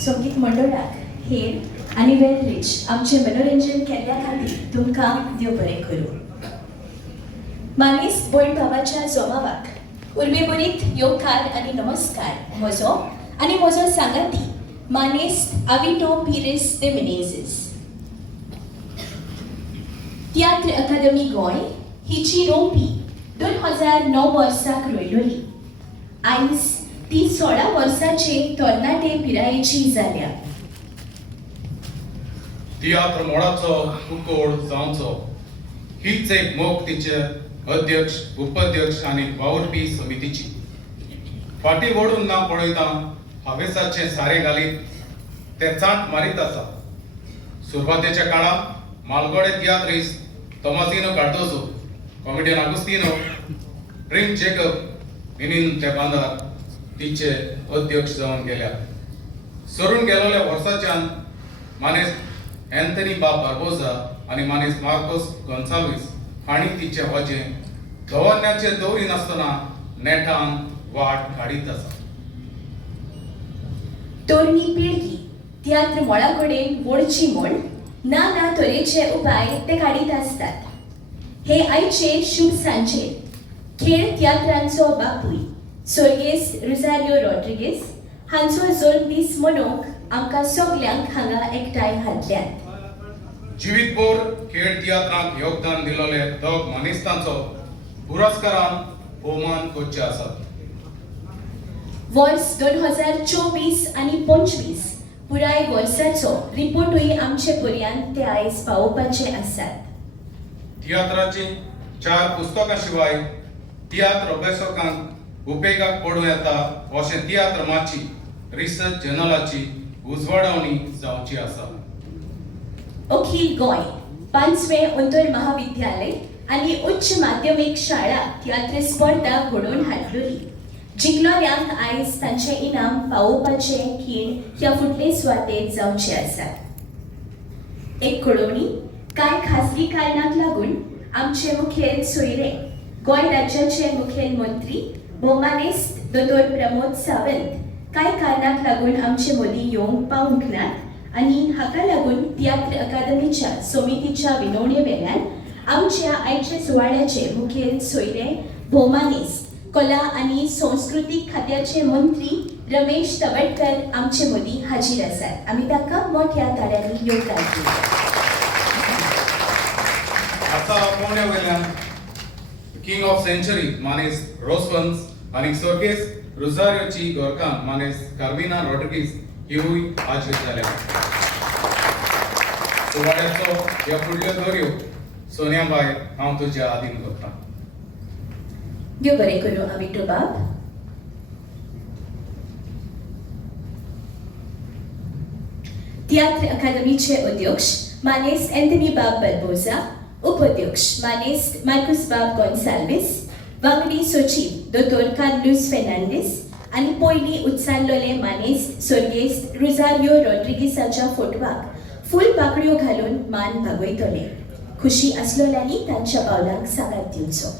संगीत मंडळाक हेर आनी वेलरीच आमचे मनोरंजन केल्ल्या खातीर तुमकां देव बरें करूं. मानीस भयण भावाच्या जमावाक उर्बेभरीत येवकार आनी नमस्कार म्हजो आनी म्हजो सांगाती मानेस आविटो पिरेस de Menezes. तियात्र अकादमी गोंय हिची रोंपी 2009 वर्साक रोयलोली. आयज ती 16 वर्सांचे तरणाटे पिरायेची जाल्या. तियात्र मोडाचो उकोड जावचो हीच एक मोख तिचे अध्यक्ष, उपाध्यक्ष आनी वावुरपी समितीची. फाटी ओडून ना पळयता हावेसाचे सारे घालीत ते चाट मारीत आसा. सुरवातेच्या काळात मालगोडे तियात्रीस तोमासिनो कार्दोजो, कॉमेडियन आगुस्तिनो, प्रिन्स जेकब हिनीन ते बांदार तिचे अध्यक्ष जावन गेल्या. सरून गेलोल्या वर्साच्यान मानेस एंथनी बा बार्बोजा आनी मानेस मार्कोस गोन्साल्वीस हांणी तिचे वजें दवरण्याचे दवरी नासतना नेटान वाट काडीत आसा. तरणी पिळगी तियात्र मोळा कडेन वळची म्हूण ना ना तरेचे उपाय ते काडीत आसतात. हे आयचे शुभ सांजे खेळ तियात्रांचो बापूय सोर्गेस रोझारियो रॉड्रिगेज हांचो जल्मदीस मनोवंक आमकां सगल्यांक हांगा एकठांय हाडल्यात. जिवीतभर खेळ तियात्रांक योगदान दिलोले दोग मानेस्तांचो पुरस्कारान भोवमान करचे आसात. वर्स 2024 आनी 25 पुराय वर्साचो रिपोर्टूय आमचे पर्यंत ते आयज पावोवपाचे आसात. तियात्राची 4 पुस्तकां शिवाय तियात्र अभ्यासकांक उपेगाक पडूं येता अशें तियात्र माची रिसर्च जर्नलाची उजवाडावणी जावची आसा. अखिल गोंय 5वें अंतर महाविद्यालय आनी उच्च माध्यमीक शाळा तियात्र स्पर्धा घडोवन हाडलोली. जिखलोल्यांक आयज तांचे इनाम पावोवपाचे खीण ह्या फुडले सुवातेर जावचे आसा. एक कळवणी कांय खासगी कारणांक लागून आमचे मुखेल सोयरे गोंय राज्याचे मुखेल मंत्री भौमानेस्त दोतोर प्रमोद सावंत कांय कारणांक लागून आमचे मदीं येवंक पावूंक नात आनी हाका लागून तियात्र अकादमीच्या समितीच्या विनवणे वेल्यान आमच्या आयच्या सुवाळ्याचे मुखेल सोयरे भौमानेस्त कला आनी संस्कृतीक खात्याचे मंत्री रमेश तवडकर आमचे मदीं हाजीर आसात. आमी ताका मोठ्या ताळ्यांनी येवकार दिता. आतां पावण्या वेल्यान किंग ऑफ सेंचुरी मानेस रोसवन्स आनी सोर्गेस रोझारियोची गोरकां मानेस कार्मिना रॉड्रिगीज हिवूय हाजीर जाल्या. सुवाळ्याचो ह्या फुडल्यो दोऱ्यो सोन्याबाई हांव तुज्या आदीन करतां. देव बरें करूं विठू बाब. तियात्र अकादमीचे अध्यक्ष मानेस्त एंथनी बाब बर्बोजा, उपाध्यक्ष मानेस्त मार्कुस बाब गोन्साल्विस, वांगडी सचिव दोतोर कार्लोस फेर्नांडीस आनी पयलीं उच्चारलोले मानेस्त सोर्गेस्त रोझारियो रॉड्रिगीसाच्या फोटवाक फूल पाकळ्यो घालून मान भागयतले. खुशी आसलोल्यांनी तांच्या पावलांक सागात दिवचो.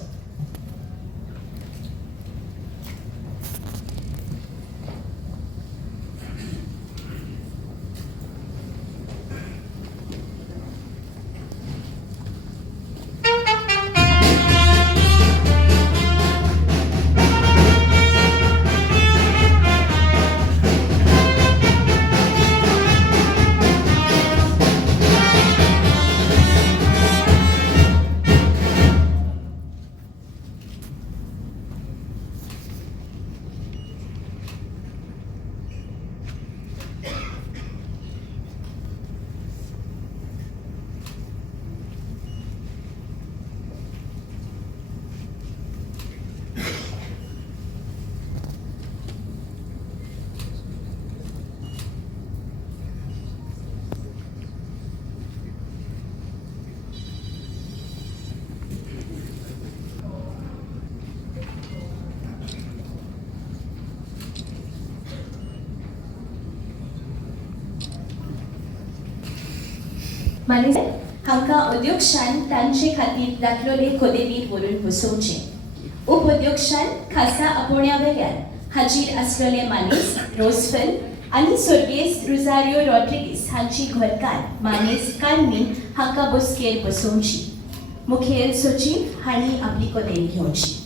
मानेस्त हांकां अध्यक्षान तांचे खातीर दाखलोले खोदेलीत व्हरून बसोवचे. उपाध्यक्षान खासा आपोवण्यावेल्यान हाजीर आसलोले मानेस्त रोझफेल आनी सोर्गेस्त रोझारियो रॉड्रिगीस हांची घरकार मानेस्त कार्मेन हांकां बसकेर बसोवची. मुखेल सचिव हांणी आपली खोदेली घेवची.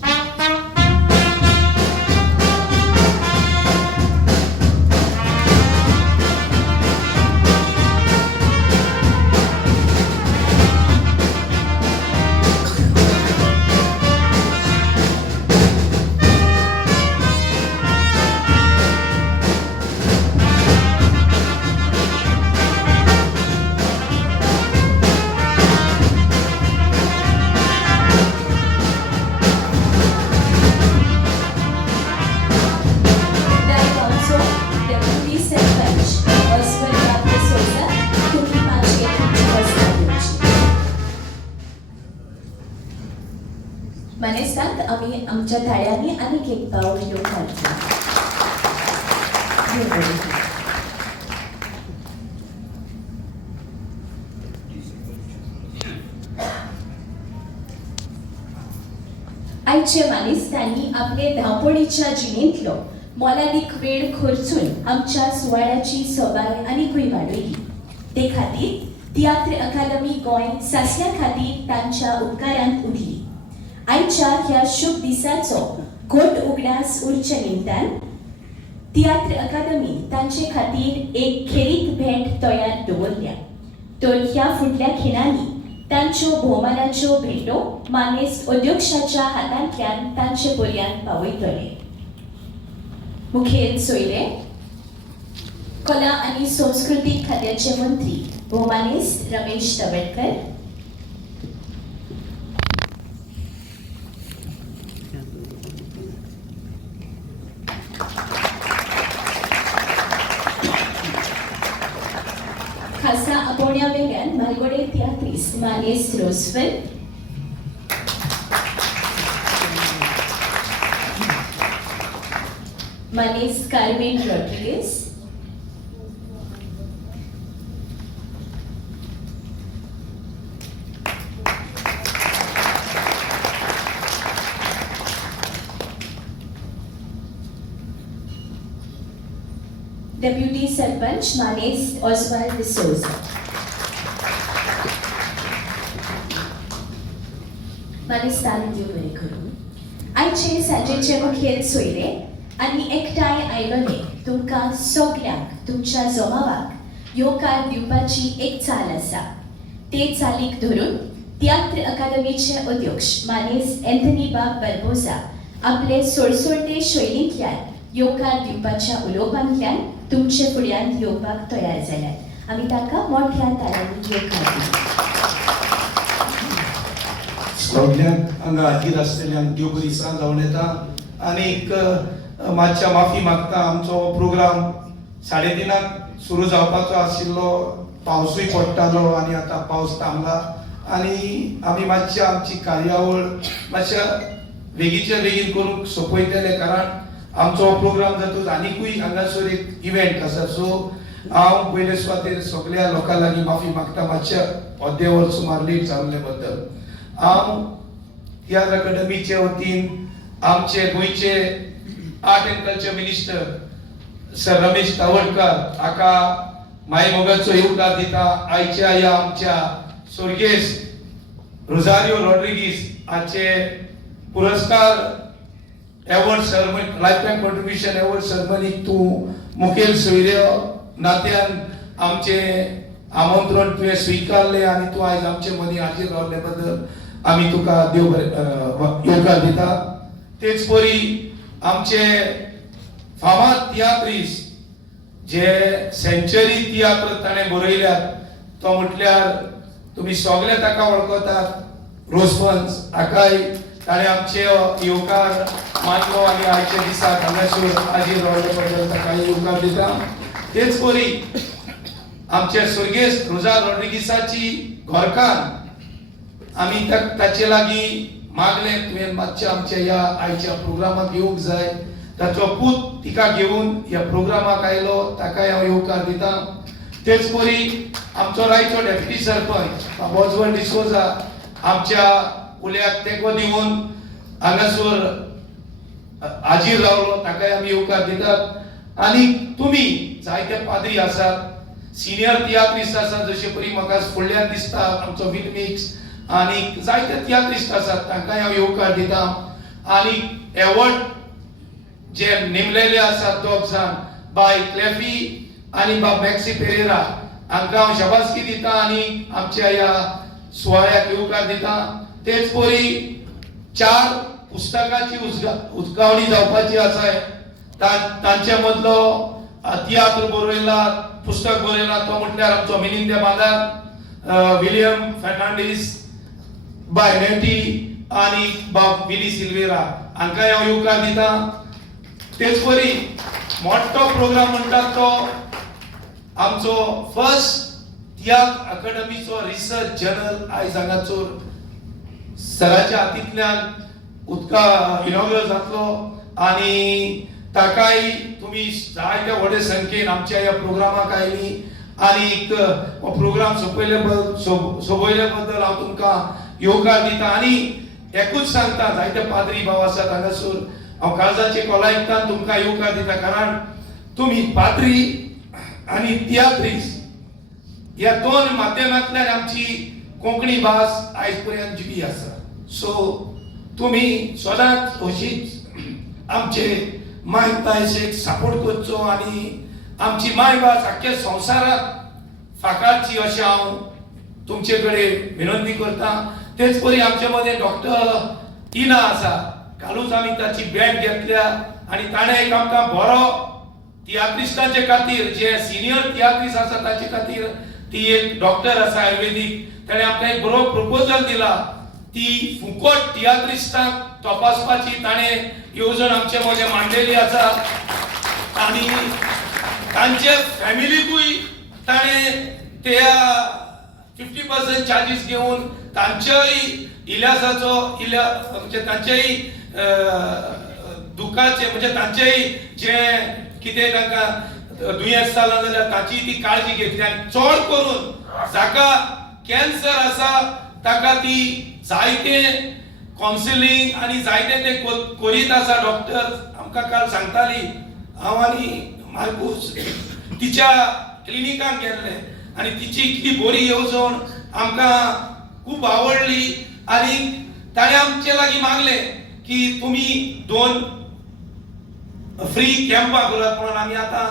मानेस्तांत आमी आमच्या थाळ्यांनी आनीक एक पावल घेवन घालता. आयचे मानेस्तांनी आपले धांवपळीच्या जिणेंतलो मोलादीक वेळ खर्चून आमच्या सुवाळ्याची सोबाय आनीकूय वाडयली. ते खातीर तियात्र अकादमी गोंय सासल्या खातीर तांच्या उपकारांत उठली. आयच्या ह्या शुभ दिसाचो घोट उगडास उरचे निमतान तियात्र अकादमी तांचे खातीर एक खेरीत भेट तयार दवरल्या. तर ह्या फुडल्या खिणांनी तांच्यो भोवमानाच्यो भेटो मानेस्त अध्यक्षाच्या हातांतल्यान तांचे पर्यंत पावयतले. मुखेल सोयरे कला आनी संस्कृतीक खात्याचे मंत्री भोवमानेस्त रमेश तवडकर, खासा आपोवण्यावेल्यान म्हालगडे तियात्रिस्ट मानेस्त रोझफेल, मानेस्त कार्मेन रॉड्रिगीस, डेप्युटी सरपंच मानेस्त ऑस्वाल्ड डिसोजा, मानेस्तान देव बरें करूं. आयचे सांजेचे मुखेल सोयरे आनी एकठांय आयलोले तुमकां सगळ्यांक तुमच्या जमावाक येवकार दिवपाची एक चाल आसा. ते चालीक धरून तियात्र अकादमीचे अध्यक्ष मानेस्त एंथनी बाब बर्बोजा आपले सोडसोडते शैलींतल्यान येवकार दिवपाच्या उलोवपांतल्यान तुमचे फुड्यान येवपाक तयार जाल्यात. आमी ताका मोठ्या तालांनी येवकार दिता. सगळ्यांक हांगा हाजीर आसलेल्यांक देव बरी दिसां जावन येता. आनीक मातशें माफी मागता, आमचो प्रोग्राम 3:30 सुरू जावपाचो आशिल्लो, पावसूय पडटालो आनी आतां पावस थांबला आनी आमी मातशें आमची कार्यावळ मातशें बेगीच्या बेगीन करूंक सोंपयतले, कारण आमचो प्रोग्राम जातूंत आनिकूय हांगासर एक इव्हेंट आसा. सो हांव पयले सुवातेर सगळ्या लोकां लागीं माफी मागता मातशें अर्दे वर सुमार लेट जाल्ले बद्दल. हांव तियात्र अकादमीचे वतीन आमचे गोंयचे art and culture minister sir Ramesh Tawadkar हाका मायमोगाचो येवकार दिता. आयच्या ह्या आमच्या स्वर्गेस्त रोझारियो रॉड्रिगीस हाचे पुरस्कार award ceremony, lifetime contribution award सेरेमनीक तूं मुखेल सोयऱ्यो नात्यान आमचे आमंत्रण तुवें स्विकारलें आनी तूं आयज आमचे मदीं हाजीर रावले बद्दल आमी तुका देव येवकार दिता. तेच परी आमचे फामाद तियात्रीस जे सेंचुरी तियात्र ताणें बरयल्यात, तो म्हटल्यार तुमी सगळे ताका वळखतात, रोजफन्स. हाकाय ताणें आमचे येवकार मानलो आनी आयच्या दिसाक हांगासर हाजीर रावले बद्दल ताका येवकार दिता. तेच परी आमचे स्वर्गेस्त रोझा रॉड्रिगीसाची घरकान्न आमी ताचे लागीं मागलें तुवें मातशें आमच्या ह्या आयच्या प्रोग्रामाक येवंक जाय. ताचो पूत तिका घेवन ह्या प्रोग्रामाक आयलो, ताकाय हांव येवकार दिता. तेच परी आमचो रायचो डेप्युटी सरपंच बॉजवन डिसोजा आमच्या उल्याक तेंको दिवन हांगासर हाजीर रावलो, ताकाय आमी येवकार दितात. आनी तुमी जायते पाद्री आसात, सिनियर तियात्रिस्ट आसात, जशे परी म्हाका फुडल्यान दिसता आमचो विटमिक्स आनी जायते तियात्रिस्ट आसात, तांकांय हांव येवकार दिता. आनी एवॉर्ड जे नेमलेले आसात दोग जाण, बाय क्लेफी आनी बा मॅक्सी पेरेरा, हांकां हांव शाबासकी दिता आनी आमच्या ह्या सुवाळ्याक येवकार दिता. तेच परी 4 पुस्तकाची उजगावणी जावपाची आसा. तांचे मदलो तियात्र बरयला, पुस्तक बरयला तो म्हटल्यार आमचो मिलिंद बांदार, विलियम फर्नांडीस, बाय नेटी आनी बा विली सिल्वेरा, हांकांय हांव येवकार दिता. तेच परी मोठो प्रोग्राम म्हणटात तो आमचो फर्स्ट तियात्र अकादमीचो रिसर्च जर्नल आयज हांगासर सराच्या हातींतल्यान इनॉग्रल जातलो आनी ताकाय तुमी जायते व्हडे संख्येन आमच्या ह्या प्रोग्रामाक आयली आनी हो प्रोग्राम सोंपयले बद्दल हांव तुमकां येवकार दिता. आनी एकूच सांगता, जायते पाद्री भाव आसात हांगासर, हांव काळजाचे कोलायकतान तुमकां येवकार दिता, कारण तुमी पाद्री आनी तियात्रीस ह्या दोन माध्यमांतल्यान आमची कोंकणी भास आयज पर्यंत जिवी आसा. सो तुमी सदांच अशीच आमचे माय भाशेक सपोर्ट करचो आनी आमची माय भास आख्ख्या संवसाराक फाकाडची अशें हांव तुमचे कडेन विनंती करता. तेच परी आमचे मदें डॉक्टर इना आसा, कालूच आमी ताची भेट घेतल्या आनी ताणें एक आमकां बरो तियात्रिस्टांचे खातीर, जे सिनियर तियात्रिस्ट आसा ताचे खातीर ती एक डॉक्टर आसा आयुर्वेदीक, ताणें आमकां एक बरो प्रपोजल दिला. ती फुकट तियात्रिस्टांक तपासपाची ताणें येवजण आमचे मदें मांडलेली आसा आनी तांचे फॅमिलीकूय ताणें त्या 50% चार्जीस घेवन तांच्याय इलाजाचो म्हणजे तांच्याय दुखाचे म्हणजे तांच्याय जे कितें तांकां दुयेंस जालां जाल्यार ताची ती काळजी घेतली. आनी चड करून जाका कॅन्सर आसा ताका ती जायते कावन्सिलींग आनी जायते ते करीत आसा. डॉक्टर आमकां काल सांगताली, हांव आनी मार्कूस तिच्या क्लिनिकान गेल्ले आनी तिची इतली बरी येवजण आमकां खूब आवडली आनी ताणें आमचे लागीं मागले की तुमी 2 फ्री कॅम्पां करात म्हणून. आमी आतां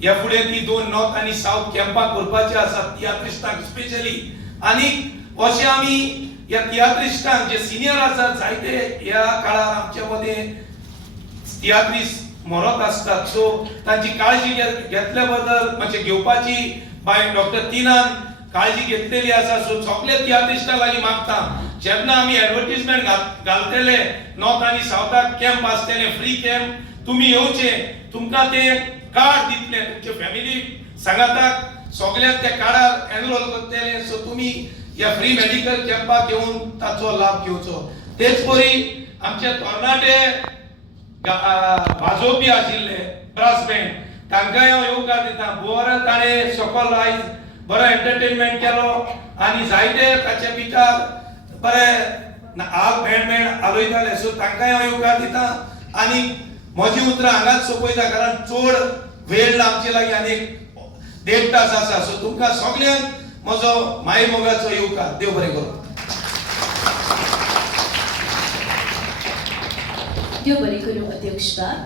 ह्या फुडें ती 2 नॉर्थ आनी साउथ कॅम्पां करपाची आसात तियात्रिस्टांक स्पेशली. आनी अशें आमी ह्या तियात्रिस्टांक जे सिनियर आसात, जायते ह्या काळार आमचे मदें तियात्रिस्ट मरत आसतात, सो तांची काळजी घेतल्या बद्दल म्हणजे घेवपाची बाय डॉक्टर तिनान काळजी घेतलेली आसा. सो सगळे तियात्रिस्टां लागीं मागता जेन्ना आमी ऍडव्हर्टिजमेंट घालतले नॉर्थ आनी साउथाक कॅम्प आसतले फ्री कॅम्प तुम्ही येवचे तुमकां ते कार्ड दितले तुमचे फॅमिली सांगाताक सगळ्याक त्या कार्डार एनरोल करतले. सो तुम्ही या फ्री मेडिकल कॅम्पाक येवन ताचो लाभ घेवचो. तेच परी आमचे तरणाटे वाजोवपी आशिल्ले ब्रास बँड तांकांय हांव येवकार दिता. बरो ताणें सकयल आयज बरो एंटरटेनमेंट केलो आनी जायते ताचे भितर बरे आग बँड आलोयताले. सो तांकांय हांव येवकार दिता आनी म्हजी उतरां हांगाच सोंपयता कारण चड वेळ आमचे लागीं आनी 1.5 तास आसा. सो तुमकां सगळ्यांक म्हजो माय मोगाचो येवकार. देव बरें करूं. देव बरें करूं अध्यक्ष बाब.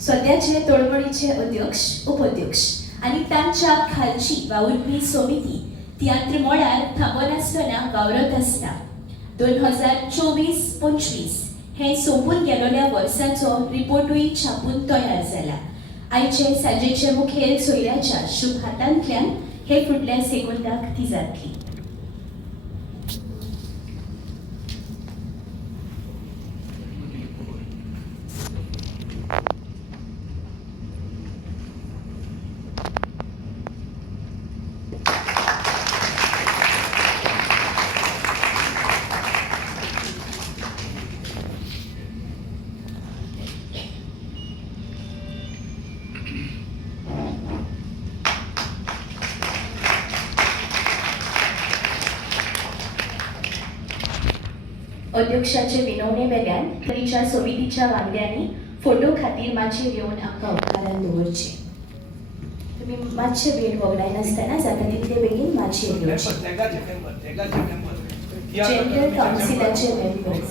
सध्याचे तळमळीचे अध्यक्ष उपाध्यक्ष आणि तांच्या खालची वावुरपी समिती तियात्र मळार थांबनासतना वावरत आसता. 2024-25 हे सोंपून गेलोल्या वर्साचो रिपोर्टूय छापून तयार जाला. आयचे सांजेचे मुखेल सोयऱ्याच्या शुभ हातांतल्यान हे फुडल्या सेकंदाक ती जातली. अध्यक्षाचे विनवणे वेल्यान परिच्या समितीच्या वांगड्यांनी फोटो खातीर मातशे येवन आमकां उपकारान दवरचे. तुमी मातशे वेळ वगडायनासतना जाता तितले बेगीन मातशे येवचे. जनरल काउन्सिलाचे मेंबर्स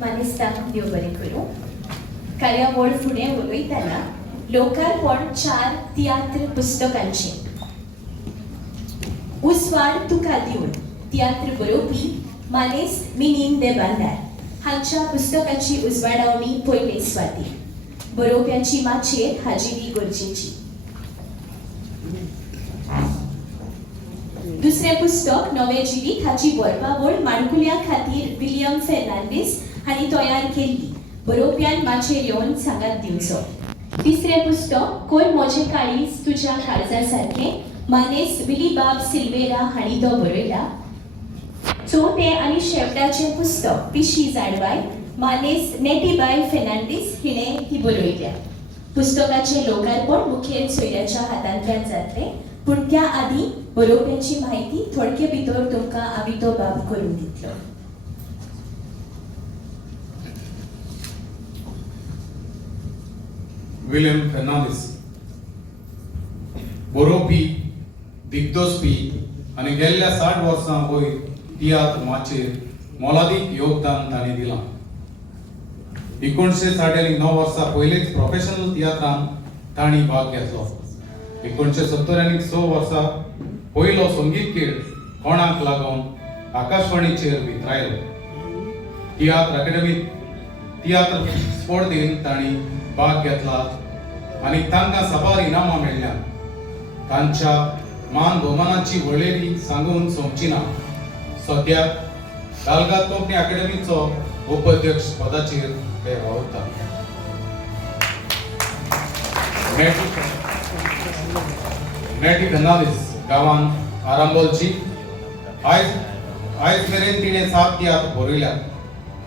मानेस्तांक देव बरें करूं. कार्यावळ फुडें वळयतना लोकार्पण 4 तियात्र पुस्तकांचे उस्वाड तुका दिवन तियात्र बरोवपी मानेस मिनीन दे बांदार हांच्या पुस्तकाची उजवाडावणी पयले स्वाती. बरोवप्याची माचयेर हाजिरी गरजेची. दुसरें पुस्तक नवे जिवीत हाची बरपावळ माणकुल्या खातीर विलियम फेर्नांडीस हांणी तयार केल्ली. बरोवप्यान माचयेर येवन सांगात दिवचो. तिसरें पुस्तक कोण म्हजें काळीज तुज्या काळजा सारकें मानेस विलीबाब सिल्वेरा हांणी तो बरयला. चवथें आनी शेवटाचें पुस्तक पिशी जाणबाय मानेस नेटीबाय फेर्नांडीस हिणें ही बरयल्या. पुस्तकाचें लोकार्पण मुखेल सोयऱ्याच्या हातांतल्यान जातलें पूण त्या आदी बरोवप्याची म्हायती थोडके भितर तुमकां आमी तो बाब करून दितलो. विलियम फेर्नांडीस बरोवपी दिग्दोसपी आनी गेल्ल्या 60 वर्सां वयर तियात्र माचयेर मोलादीक योगदान ताणें दिलां. 1969 वर्सा पयलेच प्रोफेशनल तियात्रांत तांणी भाग घेतलो. 1970 वर्सा पयलो संगीत खेळ कोणाक लागून आकाशवाणीचेर वितरायलो. तियात्र अकादेमींत तियात्र स्पर्धेंत तांणी भाग घेतला आनी तांकां साबार इनामां मेळ्ळ्यां. तांच्या मान भोवमानाची वळेरी सांगून सोंपची ना. सद्याक दालगाद कोंकणी अकादेमीचो उपाध्यक्ष पदाचेर ते वावुरता. नेटी फेर्नांडीस गांवांत आरांबोलची आयज मेरेन तिणें 7 तियात्र बरयल्यात.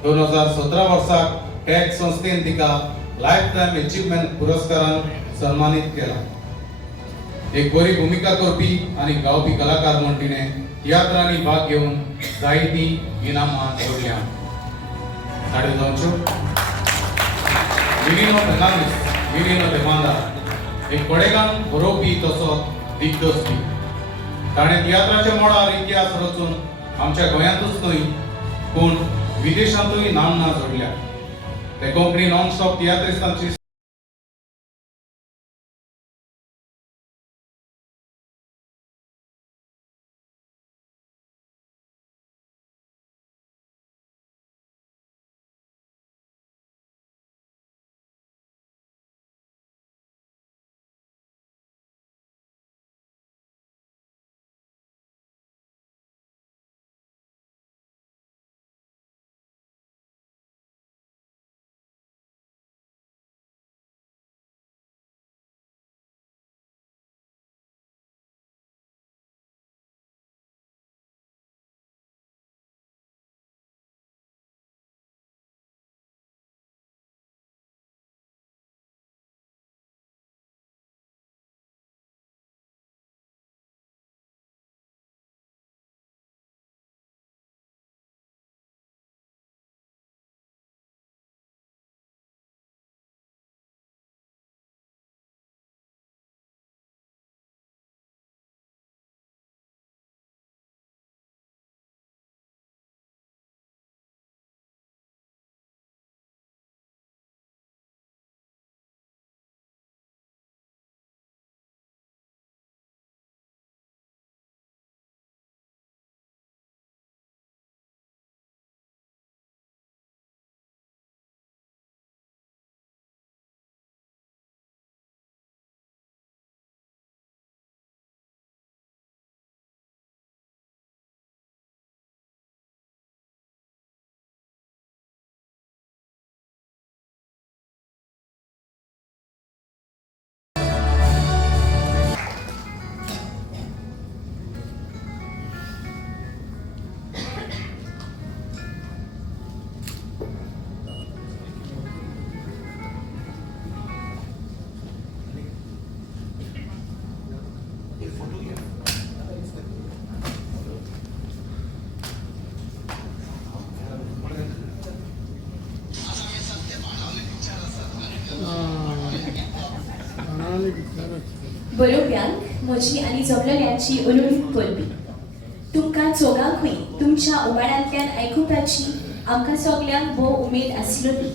2017 वर्साक टॅग संस्थेन तिका लायफ टायम अचीवमेंट पुरस्कारान सन्मानीत केला. एक बरी भूमिका करपी आनी गावपी कलाकार म्हूण तिणें तियात्रांनी भाग घेवन जायतीं इनामां जोडल्या. ताड्यो जावच्यो. विनिनो फेर्नांदीस, विनिनो देमांदा एक कोडेगांव बरोवपी तसोच दिग्दर्शक. ताणें तियात्राच्या मोडार इतिहास रचून आमच्या गोंयांतूच न्हय पूण विदेशांतूय नामना जोडल्या. ते कोंकणी नॉन स्टॉप तियात्रिस्तांची बरोवप्यांक म्हजी आनी जमलेल्यांची उलोवणी करपी. तुमकां चोगांकूय तुमच्या उमाड्यांतल्यान आयकुपाची आमकां सगल्यांक भोव उमेद आसलेली,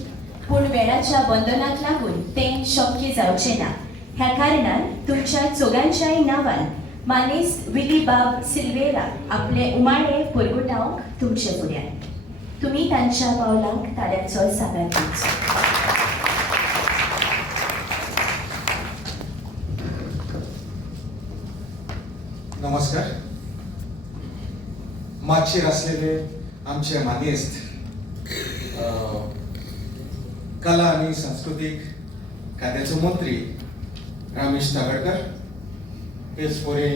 पूण वेळाच्या बंधनाक लागून तें शक्य जावचें ना. ह्या कारणान तुमच्या चोगांच्याय नांवान मानेस्त विली बाब सिल्वेरा आपले उमाळे पुरगुटावंक तुमचे फुड्यान. तुमी तांच्या पावलांक ताल्यांचो साकार दिवचो. नमस्कार. माचेर असलेले आमचे मानेस्त कला आणि सांस्कृतिक खात्याचे मंत्री रमेश तावडकर, तेच परी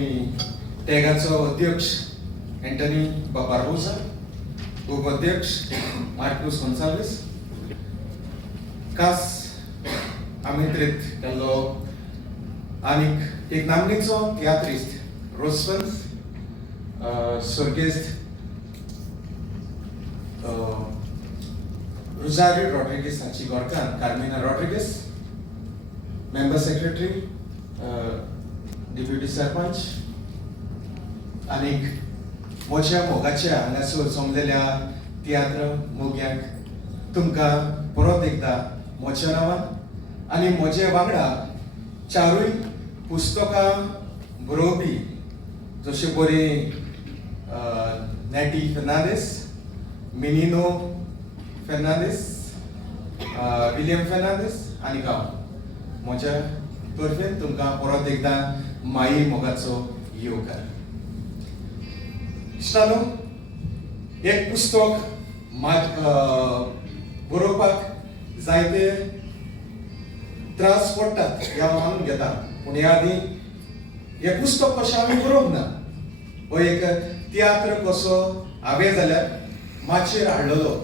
टॅगाचो अध्यक्ष एंटनी बाबारोसा, उपाध्यक्ष मार्कुस गोन्साल्वीस, खास आमंत्रीत केल्लो आनीक एक नामनेचो तियात्रिस्ट रोस्वंत स्वर्गेस्त रोजारियो रॉड्रिगेज हांची गोरकान Carmina Rodrigues, member secretary, deputy sarpanch आनीक म्हज्या मोगाच्या हांगासर जमलेल्या तियात्र मोग्यांक तुमकां परत एकदा म्हज्या नांवान आनी म्हजे वांगडा चारूय पुस्तकां बरोवपी जशे परी नॅटी फेर्नांदीस, मिनिनो फेर्नांदीस, विलियम फेर्नांदीस आनी हांव म्हज्या तर्फेन तुमकां परत एकदा माई मोगाचो येवकार. इश्टानो, एक पुस्तक बरोवपाक जायते त्रास पडटात ह्या मानून घेता, पूण ह्या आदी हे पुस्तक कशें आमी बरोवंक ना हो एक तियात्र कसो हांवें जाल्यार माचयेर हाडलेलो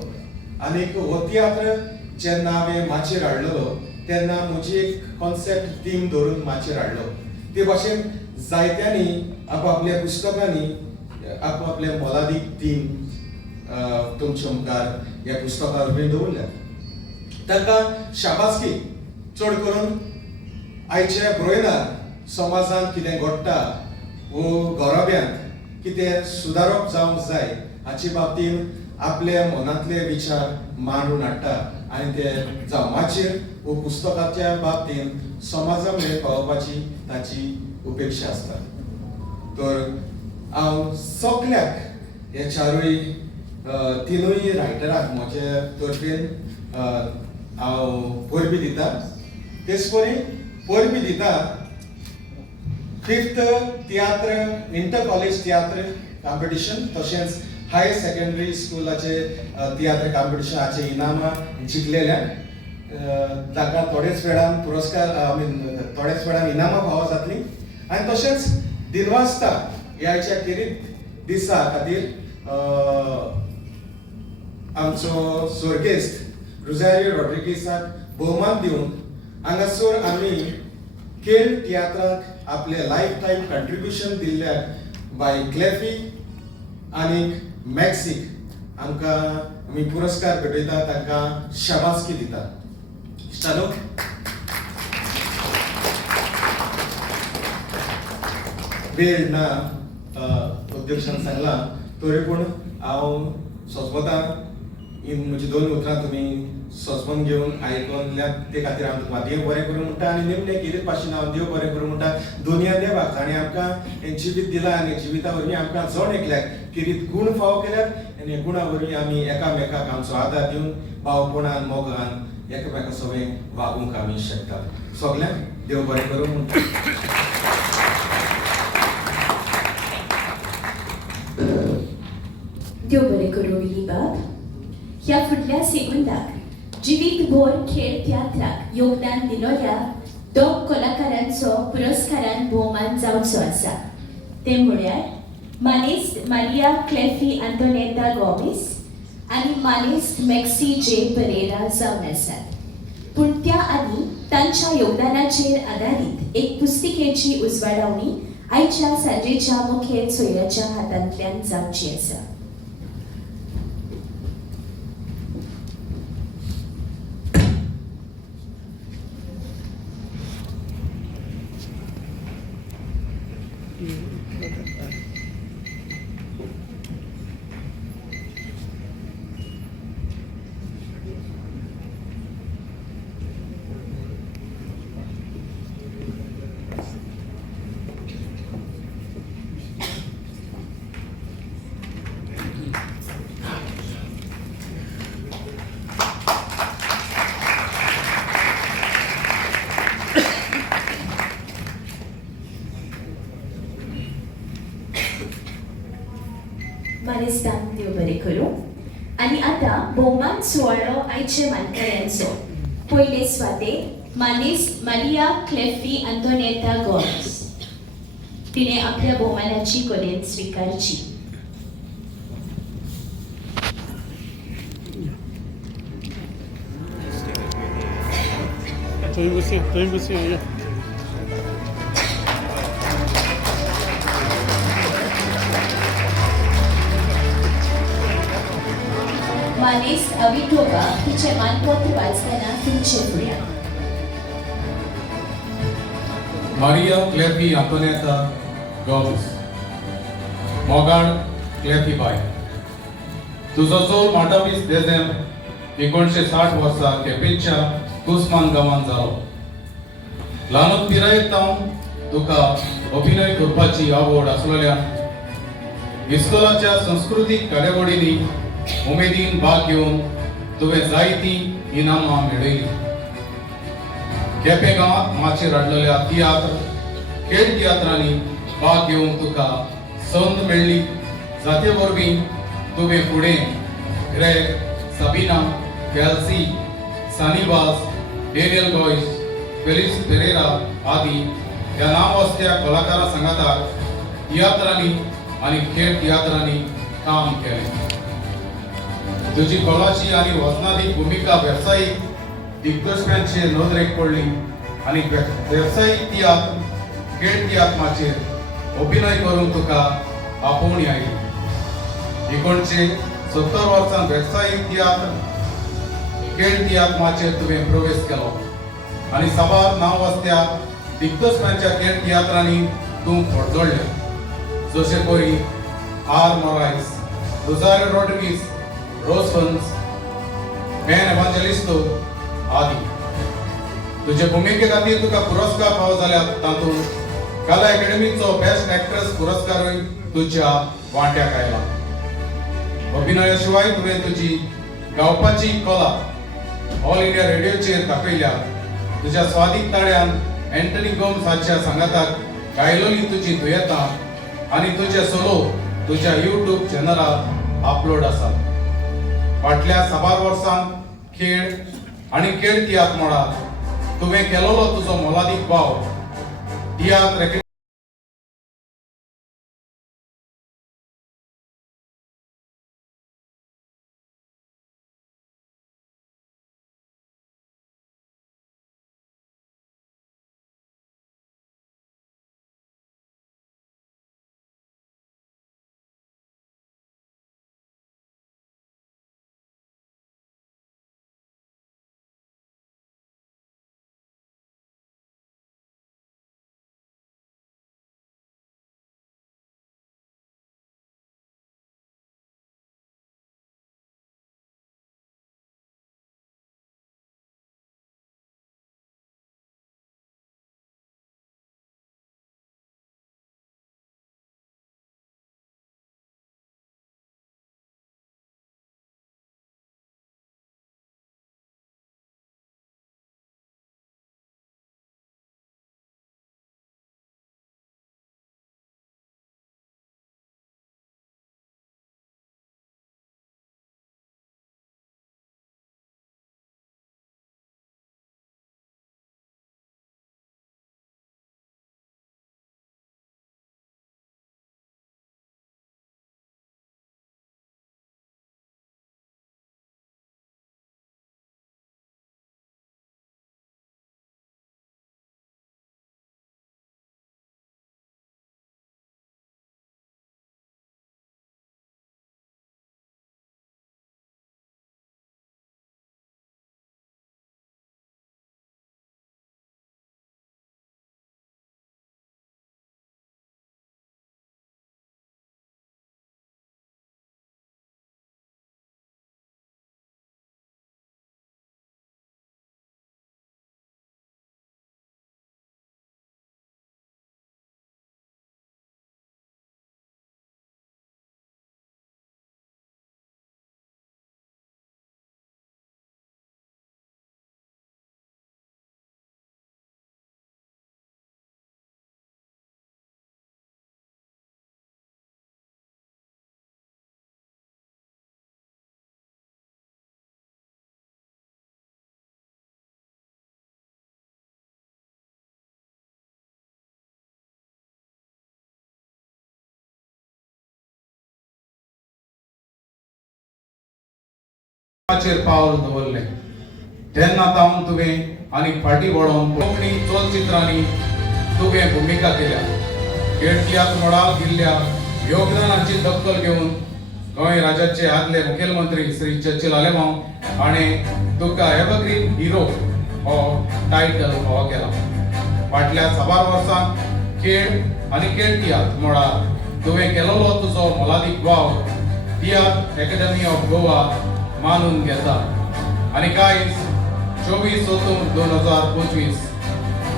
आनीक हो तियात्र जेन्ना हांवें माचयेर हाडलेलो तेन्ना म्हजी एक कॉन्सेप्ट थीम धरून माचयेर हाडलो ते भाशेन जायत्यांनी आपापल्या पुस्तकांनी आपापले मोलादीक थीम तुमच्या मुखार ह्या पुस्तका वरवीं दवरल्या ताका शाबासकी चड करून आयच्या ब्रोयनार समाजांत कितें घडटा वो गोरोब्यांत कितें सुदारप जावंक जाय हाचे बाबतींत आपले मनांतले विचार मांडून हाडटा आनी ते जावं माचयेर वो पुस्तकाच्या बाबतींत समाजा मेरेन पावोवपाची ताची उपेक्षा आसता तर हांव सगळ्याक हे चारूय तिनूय रायटराक म्हजे तर्फेन हांव परबी दिता तेच परी परबी दिता 5th tiatr inter college tiatr competition तशेंच हायर सेकंडरी स्कुलाचे तियात्र कॉम्पिटिशन हाचे इनामां जिखलेल्याक ताका थोडेच वेळान पुरस्कार थोडेच वेळान इनामां फावो जातलीं आनी तशेंच दिनवासता ह्याच्या किरीत दिसा खातीर आमचो सर्गेस्त रोझारियो रॉड्रिगेसाक भोवमान दिवन हांगासर आमी खेळ तियात्राक आपले लायफ टायम कंट्रिब्युशन दिल्ल्याक बाय क्लेफी आनी मॅक्सीक आमकां आमी पुरस्कार भेटयता तांकां शाबासकी दिता चालू वेळ ना अध्यक्षान सांगला तरी पूण हांव सोजमतां म्हजी 2 उतरां तुमी सोजमोन घेवन आयकल्यात ते खातीर हांव तुमकां देव बरें करूं म्हणटा आनी निमणे कितें भाशेन हांव देव बरें करूं म्हणटा दुनिया देवाक ताणें आमकां हें जिवीत दिलां आनी जिविता वरवीं आमकां जण एकल्याक किरीत गूण फाव केल्यात आनी गुणा वरवीं आमी एकामेकाक आमचो आदार दिवन भावपणान मोगान एकामेका सगळें वागूंक आमी शकतात सगल्यांक देव बरें करूं म्हणटा देव बरें करूं विली बाब ह्या फुडल्या सेगुंदाक जिवीतभर खेळ तियात्राक योगदान दिलोल्या 2 कलाकारांचो पुरस्कारान भोवमान जावचो आसा ते म्हळ्यार मानेस्त मारिया क्लेफी आंतोनेटा गोमेस आनी मानेस्त मॅक्सी जे परेरा जावन आसात पूण त्या आनी तांच्या योगदानाचेर आदारीत एक पुस्तिकेची उजवाडावणी आयच्या सांजेच्या मुखेल सोयऱ्याच्या हातांतल्यान जावची आसा मानेस्तान देव बरें करूं आनी आतां भोवमान सुवाळो आयचे मानकऱ्यांचो पयले स्वातेक मानेस्त मारिया क्लेफी आंतोनेटा गोमेस तिणें आपल्या भोवमानाची खोलेन स्विकारची Estoy vacío ya. मानेस्त अविटोबा तिचे मानपत्र वाचताना तुमचे फुड्यान Maria Clefi Antoneta Gomes Mogan Clefi Bai तुझो चोल माटावीस देजेम 1960 वर्सा केपेंच्या कुस्मान गांवांत जालो ल्हानूच पिरायेक तावन तुका अभिनय करपाची आवड आसलेल्यान इस्कोलाच्या संस्कृतीक कार्यावळींनी उमेदीन भाग घेवन तुवें जायतीं इनामां मेळयलीं केपें गांवांत माचयेर हाडलेल्या तियात्र खेळ तियात्रांनी भाग घेवंक तुका संद मेळ्ळी जाते वरवीं तुवें फुडें ग्रेग साबिना कॅल्सी सानिबास डेनियल गॉयस फेलिक्स पेरेरा आदी ह्या नामवस्त्या कलाकारां सांगाताक तियात्रांनी आनी खेळ तियात्रांनी काम केलें. तुजी कलाची आनी वजनादी भुमिका वेवसायीक दिग्दर्शकांचे नदरेक पडली आनी वेवसायीक तियात्र खेळ तियात्राचेर अभिनय करून तुका आपोवणी आयली. 1970 वर्सां वेवसायीक तियात्र खेळ तियात्राचेर तुवें प्रवेश केलो आनी साबार नांववस्त्या दिग्दर्शकांच्या खेळ तियात्रांनी तूं फडजडलें. जशे परी आर मोरायस, रोझारियो रॉड्रिगीस, रोज फन्स, बेन एवांजेलिस्तो आदी. तुजे भुमिके खातीर तुका पुरस्कार फावो जाल्यात, तातूंत कला अकादेमीचो बेस्ट एक्ट्रेस पुरस्कारूय तुज्या वांट्याक आयला. अभिनया शिवाय तुवें तुजी गावपाची कला ऑल इंडिया रेडिओचेर दाखयल्या. तुज्या स्वादीक ताळ्यान एंटनी गोम्स हाच्या सांगाताक गायलोली तुजी दुयेतां आनी तुजे सोलो तुज्या यूट्यूब चॅनलार अपलोड आसात. फाटल्या साबार वर्सांत खेळ आनी खेळ तियात्र मळार तुवें केलोलो तुजो मोलादीक वाव तियात्र चेर पावल दवरलें. तेन्ना तावन तुवें आनी फाटीं वळोन कोंकणी चलचित्रांनी तुवें भुमिका केल्या. खेळ तियात्र मळार दिल्ल्या योगदानाची दखल घेवन गोंय राज्याचे आदले मुखेलमंत्री श्री चर्चिल आलेमांव हाणें तुका एव्हरग्रीन हिरो हो टायटल फावो केला. फाटल्या साबार वर्सांत खेळ आनी खेळ तियात्र मळार तुवें केलोलो तुजो मोलादीक वाव तियात्र अकादेमी ऑफ गोवा मानून घेता आनी कांयच 24 ऑक्टोबर 2025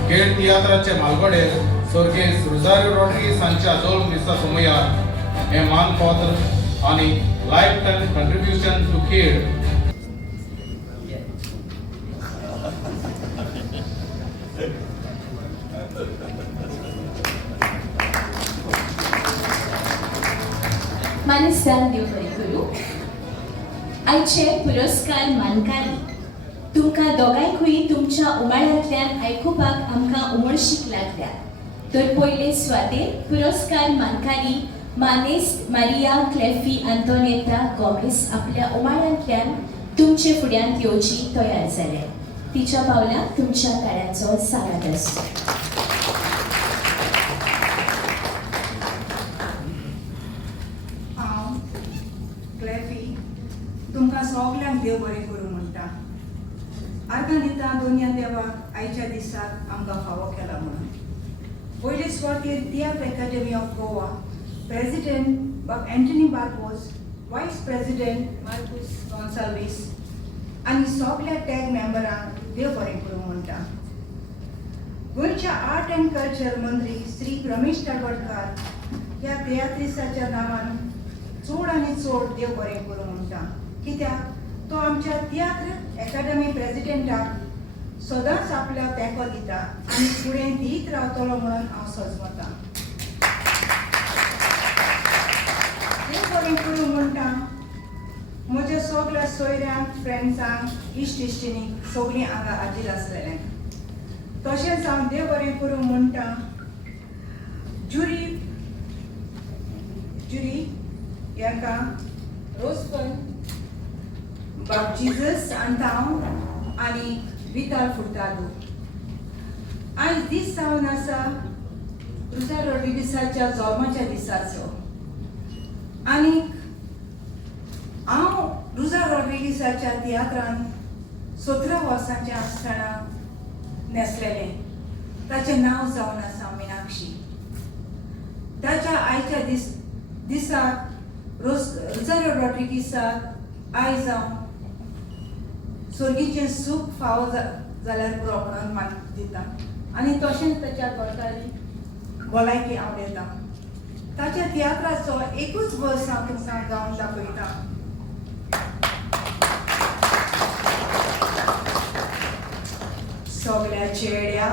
खेळ तियात्राचे मालगडे सर्गेस रोझारियो रॉड्रिगीस हांच्या जल्म दिसा सुमयार हे मानपत्र आनी लायफ टायम कंट्रिब्युशन टू खेळ मानेस्तान देव बरें करूं. आयचे पुरस्कार मानकारी तुमकां दोगांयकूय तुमच्या उमाळ्यांतल्यान आयकुपाक आमकां उमळशीक लागल्या. तर पयले सुवातेर पुरस्कार मानकारी मानेस्त मारिया क्लेफी आंतोनेता गोमेस आपल्या उमाळ्यांतल्यान तुमचे फुड्यांत येवची तयार जाल्या. तिच्या पावलांक तुमच्या काळाचो साथ आसचो. हांव क्लेफी तुमकां सगल्यांक देव बरें करूं म्हणटा. आर्गां दिता दोनया देवाक आयच्या दिसाक आमकां फावो केला म्हणून. पयले सुवातेर Tiatr academy of Goa president बाब एंटनी बार्बोस, वायस प्रेसिडेंट मार्कुस गॉन्साल्वीस आनी सगल्या टॅग मेंबरांक देव बरें करूं म्हणटा. गोंयच्या आर्ट अँड कल्चर मंत्री श्री रमेश तळवडकार ह्या तियात्रिसाच्या नांवान चड आनी चड देव बरें करूं म्हणटा. कित्याक तो आमच्या तियात्र अकादेमी प्रेसिडेंटाक सदांच आपल्या तेंको दिता आनी फुडें दीत रावतलो म्हणून हांव सजमतां. देव बरें करूं म्हणटा म्हज्या सगल्या सोयऱ्यांक, फ्रेंड्सांक, इश्ट इश्टिणीक सगळीं हांगा हाजीर आसलेल्यांक. तशेंच हांव देव बरें करूं म्हणटा जुरी हाका रोजपन बाब जिजस आंतांव आनी विताल फुर्तादो. आयज दीस जावन आसा रुजा रॉड्रिगीसाच्या जल्माच्या दिसाचो आनी हांव रुजा रॉड्रिगीसाच्या तियात्रान 17 वर्सांचें आसतना नेसलेलें. ताचें नांव जावन आसा मिनाक्षी. ताच्या आयच्या दिसाक रुजारो रॉड्रिगीसाक आयज हांव सर्गीचें सूख फावो जाल्यार पुरो म्हणून मान दिता आनी तशेंच ताच्या घरकाली भलायकी आवडटा. ताच्या तियात्राचो एकूच वर्स हांव तुमकां गावन दाखयता. सगल्या चेड्या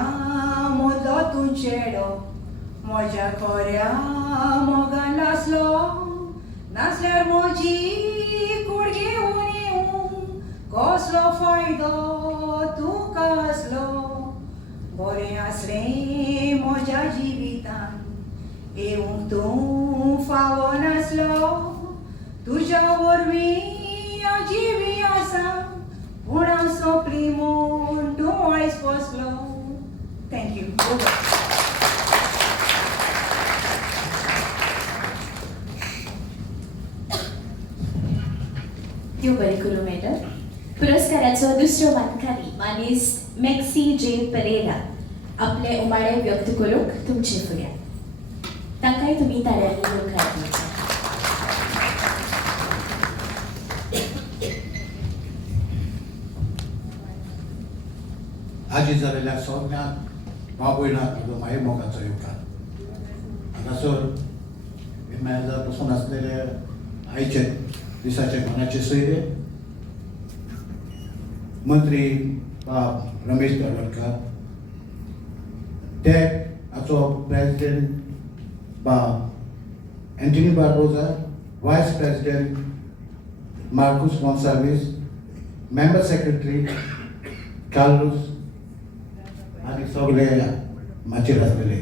मदलो तूं चेडो म्हज्या खोऱ्या मोगान नासलो. नासल्यार म्हजी कूड घेवन येवं कसलो फायदो तुका आसलो. बरें आसलें म्हज्या जिवितान येवंक तूं फावो नासलो. तुज्या वरवीं हांव जिवी आसा पूण हांव सोंपली म्हूण तूं आयज बसलो. थँक्यू. देव बरें करूं मॅडम. पुरस्काराचो दुसरो मानकारी मानेस्त मॅक्सी जे पेरेरा आपले उमाळे व्यक्त करूंक तुमचे फुड्यान. ताकाय तुमी ताळ्यांनी मुखार घेवचें. आजी जालेल्या सगळ्यांक भाव भयणांक म्हजो माये मोगाचो येवकार. हांगासर इमेजार पासून आसलेले आयचे दिसाचे मनाचे सोयरे मंत्री बाब रमेश तळवडकार, हाचो प्रेसिडेंट बाब Antony Barbosa, vice president Marcus Gonsalves, member secretary Carlos आनी सगळे माचेर आसलेले.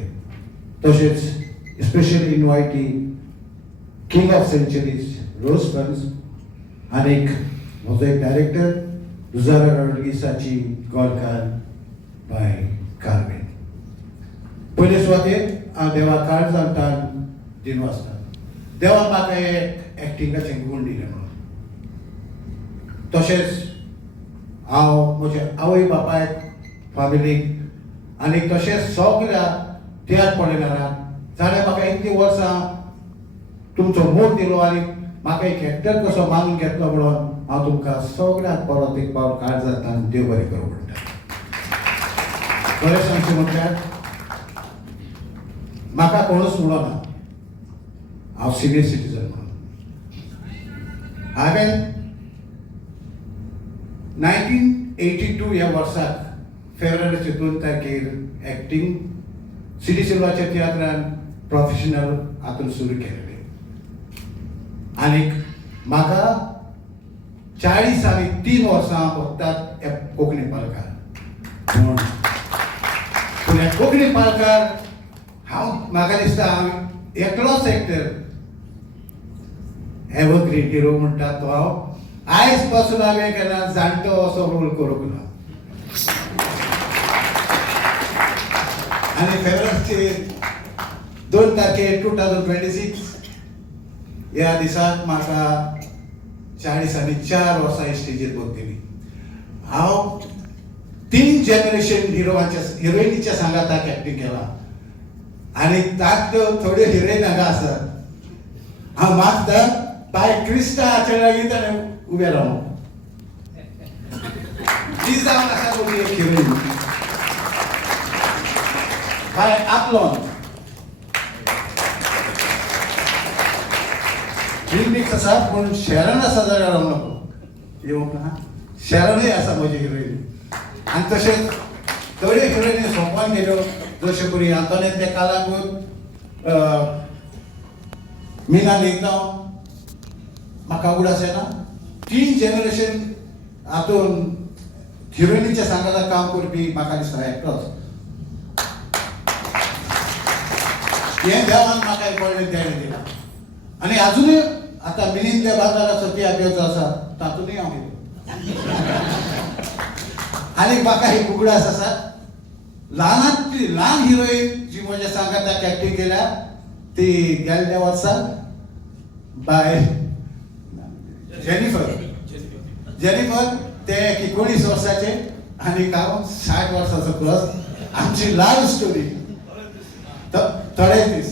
तशेंच specially invitee king of centuries रोजपन्स आनीक म्हजो एक डायरेक्टर रुजारो रॉड्रिगीसाची गोलकार बाय कार्मेन. पयले सुवातेर हांव देवाक काळ जाणटान दिनो आसता. देवान म्हाका एक एक्टिंगाचें गूण दिलें म्हणून. तशेंच हांव म्हज्या आवय बापायक, फॅमिलीक आनी तशेंच सगळ्या तियात्र पळयणाऱ्यांक जाणें म्हाका इतलीं वर्सां तुमचो मोग दिलो आनी म्हाका एक एक्टर कसो मानून घेतलो म्हणून हांव तुमकां सगळ्यांक परत एक पावल काळ जाता आनी देव बरें करूं म्हणटा. खरें सांगचें म्हटल्यार म्हाका कोणूच म्हणलो ना हांव सिनियर सिटीजन म्हणून. हांवें 1982 ह्या वर्साक फेब्रुवारीचे 2 तारखेर एक्टिंग सिटी सिल्वाच्या तियात्रान प्रोफेशनल हातून सुरू केलेलें. आनीक म्हाका 40 आनी 3 वर्सां भोगतात कोंकणी पालकार. पूण ह्या कोंकणी पालकार म्हाका दिसता हांव एकलोच एक्टर एव्हरग्रीन हिरो म्हणटा तो हांव आयज पासून हांवें केन्ना जाणटो असो रोल करूंक ना. आनी फेब्रुवारीचे 2 तारखेर 2026 ह्या दिसाक म्हाका 40 वर्सां स्टेजीर बसतली. हांव 3 जनरेशन हिरोईनीच्या सांगाताक एक्टिंग केला आनी ताक थोड्यो हिरोईन हांगा आसात. हांव मागता बाय क्रिस्टा हाचे लागीं ताणें उबें रावूं. ती जावन आसा पळय एक हिरोईन बाय आपलोन मिक्स आसा पूण शरण आसा जाल्यार रावूं नको. येवंक ना शरणूय आसा म्हजी हिरोईन. आनी तशेंच थोड्यो हिरोईनी सोंपोवन गेल्यो जशें करून आंतोनेत ते कालांगून मिना लेखगांव म्हाका उगडास येना. 3 जनरेशन हातून हिरोईनीच्या सांगाताक काम करपी म्हाका दिसता एकटोच. हें देवान म्हाका एक व्हडलें देण दिलां. आनी आजुनूय आतां मिलिंद बाजाराक सती आपेवचो आसा तातूंतय हांव आनी म्हाका ही उगडास आसा ल्हानांतली ल्हान हिरोईन जी म्हज्या सांगाताक एक्टिंग केल्या ती गेल्ल्या वर्सा बाय जेनिफर ते 19 वर्साचे आनी हांव 60 वर्सांचो प्लस. आमची लायव्ह स्टोरी थोडे दीस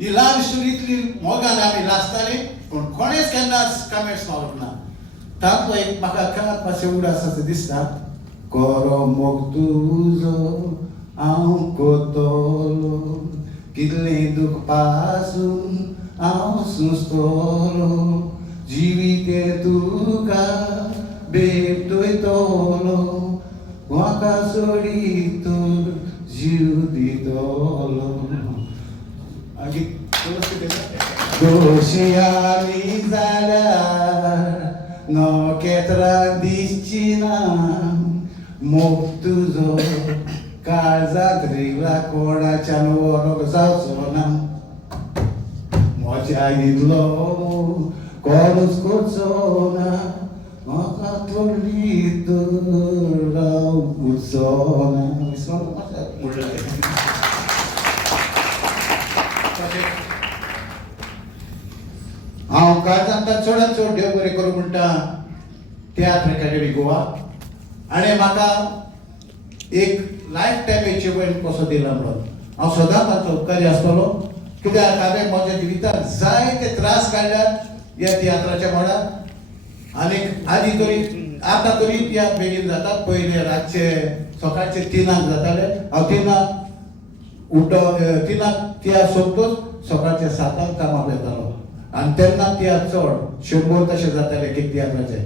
ही लायव्ह स्टोरी इतली मोगान आमी लासताली पूण कोणेच केन्नाच कमेंट्स मारूंक ना. तातूंतलो एक म्हाका खेळांत मातशें उगडास असो दिसता. कोरो मोग तुजो हांव कोतलो कितलें दूख पासून हांव सुस्तलो जिवीत तुका भेटयतलो म्हाका सोडी तर जीव दितलो. दोशी आमी जाल्यार नखेत्रां दिसची ना मोग तुजो काळजात रिगला कोणाच्यान वरोग जावचो ना. म्हज्या इतलो कोणूच करचो ना म्हाका थोडी तर रावचो ना. हांव काळजांतल्यान चडांत चड देव बरें करूं म्हणटा तियात्र अकॅडमी गोवा. आनी म्हाका एक लायफ टायम अचिवमेंट कसो दिला म्हणून हांव सदांच ताचो उपकारी आसतलो. कित्याक हांवें म्हज्या जिवितांत जायते त्रास काडल्यात ह्या तियात्राच्या मळार. आनी आदी तरी आतां तरी तियात्र बेगीन जातात. पयलीं रातचे सकाळचे 3 जाताले. हांव 3 तियात्र सोंपतूच सकाळचे 7 कामाक येतालो आनी तेन्ना तियात्र चड 100 तशें जाताले एक तियात्राचे.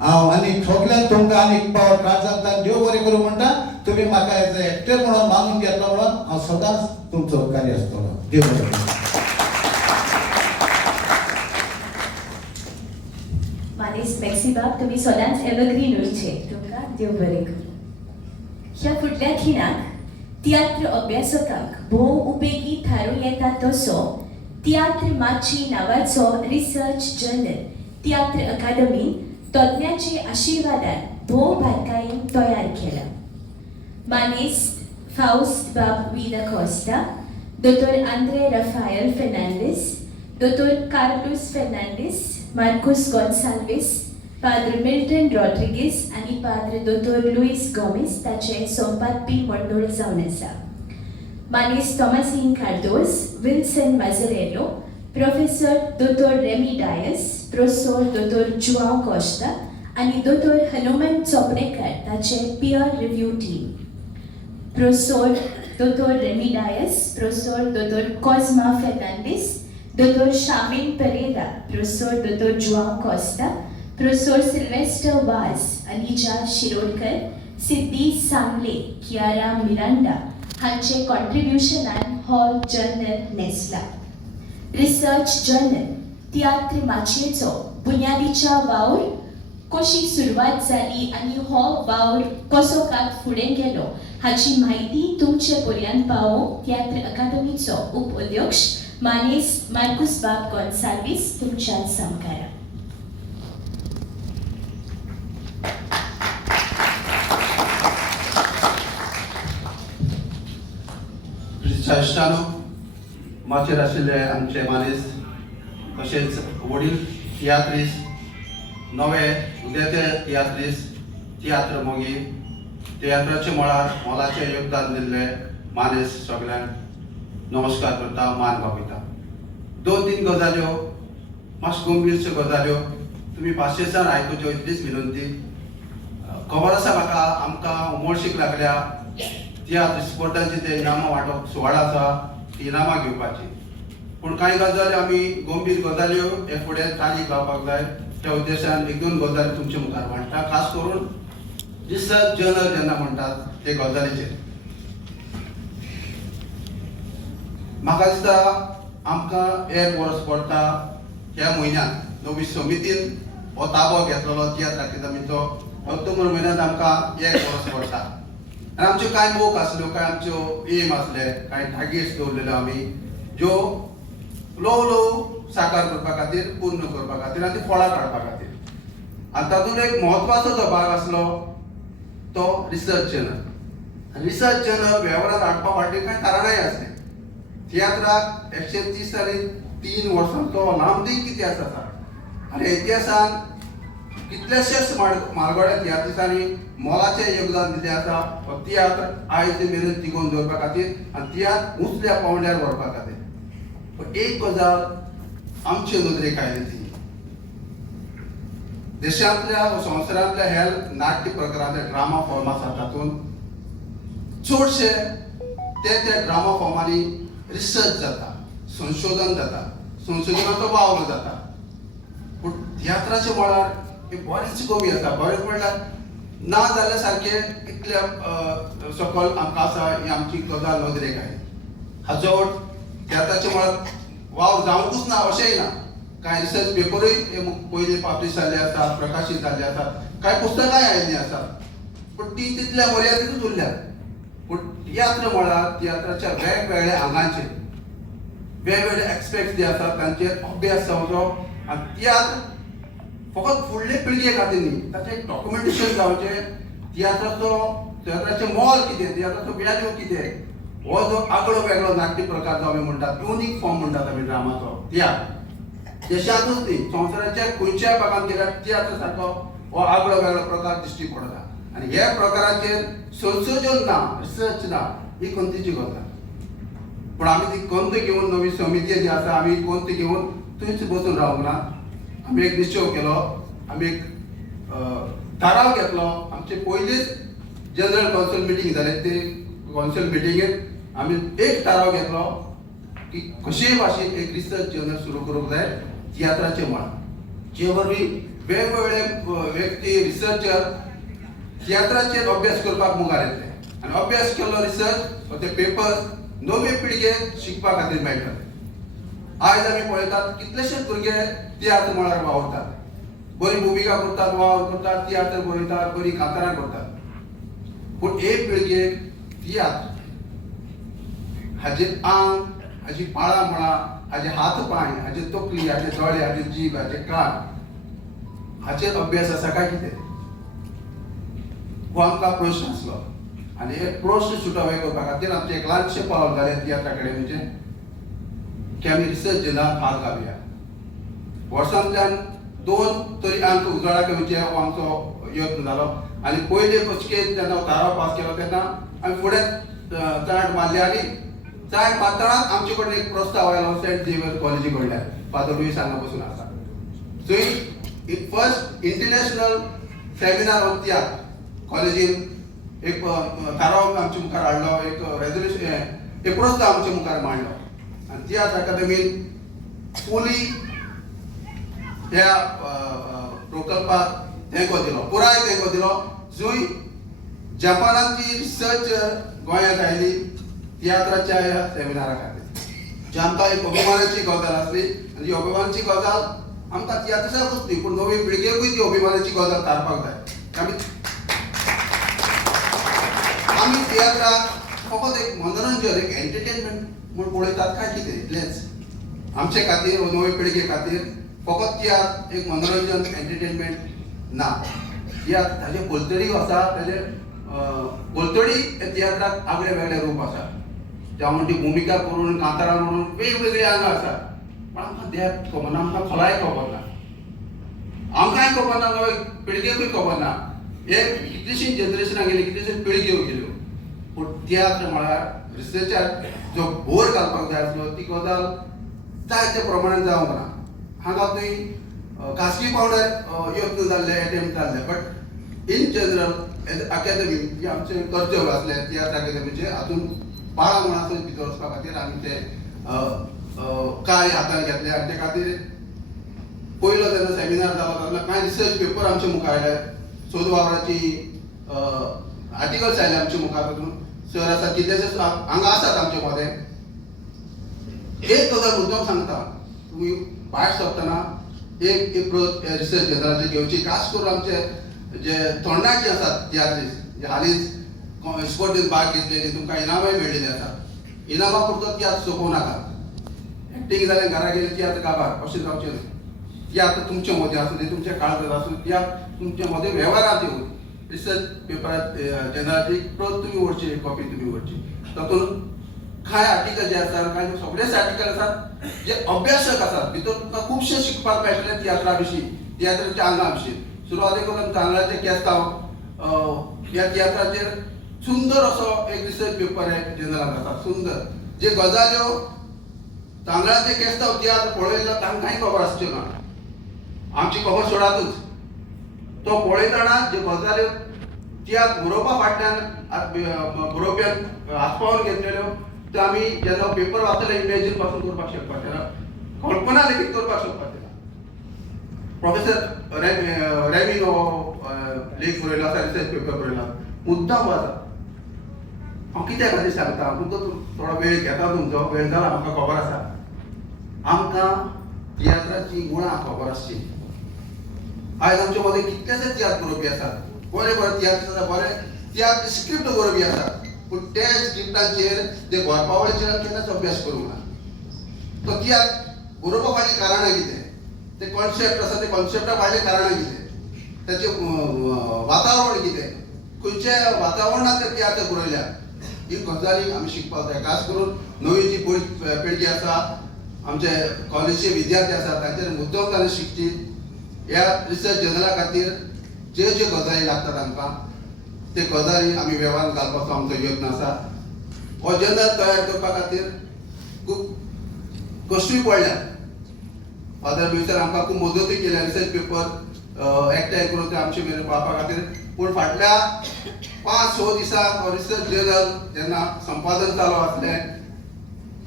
हांव आनी सगळ्यांक तुमकां आनीक पावट काळजांतल्यान देव बरें करूं म्हणटा. तुमी म्हाका एज अ एक्टर म्हणून मानून घेतलो म्हणून हांव सदांच तुमचो उपकारी आसतलो. देव बरें करूं. मानेस मॅक्सिबाब तुमी सदांच एव्हरग्रीन उरचे. तुमकां देव बरें करूं. ह्या फुडल्या खिणाक तियात्र अभ्यासकांक भोव उपेगी थारूं येता तसो तियात्र माची नांवाचो रिसर्च जर्नल तियात्र अकादमीन तज्ञांच्या आशिर्वादान भोव बारकायेन तयार केला. मानेस्त फाउस्ट बाब विदा कोस्टा, दोतोर आंद्रे राफाएल फेर्नांडीस, दोतोर Carlos Fernandes, Marcos Gonsalves, Padu Milton Rodrigues आनी पाद्र दोतोर लुईस गोमेस ताचे संपादपी मंडळ जावन आसा. मानेस टॉमासिन कार्दोस, विल्सन माझरेलो, प्रोफेसर दोतोर रेमी डायस, प्रोफेसर दोतोर जुआंव कोस्टा आनी दोतोर हनुमंत चोपडेकर ताचे पियर रिव्यू टीम. प्रोफेसर दोतोर रेमी डायस, प्रोफेसर दोतोर कॉस्मा फेर्नांडीस, दोतोर शामिन पेरेरा, प्रोफेसर दोतोर जुआंव कोस्टा, प्रोफेसर सिल्वेस्टर वाज, अनिजा शिरोडकर, सिद्धी सांगले, कियारा मिरांडा हांचे कॉन्ट्रिब्युशनान हो जर्नल नेसला. रिसर्च जर्नल तियात्र माचयेचो बुन्यादीच्या वावर कशी सुरवात जाली आनी हो वावर कसो कात फुडें गेलो हाची म्हायती तुमचे पर्यंत पावोवंक तियात्र अकादमीचो उपाध्यक्ष मानेस मार्कुस बाब गोन्साल्वीस तुमच्या सामकारा. श्रेष्ठानो, माचेर आशिल्ले आमचे मानेस तशेंच वडील तियात्रीस, नवे उदेते तियात्रीस, तियात्र मोगी, तियात्राचे मळार मोलाचें योगदान दिल्ले मानेस सगळ्यांक नमस्कार करता, मान भाविता. 2-3 गजाल्यो मातशे गंभीरच्यो गजाल्यो तुमी पाशेसान आयकुच्यो इतलीच विनंती. खबर आसा म्हाका आमकां उमळशीक लागल्या तियात्र स्पर्धांची ते इनामां वांटप सुवाळो आसा, ती इनामां घेवपाची. पूण कांय गजाली आमी गंभीर गजाल्यो हे फुडें चालीक लावपाक जाय. त्या उद्देशान 1-2 गजाली तुमचे मुखार मांडटा, खास करून रिसर्च जर्नल जेन्ना म्हणटात ते गजालीचेर. म्हाका दिसता आमकां 1 वर्स पडटा ह्या म्हयन्यांत नवी समितीन हो ताबो घेतलेलो तियात्र अकादमीचो. ऑक्टोबर म्हयन्यांत आमकां 1 वर्स पडटा आनी आमच्यो कांय मोख आसल्यो, कांय आमच्यो एम आसले, कांय टार्गेट्स दवरलेल्यो आमी, ज्यो ल्हव ल्हव साकार करपा खातीर, पूर्ण करपा खातीर आनी फळां काडपा खातीर. आनी तातूंत एक म्हत्वाचो जो भाग आसलो तो रिसर्च जर्नल. रिसर्च जर्नल वेव्हारांत हाडपा फाटीं कांय कारणांय आसलीं. तियात्राक 130 आनी 3 वर्सांचो लांबदीक इतिहास आसा आनी इतिहासान कितलेशेच मारगोड्या तियात्रिस्तांनी मोलाचें योगदान दिल्लें आसा. तियात्र आयज मेरेन तिगोवन दवरपा खातीर आनी तियात्र उंचल्या पांवड्यार व्हरपा खातीर. पण एक गजाल आमचे नदरेक आयली ती देशांतल्या वा संवसारांतल्या हेर नाट्य प्रकारांतले ड्रामा फॉर्म आसा तातूंत चडशे ते ड्रामा फॉर्मांनी रिसर्च जाता, संशोधन जाता, संशोधनाचो वावर जाता. पूण तियात्राच्या मळार एक बरीच कमी आसा. बरेंच म्हणल्यार ना जाल्ले सारके इतल्या सकयल आमकां आसा ही आमची गजाल नदरेक आयली. हाचो तियात्राच्या मळार वावर जावंकूच ना अशेंय ना. कांय रिसर्च पेपरूय पयलीं पब्लीश जाल्ले आसात, प्रकाशीत जाल्ले आसात, कांय पुस्तकांय आयिल्लीं आसात. पूण ती तितल्या मर्यादितूच उरल्यात. पूण तियात्र मळार तियात्राच्या वेगवेगळ्या आंगांचेर वेगवेगळे एक्सपेक्ट्स जे आसात तांचेर अभ्यास जावचो आनी तियात्र फकत फुडले पिळगे खातीर न्ही, ताचें डॉक्युमेंटेशन जावचें. तियात्राचें मोल कितें, तियात्राचो वॅल्यू कितें, हो जो आगळो वेगळो नाट्य प्रकार जो आमी म्हणटात, युनीक फॉर्म म्हणटात आमी ड्रामाचो, तियात्र देशांतूच न्ही संवसाराच्या खंयच्याय भागांत गेल्यार तियात्र सारको हो आगळो वेगळो प्रकार दिश्टी पडटा. आनी ह्या प्रकाराचेर संशोधन ना, रिसर्च ना, ही खंतीची गजाल. पूण आमी ती खंत घेवन नवी समिती जी आसा आमी खंत घेवन थंयच बसून रावंक ना. आमी एक निश्चय केलो, आमी एक थाराव घेतलो. आमचे पयलीच जनरल कावन्सील मिटींग जालें, ते कावन्सील मिटिंगेंत आमी एक थाराव घेतलो की कशेय भाशेन एक रिसर्च जर्नल सुरू करूंक जाय तियात्राचे मळार, जे वरवीं वेगवेगळे व्यक्ती रिसर्चर तियात्राचेर अभ्यास करपाक मुखार येतले आनी अभ्यास केल्लो रिसर्च ते पेपर नवे पिळगेक शिकपा खातीर मेळटले. आयज आमी पळयतात कितलेशेच भुरगे तियात्र मळार वावरतात, बरी भुमिका करतात, वावर करतात, तियात्र बरयतात, बरी कांतारां करतात. पूण एक पिळगेक तियात्र हाजे आंग, हाजी पाळां म्हणा, हाजे हात पांय, हाजे तकली, हाजे दोळे, हाजे जीब, हाजे कान, हाचेर अभ्यास आसा काय कितें, हो आमकां प्रश्न आसलो. आनी हे प्रश्न सुटावे करपा खातीर आमचें एक ल्हानशें पावल जालें तियात्र अकादमीचें की आमी रिसर्च जर्नलांत हात घालुया. वर्सांतल्यान 2 तरी अंक उजवाडाक येवचे हो आमचो यत्न जालो. आनी पयले पचकेंत जेन्ना थाराव पास केलो तेन्ना आमी फुडें चांट मारली आनी चांट मारतनाच आमचे कडेन एक प्रस्ताव आयलो सेंट झेवियर कॉलेजी कडल्यान, फादर लुईस हांगा बसून आसा. थंय first international seminar on tiatr कॉलेजीन एक थाराव आमचे मुखार हाडलो, एक रेजोल्युशन, एक प्रस्ताव आमचे मुखार मांडलो. आनी तियात्र अकादमीन फुली ह्या प्रकल्पाक तेंको दिलो, पुराय तेंको दिलो. जंय जपानांतली रिसर्च गोंयांत आयली तियात्राच्या ह्या सेमिनारा खातीर, जी आमकां एक अभिमानाची गजाल आसली. आनी ही अभिमानाची गजाल आमकां तियात्राच्याकूच न्ही पूण नवी पिळगेकूय ती अभिमानाची गजाल थारपाक जाय. आमी तियात्राक फकत एक मनोरंजन, एक एंटरटेनमेंट म्हूण पळयतात काय कितें इतलेंच. आमचे खातीर नवे पिळगे खातीर फकत तियात्र एक मनोरंजन, एंटरटेनमेंट ना. तियात्र ताजे पलतडी आसा, ताजे पलतडी हे तियात्राक आगळे वेगळे रूप आसा. जावं म्हणटी भुमिका करून कांतारा म्हणून वेगवेगळी आंगां आसात. पण आमकां डेप्थ खबर ना, आमकां खोलाय खबर ना, आमकांय खबर ना, नवे पिळगेकूय खबर ना. हे कितलीशीं जनरेशनां गेली, कितलीशीं पिळग्यो गेल्यो. पूण तियात्र म्हळ्यार रिसर्चार जो भर घालपाक जाय आसलो ती गजाल जाय त्या प्रमाणान जावंक ना. हांगा थंय खासगी पावंड्यार यत्न जाल्ले, एटेम्प्ट जाल्ले, but in general as academy जे आमचें कर्तव्य आसलें तियात्र अकॅडमीचें, हातूंत बाळामणाचो भितर वचपा खातीर आमी ते कार्य हातांत घेतले. आनी ते खातीर पयलो जेन्ना सेमिनार जालो तेन्ना कांय रिसर्च पेपर आमचे मुखार आयले, 14 वावराची आर्टिकल्स आयले आमचे मुखार. तातूंत सर आसा कितलेशेच हांगा आसात आमचे मदें. एक गजाल मुद्दम सांगता, तुमी भायर सरतना एक रिसर्च जर्नलाचेर घेवची. खास करून आमचे जे तरणाटे जे आसात तियात्रिस्ट, जे हालींच स्पर्धेंत भाग घेतलेली, तुमकां इनामाय मेळिल्ली आसात. इनामा पुरतो तियात्र सोंपोव नाका. एक्टींग जालें घरा गेलें तियात्र काबार अशें जावचें न्हय. तियात्र तुमचे मदें आसूं दी, तुमच्या काळजांत आसूं, तियात्र तुमचे मदें वेव्हारांत येवन रिसर्च पेपरार जर्नलाची प्रत तुमी व्हरची, कॉपी तुमी व्हरची. तातूंत कांय आर्टिकल जे आसात, कांय सगळेच आर्टिकल आसात जे अभ्यासक आसात. भितर तुमकां खुबशें शिकपाक मेळटलें तियात्रा विशीं, तियात्राच्या आंगां विशीं. सुरवातेक करून चांगलाचे केस्तांव ह्या तियात्राचेर सुंदर असो एक रिसर्च पेपर एक जर्नलांत आसा, सुंदर. जे गजाल्यो तांदळाचे केस्तांव तियात्र पळयला तांकांय खबर आसच्यो ना. आमची खबर सोडातूच. तो पळयतना ज्यो गजाल्यो तियात्र बरोवपा फाटल्यान बरोवप्यान आस्पावन घेतलेल्यो त्यो आमी जेन्ना पेपर वाचले इमॅजीन पासून करपाक शकपाचे ना, कल्पना लेगीत करपाक शकपाचे ना. प्रोफेसर रॅमीन हो लेख बरयलो आसा, रिसर्च पेपर बरयला, मुद्दाम वाचा. हांव कित्या खातीर सांगता, मुद्दो थोडो वेळ घेता तुमचो, वेळ जाला म्हाका खबर आसा. आमकां तियात्राची गुणां खबर आसची. आयज आमचे मदें कितलेशेच तियात्र बरोवपी आसात, बरे बरे तियात्र आसा, बरे तियात्र स्क्रिप्ट बरोवपी आसात. पूण ते स्क्रिप्टाचेर ते घोरपावळीचेर केन्नाच अभ्यास करूंक ना. तो तियात्र बरोवपा फाटलीं कारणां कितें, ते कॉन्सेप्ट आसा ते कॉन्सेप्टा फाटलीं कारणां कितें, ताचें वातावरण कितें, खंयच्या वातावरणांत ते तियात्र बरयल्या, ही गजाली आमी शिकपाक जाय. खास करून नवी जी पिळगी आसा, आमचे कॉलेजचे विद्यार्थी आसात, तांचेर मुद्दम ताणें शिकची. ह्या रिसर्च जर्नला खातीर जे जे गजाली लागतात आमकां, ते गजाली आमी वेव्हारांत घालपाचो आमचो यत्न आसा. हो जर्नल तयार करपा खातीर खूब कश्टूय पडल्यात. फादर मिनिस्टर आमकां खूब मदतूय केल्या रिसर्च पेपर एकठांय करून ते आमचे मेरेन पावपा खातीर. पूण फाटल्या 5-6 दिसांक रिसर्च जर्नल जेन्ना संपादन चालू आसलें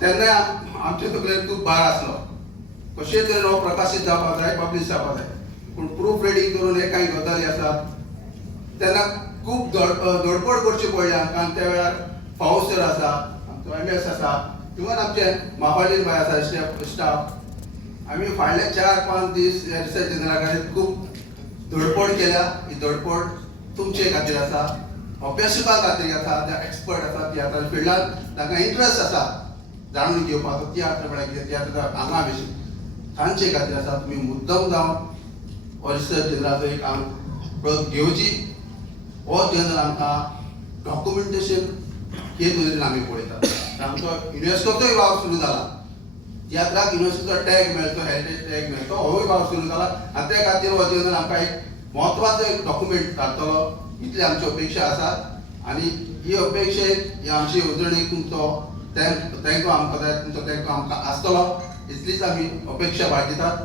तेन्ना आमचे तकलेंत खूब भार आसलो. कशे तरेन हो प्रकाशीत जावपाक जाय, पब्लीश जावपाक जाय. पूण प्रूफ रिडींग करून हे कांय गजाली आसात तेन्ना खूब धडपड करची पडली आमकां. आनी त्या वेळार फावो सर आसा, आमचो MS आसा, इवन आमचे मापालीन बाय आसा स्टाफ. आमी फाटले 4-5 दीस ह्या रिसर्च जर्नला खातीर खूब धडपड केल्या. ही धडपड तुमचे खातीर आसा, अभ्यासकां खातीर आसा, जे एक्सपर्ट आसा तियात्रा फिल्डांत, तांकां इंट्रस्ट आसा जाणून घेवपाचो तियात्र म्हळ्यार कितें, तियात्राच्या आंगां विशीं, तांचे खातीर आसा. तुमी मुद्दम जावन हो रिसर्च जर्नलाचो एक प्रत घेवची. हो जर्नल आमकां डॉक्युमेंटेशन हे नदरेन आमी पळयतात. आमचो युनेस्कोचोय वावर सुरू जाला. तियात्राक युनेस्कोचो टॅग मेळचो, हेरिटेज टॅग मेळचो, होय वावर सुरू जाला. आनी त्या खातीर हो जर्नल आमकां एक म्हत्वाचो एक डॉक्युमेंट थारतलो, इतली आमची अपेक्षा आसा. आनी ही अपेक्षेक ही आमची येवजणेक तुमचो थँक्यू आमकां जाय, तुमचो थँक्यू आमकां आसतलो, इतलीच आमी अपेक्षा बाळगितात.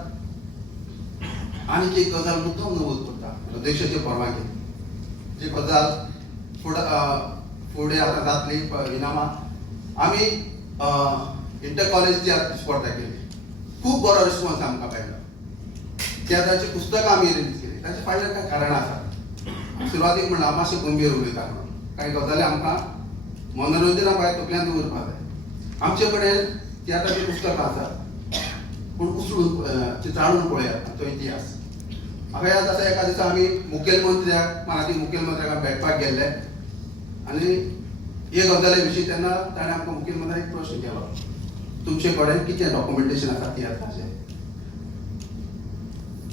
आनीक एक गजाल मुद्दम नमूद करता अध्यक्षाचे परवानगी. जी गजाल फुडें आतां जातली इनामां. आमी इंटर कॉलेज तियात्र स्पर्धा केली, खूब बरो रिस्पॉन्स आमकां मेळ्ळो. तियात्राची पुस्तकां आमी रिलीज केली. ताचे फाटल्यान कांय कारणां आसात. सुरवातीक म्हणल्यार हांव मातशें गंभीर उलयता म्हणून कांय गजाली आमकां मनोरंजना भायर तकल्यांत दवरपाक जाय. आमचे कडेन तियात्राची पुस्तकां आसात. पूण उसळून चित्राळून पळयात तो इतिहास. म्हाका याद आसा एका दिसा आमी मुखेलमंत्र्याक मानाची मुखेलमंत्र्याक भेटपाक गेल्ले आनी हे गजाली विशीं तेन्ना ताणें आमकां मुखेलमंत्र्याक एक प्रश्न केलो, तुमचे कडेन कितें डॉक्युमेंटेशन आसा तियात्राचें?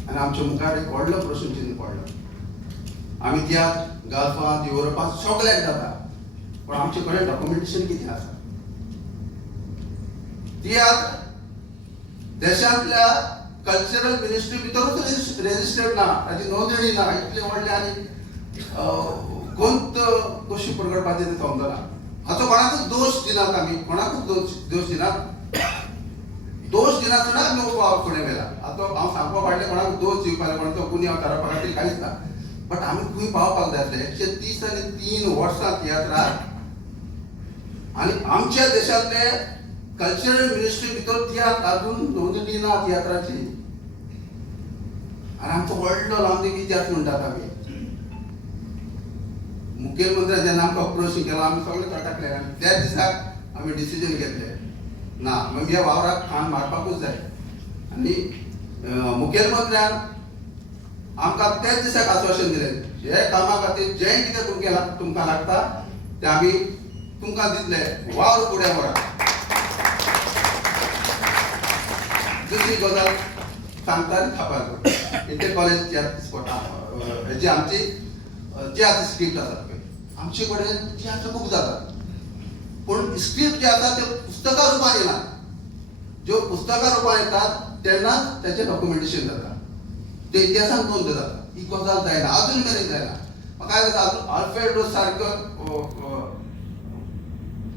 आनी आमच्या मुखार एक व्हडलो प्रश्न चिन्ह पडलो. आमी तियात्र गल्फांत युरोपांत सगळ्याक जाता, पण आमचे कडेन डॉक्युमेंटेशन कितें आसा? तियात्र देशांतल्या कल्चरल मिनिस्ट्री भितरूच रेजिस्टर्ड ना, ताची नोंदणी ना. इतले व्हडले आनी गोंत कशी प्रगटपाचें तें समजना. हाचो कोणाकूच दोश दिनात आमी, कोणाकूच दोश दिनात. दोश दिनासतना आमी हो वावर फुडें व्हेला. आतां हांव सांगपा फाटलें कोणाक दोश दिवपाक कोण तो कुणी अवतारा खातीर कांयच ना. बट आमी खंय पावपाक जाय आसलें 130 वर्सां तियात्राक आनी आमच्या देशांतले कल्चरल मिनिस्ट्री भितर तियात्र अजून नोंदणी ना तियात्राची. आनी आमचो व्हडलो लांबी इतिहास म्हणटात आमी. मुखेलमंत्र्यान जेन्ना आमकां प्रश्न केलो आमी सगळे तटाकले आनी त्या दिसाक आमी डिसिजन घेतलें ना मागीर ह्या वावराक खाण मारपाकूच जाय. आनी मुखेलमंत्र्यान आमकां त्याच दिसाक आश्वासन दिलें, हे कामा खातीर जें कितें तुमकां लागता तें आमी तुमकां दितले, वावर फुडें व्हरात. दुसरी गजाल सांगता खापार इंटर कॉलेज तियात्र स्पोर्टां हेची आमची तियात्र स्क्रिप्ट आसात पळय, आमचे कडेन तियात्र खूब जातात, पूण स्क्रिप्ट जे आसा ते पुस्तका रुपान येनात. ज्यो पुस्तका रुपान येतात तेन्नाच तेचें डॉक्युमेंटेशन जाता, ते इतिहासान नोंद जाता. ही गजाल जायना, अजून मेरेन जायना. म्हाका दिसता अजून आल्फ्रेड रोज सारको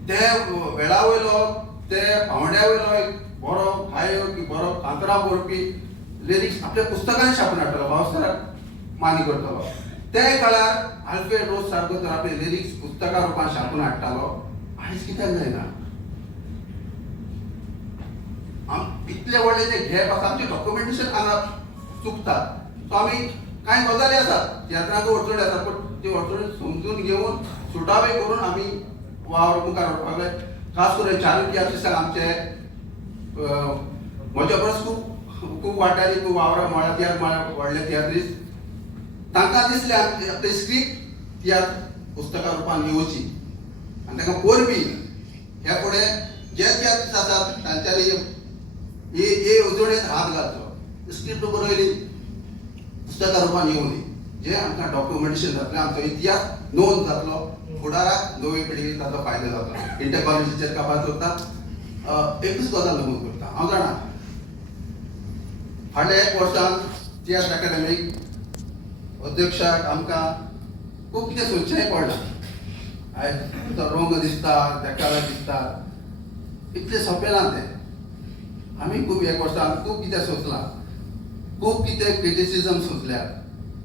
ते वेळा वयलो ते पावंड्या वयलो एक बरो गायक की बरो कांतरां बरोवपी लिरिक्स आपल्या पुस्तकांत छापून हाडटलो, भावसाराक मानी करतलो. ते काळार आल्फ्रेड रोज सारको जर आपले लिरिक्स पुस्तका रुपान छापून हाडटालो, आयज कित्याक जायना? इतले व्हडले जे गॅप आसा आमचे डॉक्युमेंटेशन हांगा चुकतात. सो आमी कांय गजाली आसात तियात्राक अडचणी आसात, पूण ती अडचणी समजून घेवन सुटावे करून आमी वावर मुखार व्हरपाक जाय. खास करून 4 तियात्र दिसाक आमचे म्हज्या परस खूब वाटारी खूब वावरां मळा तियात्र व्हडले तियात्रीस तांकां दिसलें आपली स्क्रिप्ट तियात्र पुस्तका रुपान येवची आनी तांकां पोरबी ह्या फुडें जे तियात्र आसात तांच्यानी हे अडचणेक हात घालचो. स्क्रिप्ट बरयली पुस्तका रुपान येवं दी, जे आमकां डॉक्युमेंटेशन जातलें, आमचो इतिहास नोंद जातलो, फुडाराक नवी पिढीक ताचो फायदो जातलो. इंटर कॉलेजीचेर काबार करता एकूच गजाल नमूद करता. हांव जाणा फाटल्या 1 वर्सान तियात्र अकादेमीक अध्यक्षाक आमकां खूब कितें सोदचेंय पडलां. आयज तो रंग दिसता, देखावे दिसता, इतलें सोंपें ना तें. आमी खूब 1 वर्सान खूब कितें सोंसलां, खूब कितें क्रिटिसिजम सोंसल्यात,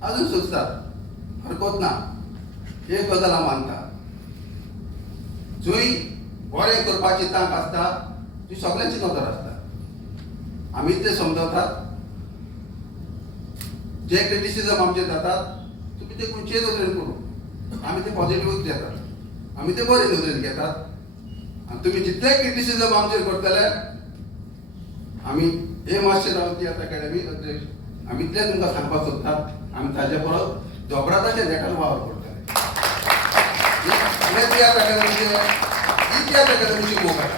अजून सोंसतात, हरकत ना. एक गजाल हांव मानता, जंय बरें करपाची तांक आसता ती सगळ्यांची नदर आसता. आमी ते समजवतात, जे क्रिटिसिजम आमचे जातात तुमी ते खंयचेय नदरेन करूं, आमी ते पॉझिटिव्हच घेतात, आमी ते बरे नदरेन घेतात. आनी तुमी जितले क्रिटिसिजम आमचेर करतले आमी हे मातशें रावन तियात्र अकादेमी अध्यक्ष आमी इतलें तुमकां सांगपाक सोदतात, आमी ताजे परस जोबराताच्या नेटान वावर करतले. तियात्र अकादेमीची मोख आसा.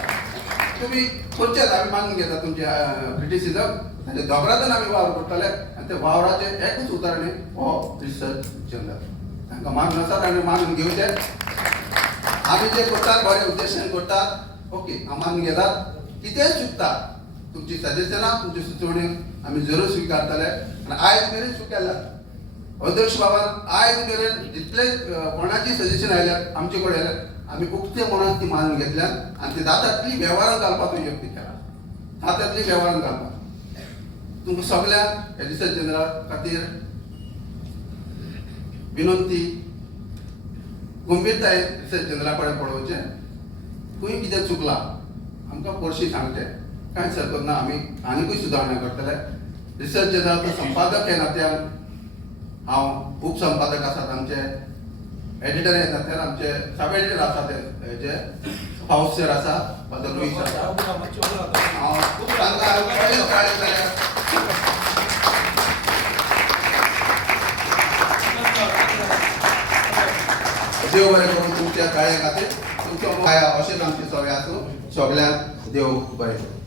तुमी खंयचेच आमी मानून घेतात तुमचे क्रिटिसिजम, ताचे जोबरातान आमी वावर करतले आनी ते वावराचे एकूच उदाहरण हो रिसर्च जर्नल. तांकां मानून आसात आनी मानून घेवचे. आमी जे करतात बरे उद्देशान करतात, ओके हांव मानून घेतात. कितेंय चुकता तुमची सजेशनां तुमची सुचोवणी आमी जरूर स्विकारतले. आनी आयज मेरेन स्विकारल्यात अध्यक्ष बाबान, आयज मेरेन जितले कोणाची सजेशन आयल्यात आमचे कडेन आमी उक्ते मनान ती मानून घेतल्यात आनी ती जाता तितली वेव्हारांत घालपाचो यत्न केला, जाता तितली वेव्हारांत घालपाक. तुमकां सगळ्यांक रिसर्च जनरला खातीर विनंती, गंभीरतायेन रिसर्च जनरला कडेन पळोवचें. खंय कितें चुकलां आमकां परशी सांगचें, कांयच हरकत ना, आमी आनीकूय सुदारणा करतले. रिसर्च जनरलाचो संपादक हे नात्यान हांव उपसंपादक आसात आमचे, एडिटर हे नात्यान आमचे सब एडिटर आसात हेजे फावस सर आसा, फादर लुईस आसा. हांव खूब सांगता शाळेत जाल्या. देव बरें करून तुमच्या शाळे खातीर तुमचो पाया अशेंच आमची सगळे आसूं. सगळ्यांक देव बरें करूं.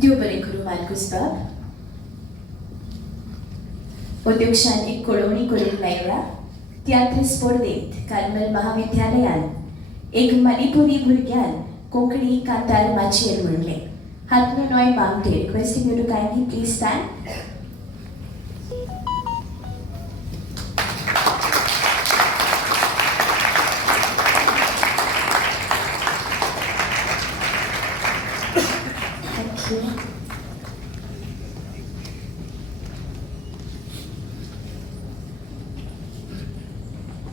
देव बरें करूं मार्कुस बाब. अध्यक्षान एक कळवणी करूंक लायल्या. तियात्र स्पर्धेत कार्मेल महाविद्यालयान एक मणिपुरी भुरग्यान कोंकणी कांतार माचयेर म्हणले. हातनोय बामटे requesting you to kindly please stand.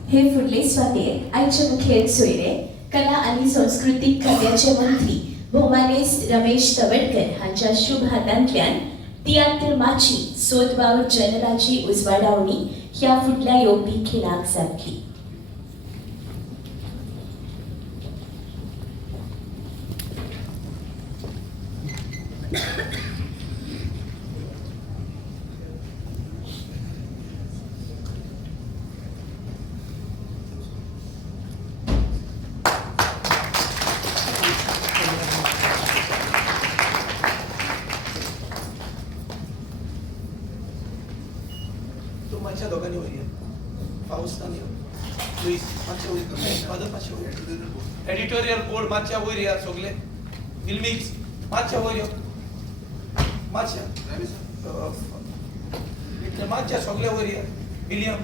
हे फुडले स्वातेर आयचे मुखेल सोयरे कला आणि सांस्कृतिक कार्याचे मंत्री भौमानेस्त रमेश तवडकर हांच्या शुभ हातांतल्यान तियात्र माची सोदवाव जनराची उजवाडावणी ह्या फुडल्या येवपी खिणाक जातली. मातशा दोगांनी वया पावस ना लुईस मातशा वयर फादर मातशा वयर एडिटोरियल बोर्ड मातशा वयर या सगळे फिल्मिक्स मातशा वयर यो मातशा इतले मातशा सगळे वयर या विलियम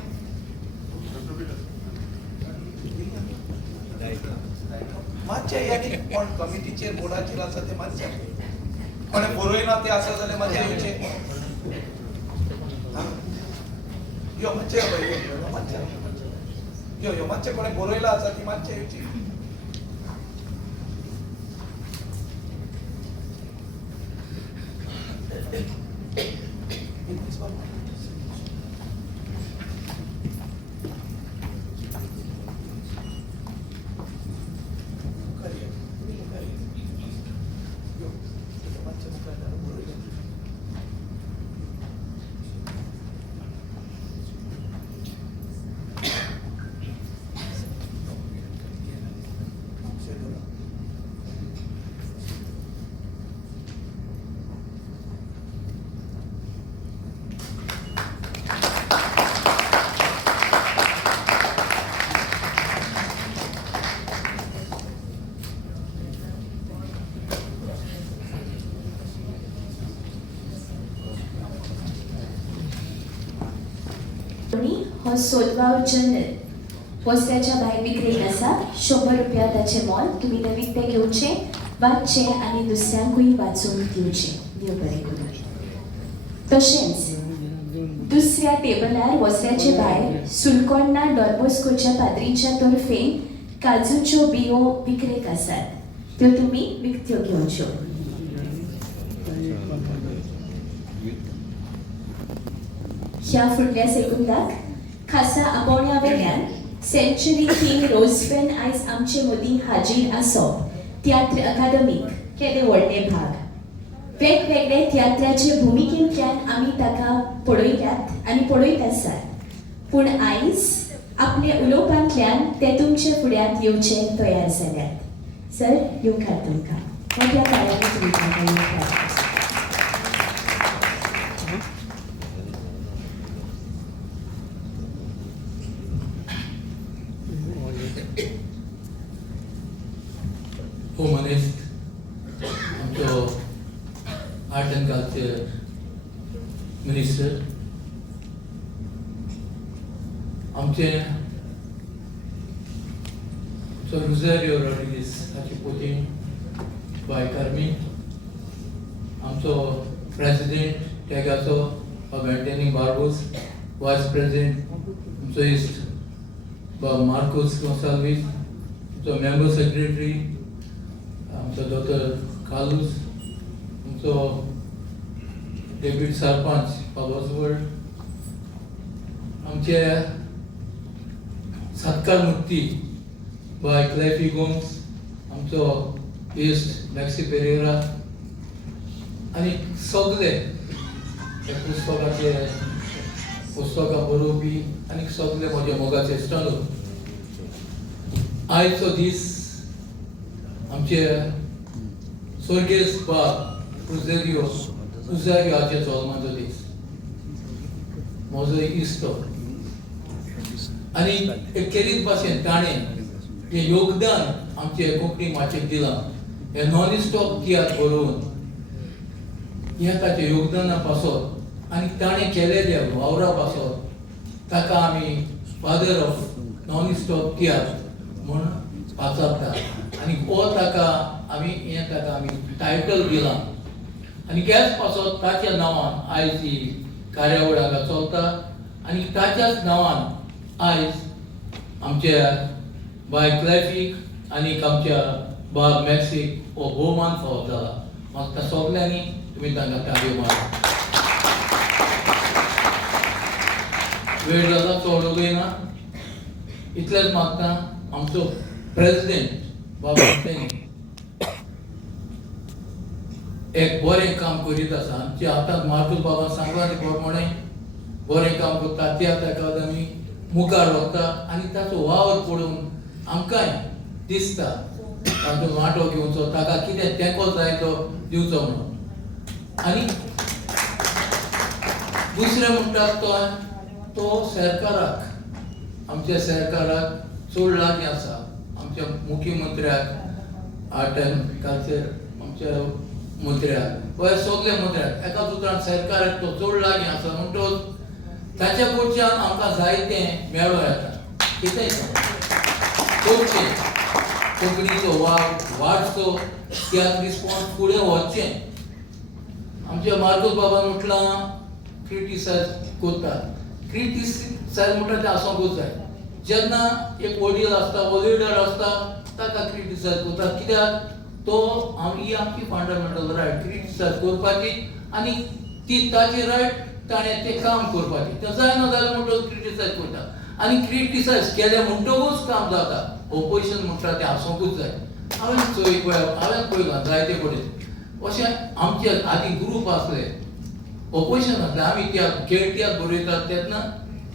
मातशा यानी कोण कमिटीचेर बोर्डाचेर आसा ते मातशा कोणे बरोयना ते आसा जाल्यार मातशा येवचे. यो मातशे यो मातशे यो मातशे कोणे बरोयला आसा ती मातशे येवची. हो सोदवाव जनरल पोस्टाच्या भायर विक्रेक आसा. 100 रुपया ताचे मोल. तुम्ही ते विकते घेवचे वाचचे आणि दुसऱ्यांकूय वाचून दिवचे. देव बरें करूं. तशेंच दुसऱ्या टेबलार वस्त्याचे भायर सुलकोन्ना डॉर्बोस्कोच्या पाद्रीच्या तर्फेन काजूच्यो बियो विक्रेक आसात. त्यो तुम्ही विकत्यो घेवच्यो. ह्या फुडल्या सेकंदाक खासा आबोण्या वेल्यान सेंचुरी किंग रोजबेन आयज आमचे मदीं हाजीर आसप. तियात्र अकादमीक केले व्हडले भाग. वेगवेगळे तियात्राचे भुमिकेंतल्यान आमी ताका पळयल्यात आनी पळयत आसात. पूण आयज आपले उलोवपांतल्यान ते तुमचे फुड्यांत येवचे तयार जाल्यात. सर येवकार तुमकां. मोठ्या पांयांनी तुमी ताका येवकार. Humanist, आमचो आर्ट एंड कल्चर मिनिस्टर, आमचे Rosario Rodriguez हाची पोतीन बाय कार्मी, आमचो प्रेसिडेंट तेगाचो Anthony Barbos, वायस प्रेसिडेंट आमचो इस्ट मार्कोस गोन्साल्वीस, आमचो मेंबर सेक्रेटरी आमचो डॉक्टर कालूस, आमचो डेप्युटी सरपंच पालोसवड, आमचे सत्कार मुक्ती बाय क्लेफी गोम्स, आमचो इस्ट मॅक्सी पेरेरा आनी सगळे पुस्तकां बरोवपी आनी सगळे म्हज्या मोगाचे इश्टांनो, आयचो दीस आमचे स्वर्गेस बाब रुझारियोचे जल्माचो दीस. म्हजो इश्ट आनी एक केरीत भाशेन ताणें जें योगदान आमचे कोंकणी माचयेक दिलां, हें नॉन स्टॉप तियात्र बरोवन ह्या ताच्या योगदाना पासत आनी ताणें केलेल्या वावरा पासत ताका आमी father of non stop tiatr म्हूण पाचारता आनी हो ताका आमी टायटल दिलां आनी त्याच पासत ताच्या नांवान आयज ही कार्यावळ हांगा चलता आनी ताच्याच नांवान आयज आमच्या बाय क्लॅफीक आनी आमच्या बाब मॅक्सीक हो भोवमान फावो जाला. म्हाका सगल्यांनी तुमी तांकां ताळयो मारा. वेळ जाता चड उलयना, इतलेंच मागता आमचो प्रेसिडेंट बाबा एक बरें काम करीत आसा. आमचे आतां मार्तूल बाबा सांगला ते प्रमाणे बरें काम करता, तियात्र अकादमी मुखार व्हरता आनी ताचो वावर पळोवन आमकांय दिसता ताचो वांटो घेवचो, ताका कितें तेंको जाय तो दिवचो म्हणून. आनी दुसरें म्हणटात तो सरकाराक, आमच्या सरकाराक चड लागीं आसा. आमच्या मुख्यमंत्र्याक, आर्ट एंड कल्चर आमच्या मंत्र्याक वा सगळे मंत्र्याक एका उतरान सरकाराक तो चड लागीं आसा म्हणटच ताच्या कडच्यान आमकां जायतें मेळो येता. कितेंय कोंकणीचो वाडचो तियात्र रिस्पॉन्स फुडें वचचें. आमच्या मार्तूल बाबान म्हटलां क्रिटिसायज करतात. क्रिटिसायज म्हणटा तें आसूंकूच जाय. जेन्ना एक वडील आसता वो लिडर आसता ताका क्रिटिसायज करतात. कित्याक तो ही आमची फंडामेंटल रायट क्रिटिसायज करपाची आनी ती ताची रायट ताणें तें काम करपाचें. तें जायना जाल्यार म्हणटच क्रिटिसायज करता आनी क्रिटिसायज केलें म्हणटकूच काम जाता. ओपोजिशन म्हणटा तें आसूंकूच जाय. हांवें पळयलां जायते कडेन अशें आमचे आदीं ग्रूप आसले, ओपोजिशन आसलें. आमी खेळ तियात्र बरयतात तेन्ना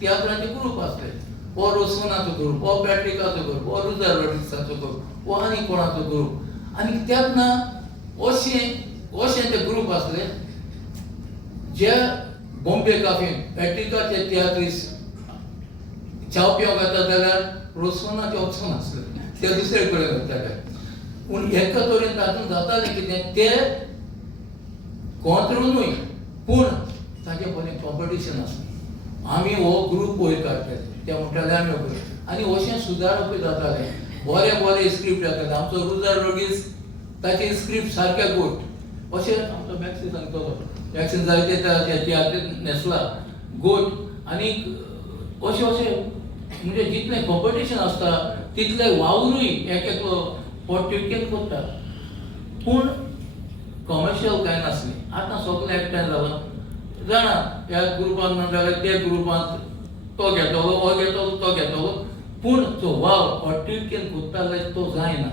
तियात्राचे ग्रूप आसले. हो रोसवनाचो ग्रूप, हो पॅट्रिकाचो ग्रूप, हो रुजार रॉड्रिग्साचो ग्रूप, हो आनी कोणाचो ग्रूप. आनी तेन्ना अशें ते ग्रूप आसले जे बॉम्बे काफेन पॅट्रिकाचे तियात्रीस चाव पिवंक येता जाल्यार रोसवनाचे वचून नासले, ते दुसरे कडेन वताले. पूण एका तरेन तातूंत जातालें कितें तें कोंत्रुनूय पूण ताचें बरें कॉम्पिटिशन आसलें. आमी हो ग्रूप वयर काडटाले, ते म्हणटाले आमी आनी अशें सुदारपूय जातालें. बरे स्क्रिप्ट येताले. आमचो रुजार रॉड्रिग्स ताचे स्क्रिप्ट सारके गोट अशें आमचो मॅक्सी सांगतलो. मॅक्सीन जायते तियात्र न्हेसला गोट आनी अशें म्हणजे जितलें कॉम्पिटिशन आसता तितलें वावरूय एकलो पोटिकेन करता. पूण कमर्शियल कांय नासलें. आतां सगळें एकठांय जालां. जाणा ह्या ग्रुपान ना जाल्यार त्या ग्रुपांत तो घेतलो, हो घेतलो, तो घेतलो. पूण तो वाव पोटिकेन करता जाल्यार तो जायना.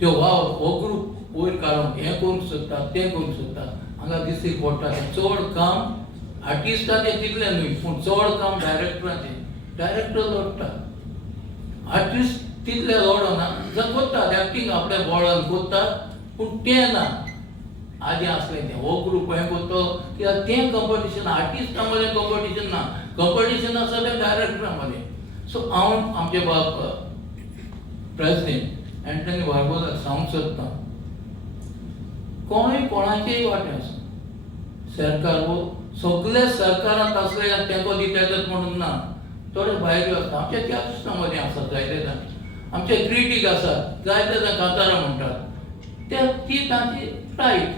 तो वाव हो ग्रूप वयर काडून हें करूंक सोदता, तें करूंक सोदता. हांगा दिसती पडटा चड काम आर्टिस्टाचें तितलें न्हय, पूण चड काम डायरेक्टराचें. डायरेक्टर लढटा, आर्टिस्ट तितलें लढना. जर करता एक्टींग आपल्या बळान करता पूण तें ना. आदी आसलें तें हो ग्रूप हें करतो कित्याक तें कॉम्पिटिशन आर्टिस्टा मदें कॉम्पिटिशन ना. कॉम्पिटिशन आसा तें डायरेक्टरा मदें. सो हांव आमचे बाब प्रेसिडेंट एंटनी बार्बोसाक सांगूंक सोदता कोणाचेय वाटें आसा सरकार वो सगळे सरकारांत आसले तेंको दिता म्हणून ना. थोडे भायल्यो आसता. आमच्या तियात्रिस्टां मदें आसात जायते जाण. आमचे क्रिटीक आसात जायते जाण कांतारां म्हणटात. ती तांची रायट,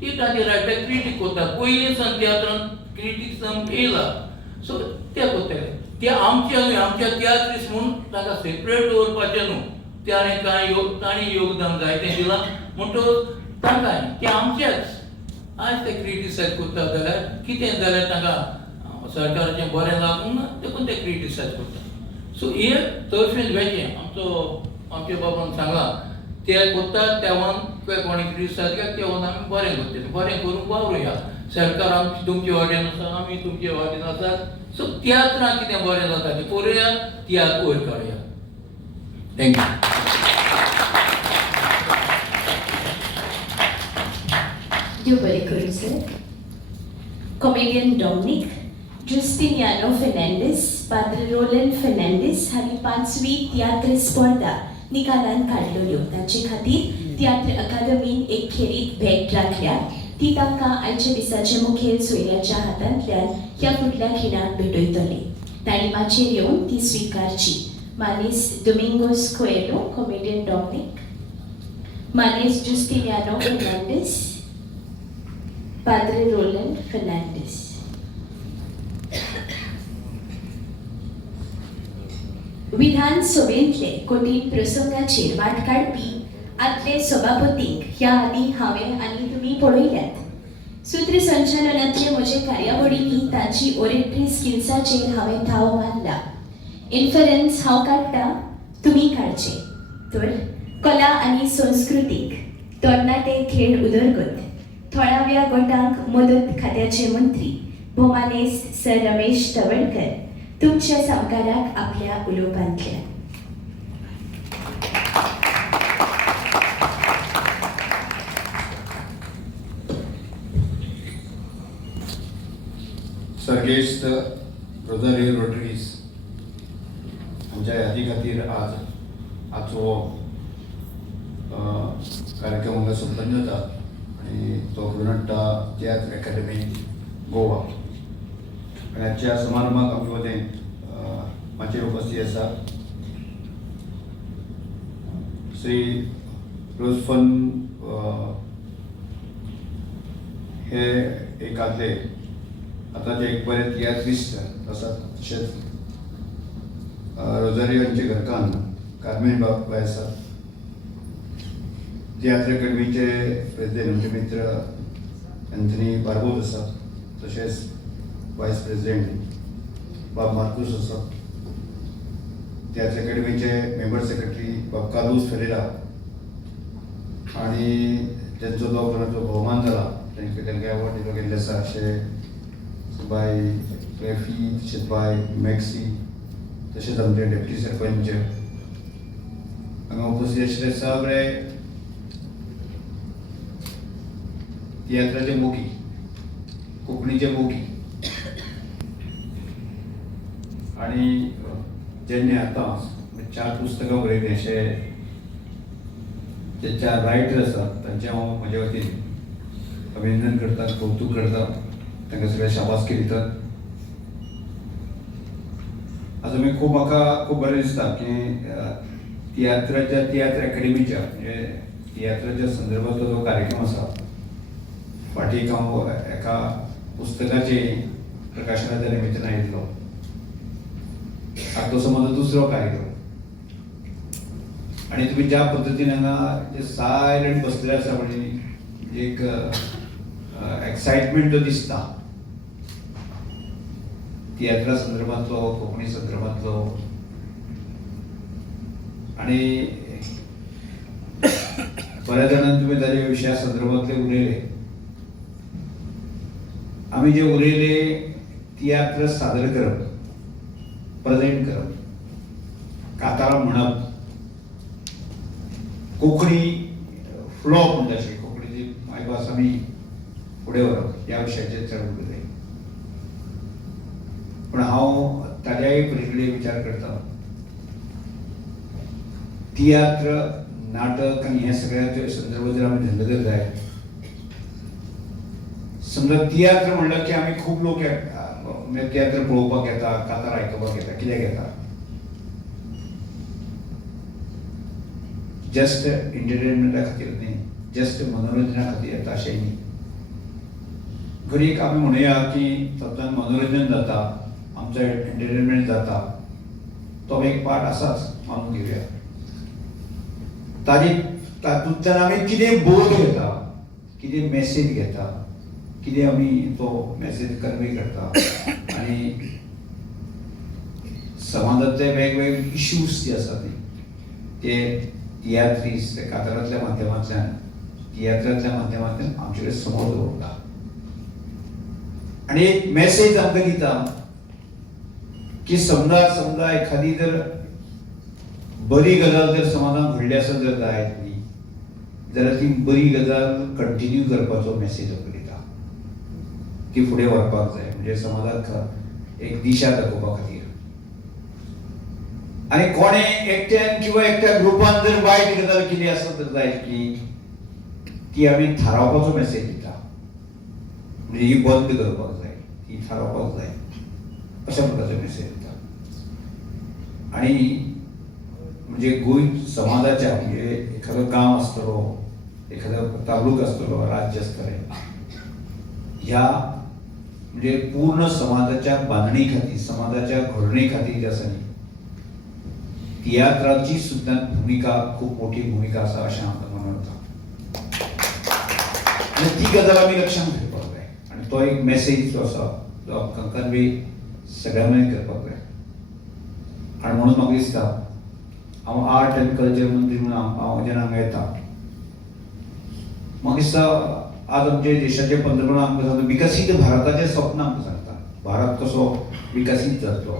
ती तांची रायट. ते क्रिटीक करतात. पयलीं सावन तियात्रांत क्रिटिक्सां येयला. सो ते करतले. ते आमचे न्हय, आमच्या तियात्रिस्ट म्हणून ताका सेपरेट दवरपाचें न्हू. ताणें योगदान जायतें दिलां म्हणटच तांकांय ते आमचेच. आज ते क्रिटिसायज करता जाल्यार कितें जाल्यार तांकां सरकाराचें बरें लागूंक ना देखून ते क्रिटिसायज करता. सो हे तर्फेन वेचें आमचे बाबान सांगलां ते कोत्तात तेव्हा कोणी दिसतात का तेव्हा आम्ही बरें करतले बरें करून वावरूया सरकार आमची तुमचे वाटेन आसा आमी तुमचे वाटेन आसात सो तियात्रां कितें बरें जाता तें करुया तियात्र वयर काडुया थँक्यू देव बरें करूं sir comedian Dominic जुस्टिनियानो Fernandes Padu Rolan Fernandes हांणी 5वी तियात्र स्पर्धा निकालान काडलेल्यो ताचे खातीर तियात्र अकादमीन एक खेरीत भेट राखल्या ती तांकां आयच्या दिसाचे मुखेल सोयऱ्याच्या हातांतल्यान ह्या फुडल्या खिणाक भेटयतली तांणी माचयेर येवन ती स्विकारची Menezes Domingos Coelho comedian Dominic Menezes Justiniano Fernandes Padre Roland Fernandes. विधानसभेंतले कठीण प्रसंगाचेर वाट काडपी आदले सभापतींक ह्या आदी हांवें आनी तुमी पळयल्यात सूत्रसंचालनांतले म्हजे कार्यावळींनी तांची ओरेटरी स्किल्साचेर हांवें थाव मारला इन्फरन्स हांव काडटा तुमी काडचे तर कला आनी संस्कृतीक तरणाटे खेळ उदरगत थळाव्या गटांक मदत खात्याचे मंत्री भोमानेस सर रमेश तवळकर तुमच्या सामकाराक आपल्या उलोवपांतल्या सर्गेस्त रोजारियो रोड्रिगीस आमच्या यादी खातीर आजचो कार्यक्रम हांगा संपन्न जाता आनी तो ब्रुनाट्टा तियात्र अकादमी गोवा आनी आजच्या समारंभाक आमचे वतीन माचयेर उपस्थित आसा श्री रोजफन हे एक आदले आतांचे एक बरे तियात्रिस्ट आसात तशेंच रोजारियो हांचे घरकान्न कार्मेन बाय आसात तियात्र अकादमीचे प्रेसिडेंट आमचे मित्र एंथनी बार्बोस आसात तशेंच वायस प्रेसिडेंट बाब मार्कूस आसात तियात्र अकादमीचे मेंबर सेक्रेटरी बाब कार्लोस फेरेरा आनी तेंचो जो भोवमान जाला तांकां अवॉर्ड दिलो गेल्ले आसा अशें बाय क्लेफी तशेंच बाय मॅक्सी तशेंच आमचे डेप्युटी सरपंच हांगा उपस्थित आशिल्ले सगळे तियात्राचे मोगी कोंकणीचे मोगी आनी जेन्ने आतां 4 पुस्तकां बरयलीं अशें जे 4 रायटर आसात तांचे हांव म्हजे वतीन अभिनंदन करता कौतुक करता तांकां सगळे शाबासकी दितात म्हाका खूब बरें दिसता की तियात्र अकादमीच्या म्हणजे तियात्राच्या संदर्भातलो जो कार्यक्रम आसा फाटीक हांव एका पुस्तकाचे प्रकाशनाच्या निमित्तान आयिल्लो तो समज दुसरो कार्यक्रम आनी तुमी ज्या पद्दतीन हांगा जे सायलंट बसलेले आसा म्हणजे एक एक्सायटमेंट जो दिसता तियात्रा संदर्भातलो कोंकणी संदर्भातलो आनी बऱ्याच जाणांनी तुमी ताच्या विशया संदर्भातले उलयले आमी जे उलयले तियात्र सादर करप प्रेजेंट करप कातारां म्हणप कोंकणी फ्लॉप म्हणटा अशी कोंकणीची मायभास आमी फुडें व्हरप ह्या विशयाचेर चड उलयले पण हांव ताच्याय पलीकडे विचार करता तियात्र नाटक आनी हे सगळ्याचे संदर्भ जर आमी धरले जर जाय समजा तियात्र म्हणलं की आमी खूब लोक तियात्र पळोवपाक येता कातार आयकपाक येता कित्याक येता जस्ट एंटरटेनमेंटा खातीर न्ही जस्ट मनोरंजना खातीर येता अशें न्ही घडीक आमी म्हणुया की तातूंत मनोरंजन जाता आमचो एंटरटेनमेंट जाता तो एक पार्ट आसाच मानून घेवया तातूंतल्यान आमी कितें बोध घेता कितें मॅसेज घेता कितें आमी तो मॅसेज कन्वे करता आनी समाजांतले वेगवेगळे इश्यूज जे आसा ते तियात्रीस कातरांतल्या माध्यमांतल्यान तियात्रांतल्या माध्यमांतल्यान आमचे कडेन समोर दवरला आणि एक मेसेज आमकां दिता की समजा एखादी जर बरी गजाल जर समाजान घडली आसत जर जायत न्ही जाल्यार ती बरी गजाल कंटिन्यू करपाचो मेसेज आमकां दिता की फुडें व्हरपाक जाय म्हणजे समाजाक एक दिशा दाखोवपा खातीर आणि कोणे एकट्यान किंवा एकट्या ग्रुपान जर वायट गजाल कितें आसत जर जायत ती आमी थारावपाचो मेसेज दिता म्हणजे ही बंद करपाक जाय ही थारावपाक जाय अशा प्रकारचो मेसेज दिता आणि म्हणजे गोंय समाजाच्या म्हणजे एखादो गांव आसतलो एखादो तालुको आसतलो राज्य आसतलें ह्या म्हणजे पूर्ण समाजाच्या बांदणी खातीर समाजाच्या घडणी खातीर जे आसा न्ही तियात्राची सुद्दां भूमिका खूप मोठी भूमिका आसा अशें आमकां म्हणटा आणि ती गजाल आमी लक्षांत घेवपाक जाय आणि तो एक मेसेज जो आसा तो आमकां कन्वे सगळ्यां मेळून करपाक जाय आणि म्हणून म्हाका दिसता हांव आर्ट एंड कल्चर मंत्री म्हणून हांव जेन्ना हांगा येता म्हाका दिसता आज आमचे देशाचे पंतप्रधान आमकां सांगता विकसीत भारताचें स्वप्न आमकां सांगता भारत कसो विकसीत जातलो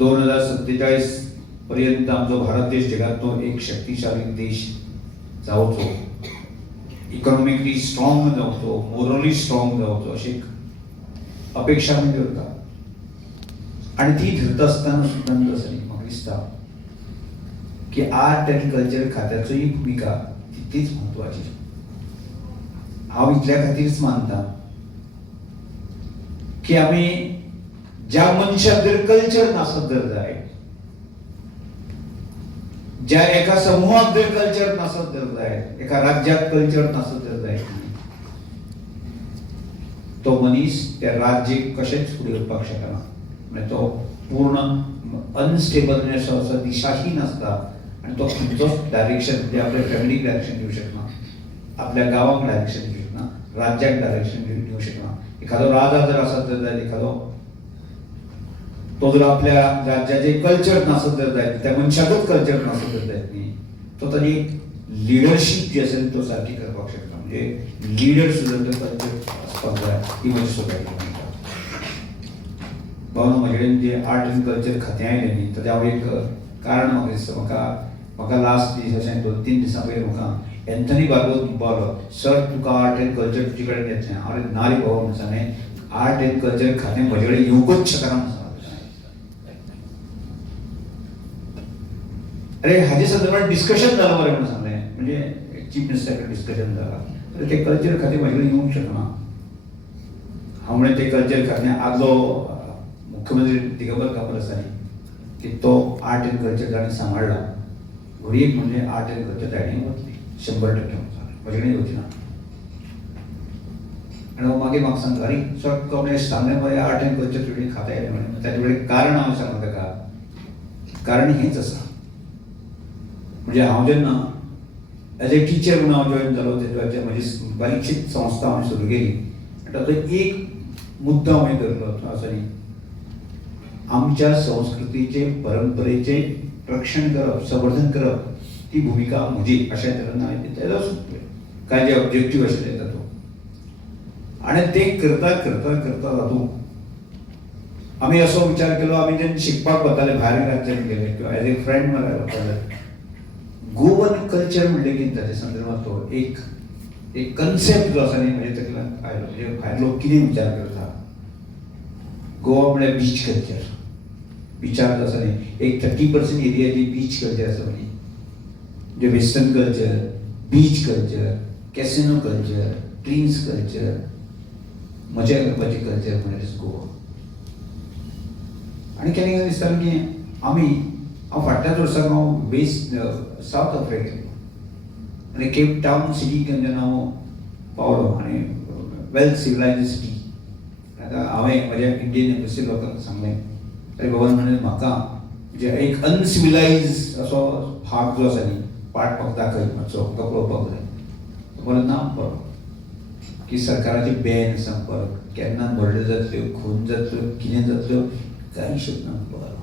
2047 पर्यंत आमचो भारत देश जगांतलो एक शक्तिशाली देश जावचो इकॉनॉमिकली स्ट्रॉंग जावचो मोरली स्ट्रॉंग जावचो अशी एक अपेक्षा आमी करता आणि ती धरता आसतना सुद्दां म्हाका दिसता की आर्ट एंड कल्चर खात्याचोय भूमिका तितलीच म्हत्वाची हांव इतल्या खातीरच मानता की आमी ज्या मनशाक जर कल्चर नासत जर जाय ज्या एका समूहाक जर कल्चर नासत जर जाय एका राज्यात कल्चर नासत जर जाय तो मनीस त्या राज्याक कशेंच फुडें व्हरपाक शकना म्हणजे तो पूर्ण अनस्टेबलनेस असो दिशाहीन आसता आणि तो खंयचोच डायरेक्शन म्हणजे आपल्या फॅमिलीक डायरेक्शन दिवं शकना आपल्या गांवाक डायरेक्शन दिवं शकना राज्याक डायरेक्शन दिवं शकना एखादो राजा जर आसत जर जाय एखादो तो जर आपल्या राज्याचे कल्चर नासत जर जाय त्या मनशाकच कल्चर नासत जर जायत न्ही तो ताची लिडरशीप जी आसा तो सारकी करपाक शकता म्हणजे लिडर सुद्दां तो कल्चर आसपाक जाय ही म्हजी सोसायटी म्हणटा भावना म्हजे कडेन जे आर्ट एंड कल्चर खातें आयलें न्ही ताचें हांव एक कारण म्हाका दिसता म्हाका लास्ट दीस अशें 2-3 दिसां पयलीं म्हाका Anthony बार्बोस म्हणपालो sir Tuka art and culture तुजे कडेन येतलें हांवें ना रे बाबा म्हणून सांगलें आर्ट एंड कल्चर खातें म्हजे कडेन येवंकूच शकना म्हणून अरे हाजे संदर्भात डिस्कशन जालां बरें म्हणून सांगलें म्हणजे चीफ मिनिस्टर कडेन डिस्कशन जालां तर ते कल्चर खातें म्हजे कडेन येवंक शकना हांव म्हणलें ते कल्चर खातें आदलो मुख्यमंत्री दिगंबर कामत आसा न्ही की तो आर्ट एंड कल्चर ताणें सांबाळ्ळा घडयेक म्हणजे आर्ट एंड कल्चर ताणें वतली 100% म्हजे कडेन येवची ना आनी मागीर म्हाका सांगता अरे सर तुका म्हणजे सांगलें मरे आर्ट एंड कल्चर तुजे खातें आयलें म्हणून ताचे कडेन कारण हांव सांगता ताका कारण हेंच आसा म्हणजे हांव जेन्ना एज ए टिचर म्हणून हांव जॉयन जालो तेन्ना म्हजी बारीकशी संस्था हांवें सुरू केली आनी ताचो एक मुद्दो हांवें धरलो तो आसा न्ही आमच्या संस्कृतीचे परंपरेचे रक्षण करप संवर्धन करप ती भूमिका म्हजी अशें तरेन हांवें तेजो कांय जे ऑब्जेक्टीव आशिल्ले तातूंत आनी ते करता करता करता तातूंत आमी असो विचार केलो आमी जेन्ना शिकपाक वताले भायर राज्यांत गेले किंवा एज ए फ्रेंड म्हणल्यार वताले गोवन कल्चर म्हणलें की ताचे संदर्भात तो एक कन्सेप्ट जो आसा न्ही म्हणजे तकल्यान आयलो म्हणजे भायर लोक कितें विचार करता गोवा म्हळ्यार बीच कल्चर बिचार जो आसा न्ही एक 30% एरिया जी बीच कल्चर आसा न्ही म्हणजे western culture beach culture casino culture drinks culture मजा करपाची कल्चर म्हळ्यार गोवा आनी केन्ना केन्ना दिसता की आमी हांव फाटल्याच वर्साक हांव वेस्ट सावथ आफ्रिकेन आनी केप टावन सिटी जेन्ना हांव पावलो आनी वेल सिविलायज्ड सिटी हांवें म्हज्या इंडियन एम्बसी लोकांक सांगलें अरे बाबा म्हणलें म्हाका म्हणजे एक अनसिविलायज असो भाग जो आसा न्ही पार्ट म्हाका दाखय मातसो म्हाका पळोवपाक जाय म्हणून ना बरो की सरकाराचे बॅन संपर्क केन्ना मर्डर जातल्यो खून जातल्यो कितें जातल्यो कांय शिकना बरो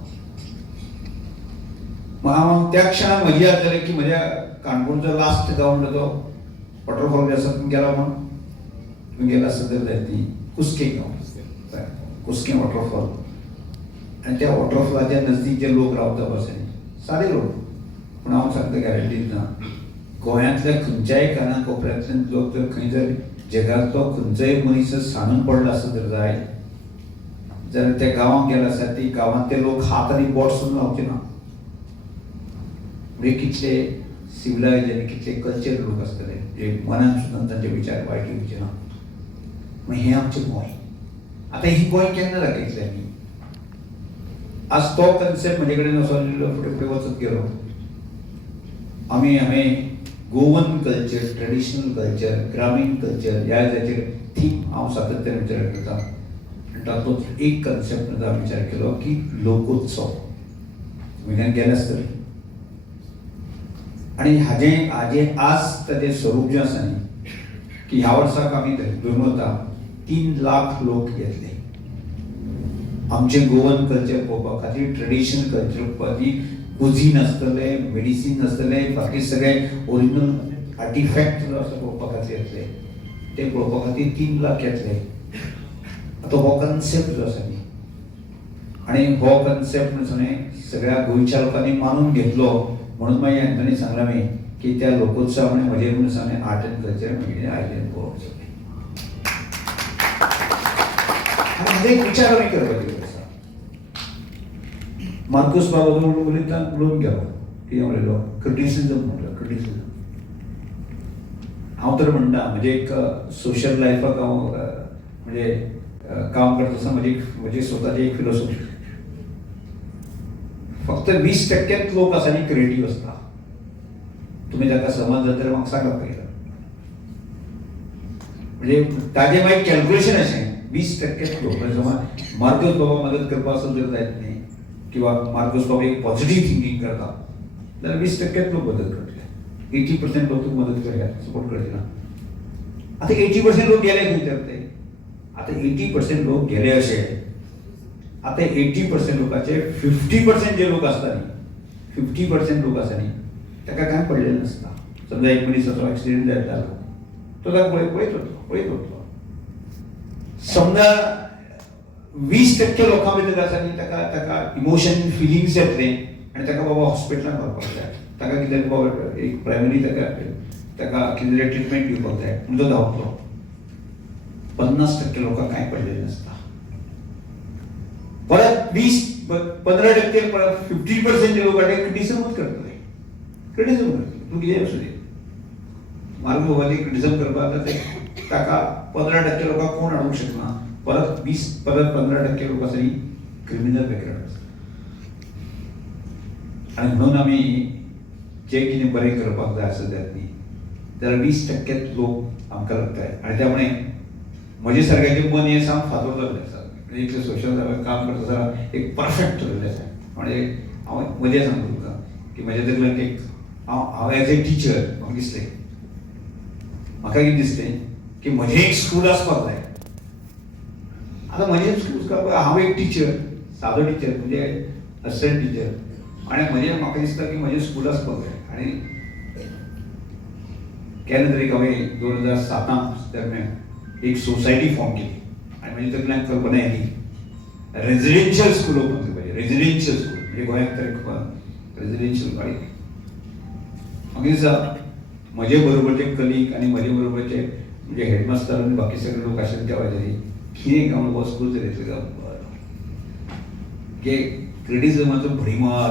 हांव त्या क्षणाक म्हजी याद जाली की म्हज्या काणकोणचो लास्ट गांव म्हणटा तो वॉटरफॉल आसा तुमी गेला म्हण तुमी गेला आसत जाल्यार ती कुस्के गांव कुस्के वॉटरफॉल आनी त्या वॉटरफॉलाच्या नजदीक जे लोक रावता बसले सारे लोक पूण हांव सांगता गॅरंटीड ना गोंयांतल्या खंयच्याय काना कोपऱ्यांतल्यान लोक जर खंय जर जगांतलो खंयचोय मनीस सांडून पडला आसत जर जाय जाल्यार त्या गांवांत गेला आसा ती गांवांत ते लोक हात आनी बोट सुद्दां लावचे ना म्हणजे कितले सिविलायज आनी कितले कल्चर लोक आसतले जे मनान सुद्दां तांचे विचार वायट येवचे ना मागीर हें आमचें गोंय आतां ही गोंय केन्ना दाखयतले आमी आज तो कन्सेप्ट म्हजे कडेन असो फुडें फुडें वचत गेलो हांवें गोवन कल्चर ट्रेडिशनल कल्चर ग्रामीण कल्चर ह्या जाचेर थीम हांव सातत्यान विचार करता आनी तातूंत एक कन्सेप्ट हांवें विचार केलो की लोकोत्सव तुमी गेले आसतले आनी हाजें आज ताजें स्वरूप जें आसा न्ही की ह्या वर्साक आमी धरून वता 3 लाख लोक येतले आमचें गोवन कल्चर पळोवपा खातीर ट्रेडिशनल कल्चर पळोवपा खातीर कुझीन आसतलें मेडिसीन आसतलें बाकी सगळें ओरिजिनल आर्टिफॅक्ट जो आसा पळोवपा खातीर येतले ते पळोवपा खातीर 3 लाख येतले आतां हो कन्सेप्ट जो आसा न्ही आनी हो कन्सेप्ट सगळ्या गोंयच्या लोकांनी मानून घेतलो म्हणून मागीर हांणी सांगलां की त्या लोकोत्सव म्हणजे म्हजे म्हणून सांगलें आर्ट एंड कल्चर म्हणजे आयलँड पळोवप आनी एक विचार आमी करपाची आसा मार्कोस बाबा उलोवन गेलो कितें उलयलो क्रिटिसिजम म्हणलो क्रिटिसिजम हांव तर म्हणटा म्हणजे एक सोशल लायफाक हांव म्हणजे काम करता आसतना म्हजी स्वताची एक फिलॉसॉफी फक्त 20% लोक आसा न्ही क्रिएटीव आसता तुमी ताका समज जाता म्हाका सांगा पयलीं म्हणजे ताजें मागीर कॅल्क्युलेशन अशें 20% लोक समज मार्कोस बाबा मदत करपा आसत जर जायत न्ही किंवा मार्कोस बाबा एक पॉझिटीव थिंकींग करता जाल्यार 20% लोक मदत करतले 80% लोक तुका मदत करया सपोर्ट करचे ना आतां 80% लोक गेले खंय तर ते आतां 80% लोक गेले अशे आतां 80% लोकांचे 50% जे लोक आसता न्ही 50% लोक आसा न्ही ताका कांय पडलेलें नासता समजा एक मनीसाचो एक्सिडेंट जालो तो ताका पळयत उरतलो समजा 20% लोकां भितर आसा न्ही ताका इमोशन फिलिंग्स येतले आनी ताका बाबा हॉस्पिटलांत व्हरपाक जाय ताका कितें बाबा एक प्रायमरी ताका कितें ट्रिटमेंट दिवपाक जाय म्हणून तो धांवतलो 50% लोकांक कांय पडलेलें नासता परत 15% परत 50% लोक क्रिटिसिजमूच करतले तूं कितें असू दे मार्ग बाबाची क्रिटिसिजम करपाक ताका 15% लोकांक कोण हाडूंक शकना परत 15% लोक आसा न्ही क्रिमिनल बॅकग्रावंड आसा आनी म्हणून आमी जें कितें बरें करपाक जाय आसत न्ही जाल्यार 20% लोक आमकां लागताय आनी त्यामुळे म्हजे सारक्याचें मन हें साम फातर जाल्लें आसा म्हणजे इतलें सोशल काम करता आसतना एक परफेक्ट थरलेलें आसा म्हणजे हांव मजें सांगता तुमकां की म्हाज्या तकलेंत एक हांव एज ए टिचर म्हाका दिसलें म्हाका कितें दिसलें की म्हजें एक स्कूल आसपाक जाय आतां म्हजें स्कूल हांव एक टिचर सादो टिचर म्हणजे असिस्टंट टिचर आनी म्हाका दिसता की म्हजें स्कूल आसपाक जाय आनी केन्ना तरी हांवें 2007 दरम्यान एक सोसायटी फॉर्म केली आनी म्हजे तकल्यान कल्पना येयली रेजिडेन्शियल स्कूल ओपन करपाचें रेजिडेन्शियल स्कूल म्हणजे गोंयांत तर रेजिडेन्शियल गाडी म्हाका दिसता म्हजे बरोबरचे कलीग आनी म्हजे बरोबरचे म्हणजे हेडमास्टर आनी बाकी सगळे लोक आशिल्ले त्या वेळाचेर कितें गांव हो स्कूल जर येतले की क्रिटिसिजमाचो भडीमार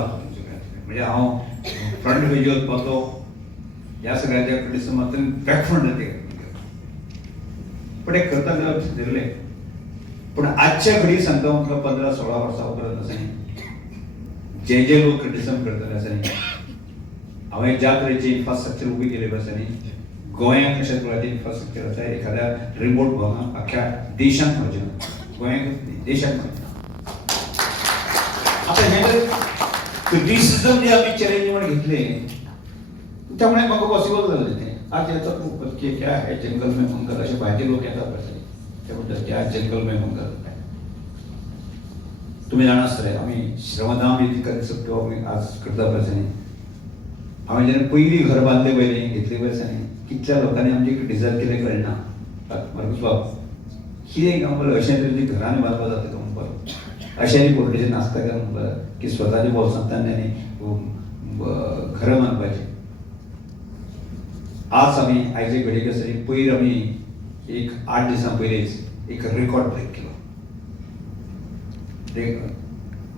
म्हणजे हांव फ्रंट पेजीर वचपाचो ह्या सगळ्याच्या क्रिटिसिजमांतल्यान बॅकफ्रंट जाते पण एक करता धरलें पूण आजच्या घडीक सांगता म्हाका 15-16 वर्सां उपरांत आसा न्ही जे लोक क्रिटिसिजम करतले आसा न्ही हांवें ज्या तरेची इन्फ्रास्ट्रक्चर उबी केलेली आसा न्ही गोंयांत अशा तरेची इन्फ्रास्ट्रक्चर आसा एखाद्या रिमोट भागांत आख्या देशांत वचना गोंयांतूच न्ही देशांत वचना आतां हे जर क्रिटिसिजम जे आमी चॅलेंज म्हणून घेतलें त्यामुळे म्हाका पॉसिबल जालें तें आज येता की क्या है जंगल में मंगल अशे भायचे लोक येतात ते म्हणटात की आज जंगल में मंगल तुम्ही जाणा आसतले आमी श्रमदान इतली कन्सेप्ट आमी आज करता पळय हांवें जेन्ना पयलीं घर बांदलें पयलें घेतले वर्सांनी कितल्या लोकांनी आमचे डिजर्व केलें कळना मार्गूस बाब कितें म्हणपाक अशें तरेची घरांनी बांदपाक जाता काय म्हणपाक अशें पोलिटिशन आसता काय म्हणपाक की स्वताच्या बोल्सांतल्यान घरां बांदपाचीं आज आमी आयचे घडये आसतली पयर आमी एक 8 दिसां पयलींच एक रेकॉर्ड ब्रेक केलो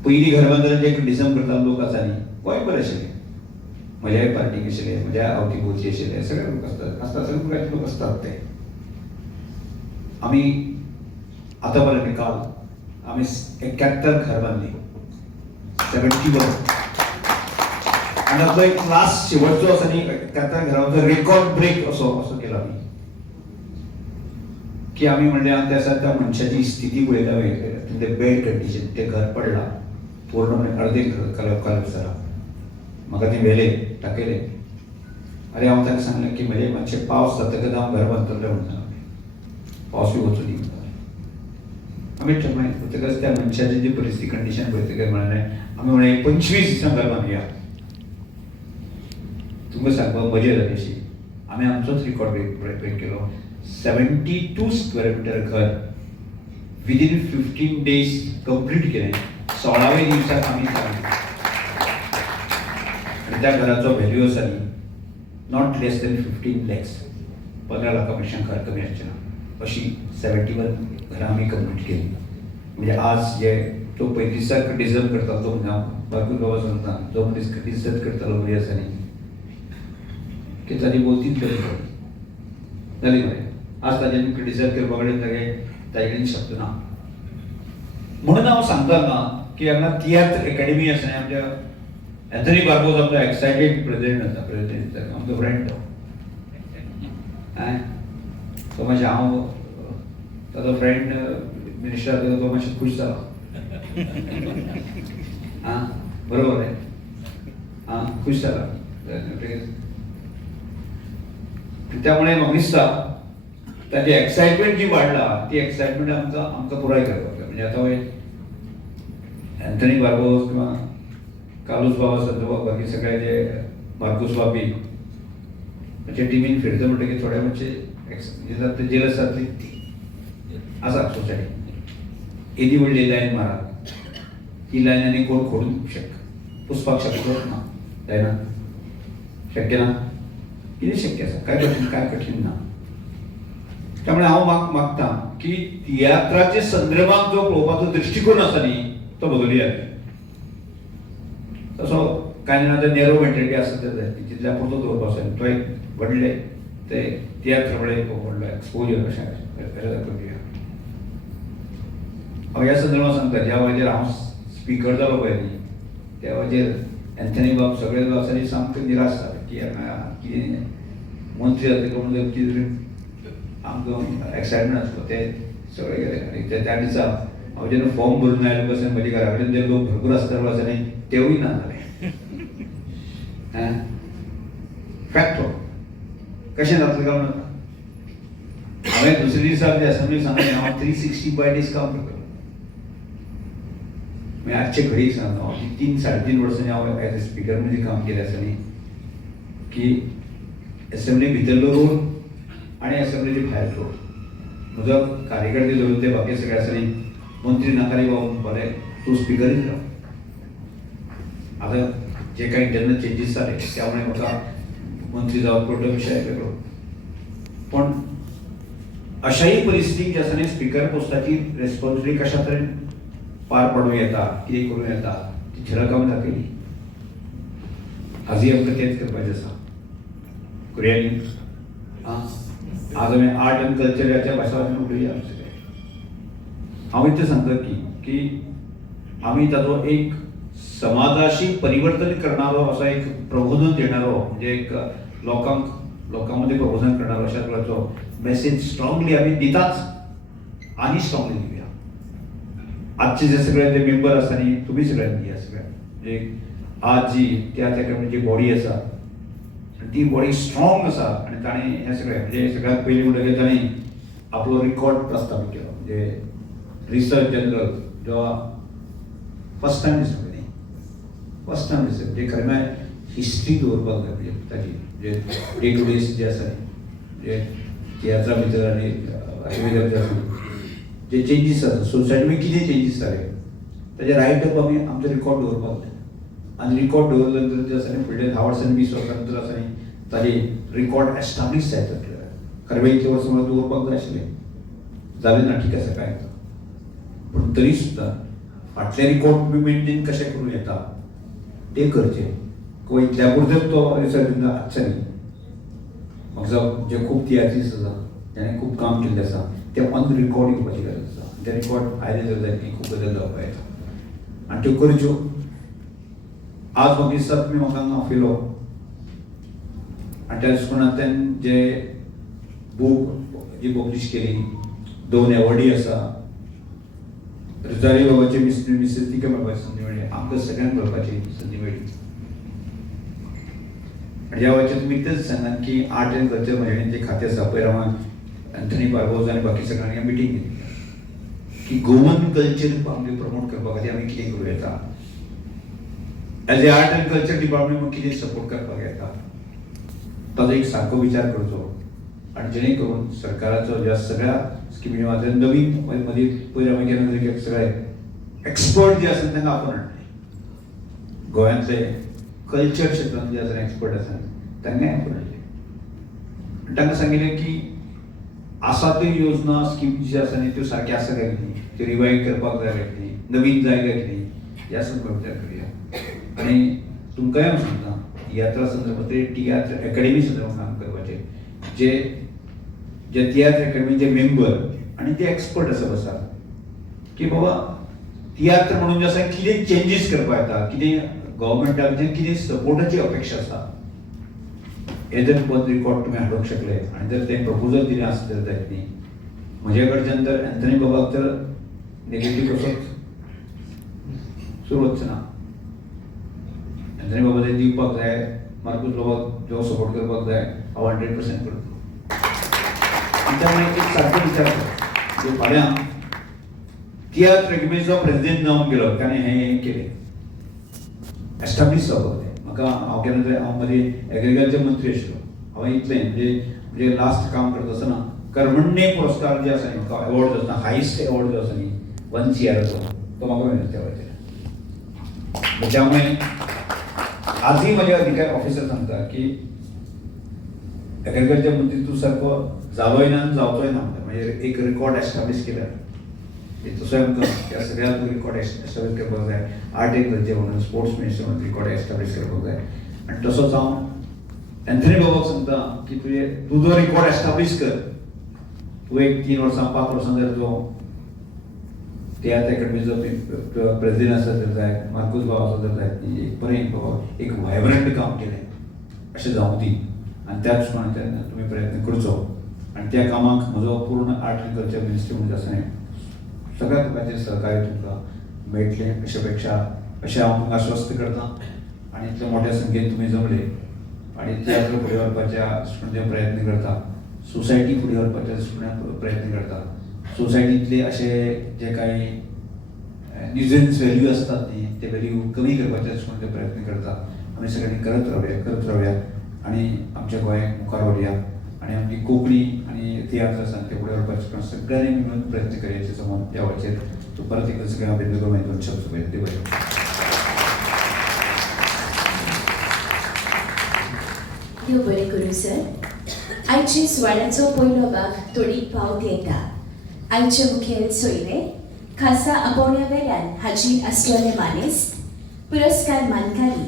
पयलीं घर बांदताना जे डिजम करता लोक आसा न्ही गोंयभर आशिल्ले म्हज्याय पार्टीक आशिल्ले म्हज्या अवतीभोवती आशिल्ले सगळे लोक आसता सगळे प्रकारचे लोक आसतात ते आमी आतां पळय काल आमी 71 घर बांदली 71 आनी आपलो एक लास्ट शेवटचो आसा न्ही 71 घरांचो रेकॉर्ड ब्रेक असो केलो आमी की आमी म्हणलें त्या मनशाची स्थिती पळयता ते बेड कंडिशन ते घर पडला पूर्णपणे अर्दे कलप जाला म्हाका ती व्हेले टाकले अरे हांव ताका सांगलें की म्हजे मातशें पावस जातकच हांव घर बांदतलें म्हणटा पावस बी वचूं दी आमी म्हणटकच त्या मनशाची जी परिस्थिती कंडिशन पळयतकच म्हणलें आमी म्हणलें 25 दिसां घर बांदुया तुमकां सांगपाक मजा जाली अशी आमी आमचोच रिकॉर्ड ब्रेक केलो 72 स्क्वेअर मिटर घर विदिन 15 डेज कंप्लीट केलें 16व्या दिवसाक आमी जालें आणि त्या घराचो व्हॅल्यू आसा न्ही नॉट लेस दॅन 15 lakhs 15 लाखां पेक्षा घर कमी आसचें ना अशी 71 घरां आमी कंप्लीट केली म्हणजे आज जे तो 35 डिजर्व करता तो म्हणजे हांव बारकूय बाबा सांगता जो मनीस डिजर्व करतालो म्हणजे आसा न्ही की ताची बोलतीच बरी जाली मरे आज ताजें डिजर्व करपा कडेन ताजे कडेन शब्द ना म्हणून हांव सांगता हांगा की हांगा तियात्र अकॅडमी आसा न्ही आमच्या एंथनी बार्बोस आमचो एक्सायटेड प्रेसिडेंट आमचो फ्रेंड तो मातशें हांव ताचो फ्रेंड मिनिस्टर आसा तो मातशें खूश जालो बरोबर न्ही खूश जाला त्यामुळे म्हाका दिसता ताची एक्सायटमेंट जी वाडला ती एक्सायटमेंट आमकां पुराय करपाक जाय म्हणजे आतां एंथनी बार्बोस किंवा कार्लोस बाबा संजोबा बाकी सगळे जे मार्कोस बाबी म्हणजे टिमीन फिरता म्हणटकीर थोडे मातशे जेल आसा ती आसा सोसायटी येदी व्हडली लायन मारा ही लायन आनी कोण खोडूंक पुसपाक शकतो ना जायना शक्य ना कितें शक्य आसा काय कठीण ना त्यामुळे हांव मागता की तियात्राचे संदर्भात जो पळोवपाचो दृश्टिकोन आसा न्ही तो बदलुया तसो कांय जाणांचो नॅरो मेंटेलिटी आसा ते जितल्या पुरतो दवरपाक जाय तो एक व्हडले ते तियात्र कडेन व्हडलो एक्सपोजर अशें करूया हांव ह्या संदर्भात सांगता ज्या वेळाचेर हांव स्पिकर जालो पळय न्ही त्या वेळाचेर एंथनी बाब सगळे जो आसा न्ही सामके निराश जाले की कितें मंत्री जातकीर म्हणून कितें आमकां एक्सायटमेंट आसलो ते सगळे गेले आनी त्या दिसा हांव जेन्ना फॉर्म भरून आयलो बसून म्हजे घरा कडेन जे लोक भरपूर आसताले आसा न्ही तेवूय ना जाले फॅक्ट हो कशें जातलें काय म्हणून हांवें दुसरे दिसा असेंब्लीक सांगलें हांव 365 days काम करतलो मागीर आजचे घडीक सांगता हांव 3-3.5 वर्सांनी हांव एज अ स्पिकर म्हणजे काम केलें आसा न्ही की असेंब्ली भितरलो रोल आनी असेंब्लीचे भायर रोल म्हजो कार्यकर्ते धरून ते बाकी सगळे आसा न्ही मंत्री नाकारी बाबा म्हणपाले तूं स्पिकरीच राव आतां जे काही इंटरनल चेंजीस जाले त्यामुळे म्हाका मंत्री जावप पडलो विशय वेगळो पण अशाही परिस्थितीक जी आसा न्ही स्पिकर पोस्टाची रेस्पॉन्सिबिलिटी कशा तरेन पार पाडूं येता कितें करूं येता ती झलक आमी दाखयली आजूय आमकां तेंच करपाचें आसा करुया न्ही आज आमी आर्ट आनी कल्चर ह्याच्या भाशा उलया आमी सगळे हांव इतलें सांगता की आमी ताचो एक समाजाशी परिवर्तन करणारो असो एक प्रबोधन देणारो म्हणजे एक लोकांमध्ये प्रबोधन करणारो अशा तरेचो मेसेज स्ट्रॉंगली आमी दिताच आनी स्ट्रॉंगली दिवया आजचे जे सगळे जे मेंबर आसा न्ही तुमी सगळ्यांनी दिया सगळ्या म्हणजे आज जी त्या कमिटीची बॉडी आसा ती बॉडी स्ट्रॉंग आसा आनी ताणें हे सगळे म्हणजे सगळ्यात पयलीं म्हणटकीर ताणें आपलो रिकॉर्ड प्रस्थापीत केलो म्हणजे रिसर्च जनरल जेव्हा फर्स्ट टायम दिसता न्ही फर्स्ट टायम दिसता म्हणजे खरें म्हळ्यार हिस्ट्री दवरपाक जाय म्हणजे ताची जे डे टू डे जे आसा जे तियात्रा भितर आनी भितर जे आसा जे चेंजीस आसा सोसायटी कितें चेंजीस जाले ताजे रायट अप आमी आमचे रिकॉर्ड दवरपाक जाय आनी रिकॉर्ड दवरले नंतर जे आसा न्ही फुडले 10 वर्सांनी 20 वर्सां नंतर आसा न्ही ताजे रिकॉर्ड एस्टाब्लीश जायत खरें म्हळ्यार इतले वर्सां मला दवरपाक जाय आशिल्लें जालें ना ठीक आसा कांय ना पूण तरी सुद्दां फाटले रिकॉर्ड तुमी मेंटेन कशें करूं येता ते करचें किंवा इतल्या पुरतेच तो रिसर्च आसचें न्ही म्हाका जावं जे खूब तियात्रीस्ट आसा ताणें खूब काम केल्लें आसा ते ऑन रिकॉर्ड येवपाची गरज आसा ते रिकॉर्ड आयले जाल्यार की खूब गजाल जावपाक येता आनी त्यो करच्यो आज म्हाका दिसता तुमी म्हाका हांगा आपयलो आनी त्या दृश्टिकोणांतल्यान जे बूक जी पब्लीश केली 2 एवॉर्डी आसा रुजारी बाबाचे मिसेस तिका मेळपाची संदी मेळ्ळी आमकां सगळ्यांक मेळपाची संदी मेळ्ळी आनी ह्या वेळाचेर तुमी तेच सांगात की आर्ट एंड कल्चर म्हणजे जे खातें आसा पळय हांव एंथनी बार्बोज आनी बाकी सगळ्यांनी मिटींग घेतली की गोवन कल्चर आमगे प्रमोट करपा खातीर आमी कितें करूं येता as a art and culture department कितें सपोर्ट करपाक येता ताजो एक सारको विचार करचो आनी जेणे करून सरकाराचो ज्या सगळ्या स्किमी मात्र नवीन मदीं पयलीं आमी केन्ना तरी सगळे एक्सपर्ट जे आसा तांकां आपोवन हाडले गोंयांतले कल्चर क्षेत्रांत जे आसा एक्सपर्ट आसा तांकांय आपोवन हाडले आनी तांकां सांगिल्लें की आसा त्यो योजना स्कीम जी आसा न्ही त्यो सारक्यो आसा काय न्ही त्यो रिवायव करपाक जाय काय न्ही नवीन जाय काय न्ही ह्या संदर्भात विचार करुया आनी तुमकांय हांव सांगता तियात्रा संदर्भात तियात्र एकाडेमी संदर्भात काम करपाचें जे तियात्र एकाडेमीचे मेंबर आनी ते एक्सपर्ट आसा बसा की बाबा तियात्र म्हणून जे आसा कितें चेंजीस करपाक येता कितें गव्हर्मेंटाकडच्यान कितें सपोर्टाची अपेक्षा आसा हे जर पद रिकॉर्ड तुमी हाडूंक शकले आनी जर ते प्रपोजल दिलें आसलें जायत न्ही म्हजे कडच्यान तर एंथनी बाबाक तर नेगेटीव कसोच सुरू वचना एंथनी बाबा ते दिवपाक जाय मार्कूस बाबाक जो सपोर्ट करपाक जाय हांव 100% करता आनी त्या मागीर एक सारको विचार कर फाल्यां तियात्र एकाडेमीचो प्रेसिडेंट जावन गेलो ताणें हें केलें एस्टाब्लीश जावपाक जाय म्हाका हांव केन्ना तरी हांव मदीं एग्रीकल्चर मंत्री आशिल्लो हांवें इतलें म्हणजे लास्ट काम करता आसतना कर्मण्य पुरस्कार जे आसा न्ही म्हाका एवॉर्ड जो आसता हायस्ट एवॉर्ड जो आसा न्ही 1 CRचो तो म्हाका मेळ्ळो त्या वेळाचेर त्यामुळे आजही माझे अधिकारी ऑफिसर सांगता की एग्रीकल्चर मंत्री तूं सारको जालोय ना जावचोय ना म्हणजे एक रिकॉर्ड एस्टाब्लीश केला तसोय आमकां त्या सगळ्याक रिकॉर्ड एस्टाब्लीश करपाक जाय आर्ट एंड कल्चर म्हणून स्पोर्ट्स मिनिस्टर म्हणून रिकॉर्ड एस्टाब्लीश करपाक जाय आनी तसोच हांव एंथनी बाबाक सांगता की तूं जो रिकॉर्ड एस्टाब्लीश कर तूं एक 3 वर्सां 5 वर्सां जर जो तियात्र एकाडेमीचो प्रेसिडेंट आसा तर जाय मार्कूस बाबा आसा तर जाय एक बरें बाबा एक व्हायब्रंट काम केलें अशें जावं दी आनी त्याच प्रमाणे तुमी प्रयत्न करचो आनी त्या कामाक म्हजो पूर्ण आर्ट एंड कल्चर मिनिस्ट्री म्हणजे आसा न्ही सगळ्या प्रकारचें सहकार्य तुमकां मेळटलें अशे पेक्षा अशें हांव तुमकां आश्वस्त करता आनी इतले मोठ्या संख्येन तुमी जमले आनी तियात्र फुडें व्हरपाच्या दृश्टिकोनांतल्यान प्रयत्न करता सोसायटी फुडें व्हरपाच्या दृश्टिकोनांतल्यान प्रयत्न करता सोसायटींतले अशे जे काही न्यूजन्स व्हॅल्यू असतात न्ही ते व्हॅल्यू कमी करपाच्या दृश्टिकोनांतल्यान प्रयत्न करता आमी सगळ्यांनी करत रावया आनी आमच्या गोंयाक मुखार व्हरया आनी आमची कोंकणी आनी तियात्र आसा ते फुडें व्हरपाचे सगळ्यांनी मेळून प्रयत्न करयाचे समोर त्या वेळाचेर तो परत एकदा सगळ्यांक अभिनंदन करून हांवें 2 शब्द पळयले ते बरें देव बरें करूं सर आयचे सुवाळ्याचो पयलो भाग तोडीक पावत येता आयचे मुखेल सोयरे खासा आपोवण्या वेल्यान हाजीर आसलेले मानेस्त पुरस्कार मानकारी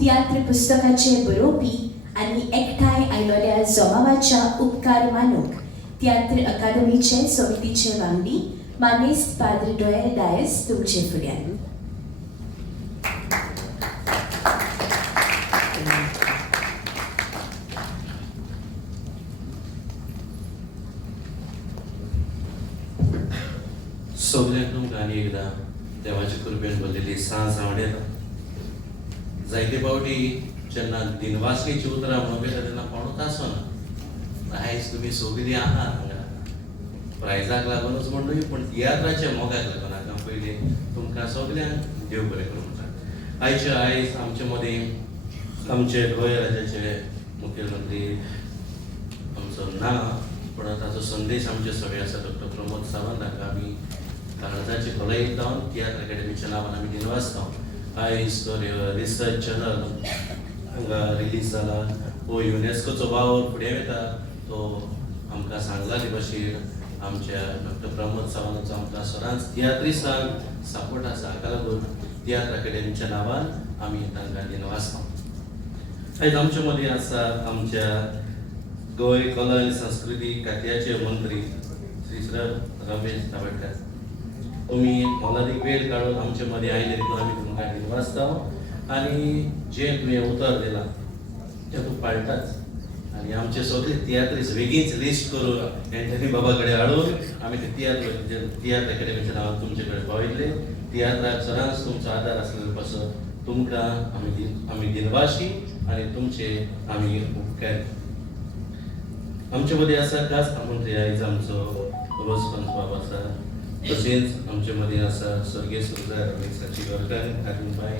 तियात्र पुस्तकाचे बरोवपी आनी एकठांय आयलोल्या जमावाच्या उपकार मानूक तियात्र अकादमीचे समितीचे वांगडी मानेस्त पाद्र डॉयर डायस तुमचे फुड्यान सगळ्यांक तुमकां आनी एकदां देवाचे कृपेन भरलेली सांज आवडेता जायते फावटी जेन्ना दिनवासणीची उतरां म्हणून घेता तेन्ना कोणूच आसना आयज तुमी सगळीं आहा हांगा प्रायजाक लागूनच म्हणून पूण तियात्राच्या मोगाक लागून हांगा पयलीं तुमकां सगळ्यांक देव बरें करूं म्हणटा. आयज आमचे मदीं आमचे गोंय राज्याचे मुख्यमंत्री आमचो ना, पूण ताचो संदेश आमचे सगळे आसा डॉक्टर प्रमोद सावंत हाका आमी काळजाची भलायक जावन तियात्र अकॅडमीच्या नांवान आमी दिनवासता. आयज तो रिसर्च जर्नल हांगा रिलीज जाला. हो युनेस्कोचो वावर फुडें वता तो आमकां सांगला ते भाशेन आमच्या डॉक्टर प्रमोद सावंताचो आमकां सदांच तियात्रिस्टांक सपोर्ट आसा. हाका लागून तियात्र अकॅडमीच्या नांवान आमी तांकां दिनवासता. आयज आमचे मदीं आसा आमच्या गोंय कला आनी संस्कृती खात्याचे मंत्री श्री रमेश दाभोळकर. तुमी मोलादीक वेळ काडून आमचे मदीं आयले देखून आमी तुमकां दिनवासता आनी जें तुवें उतर दिलां तें तूं पाळटाच. आनी आमचे सगळे तियात्रीस बेगीनच लिस्ट करून एंटनी बाबा कडेन हाडून आमी ते तियात्र अकॅडमीच्या नांवान तुमचे कडेन पावयले. तियात्राक सदांच तुमचो आदार आसलेलो पासत तुमकां आमी दिनवाशी आनी तुमचे आमी उपकारी. आमचे मदीं आसा खास मंत्री आयज आमचो रोज पंच बाब आसा. तशेंच आमचे मदीं आसा स्वर्गीय सुरदार रमेशाची गोरकार आर्मीबाई.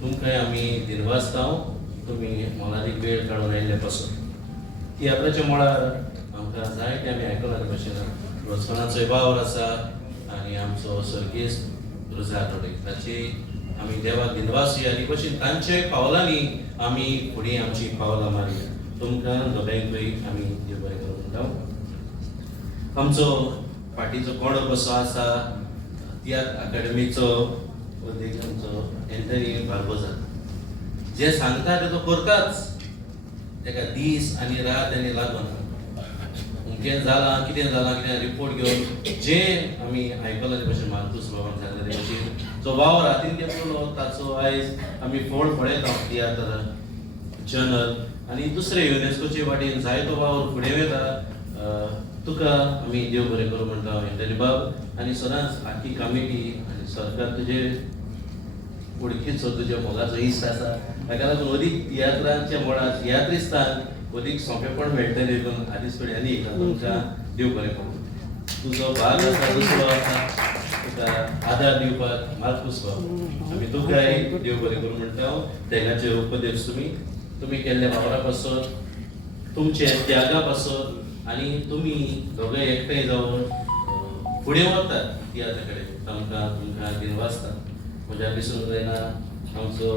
तुमकांय आमी दिनवासता. तुमी मोलादीक वेळ काडून आयिल्ले पासून तियात्राच्या मळार आमकां जायते आमी आयकलां ते भाशेन रोजपणाचोय वावर आसा आनी आमचो स्वर्गीय रुजार रोडे ताची आमी देवाक दिनवासी आनी भशेन तांचे पावलांनी आमी फुडें आमची पावलां मारली. तुमकां दोगांयकूय आमी देव बरें करूं म्हणटा. आमचो फाटीचो कोणो कसो आसा तियात्र अकॅडमीचो आमचो एंटनी बार्बोजा. जे सांगता ते तो करताच. तेका दीस आनी रात आनी लागून कितें जालां कितें रिपोर्ट घेवन जें आमी आयकलां ते भशेन मार्कूस बाबान सांगलें ते भशेन जो वावर हातीन घेतलो ताचो आयज आमी फोंड पळयता. तियात्र जर्नल आनी दुसरे युनेस्कोचे वाटेन जायतो वावर फुडें वता. तुका आमी देव बरें करूं म्हणटा एंटनी बाब. आनी सदांच आख्खी कमिटी आनी सरकार तुजे उडकीचो तुज्या मोगाचो इश्ट आसा. ताका लागून अदीक तियात्रांच्या मळार तियात्रिस्तांक अदीक सोंपेपण मेळटलें देखून आदीच फुडें आनी एकदां तुमकां देव बरें करूं. तुजो भाग आसा दुसरो आसा तुका आदार दिवपाक मार्कूस बाब. आमी तुकाय देव बरें करूं म्हणटा. तेगाचे उपदेश तुमी केल्ल्या वावरा पासत तुमचे त्यागा पासत आनी तुमी दोगांय एकठांय जावन फुडें वतात तियात्रा कडेन तुमकां दिनवासता. म्हज्या दिसून जायना आमचो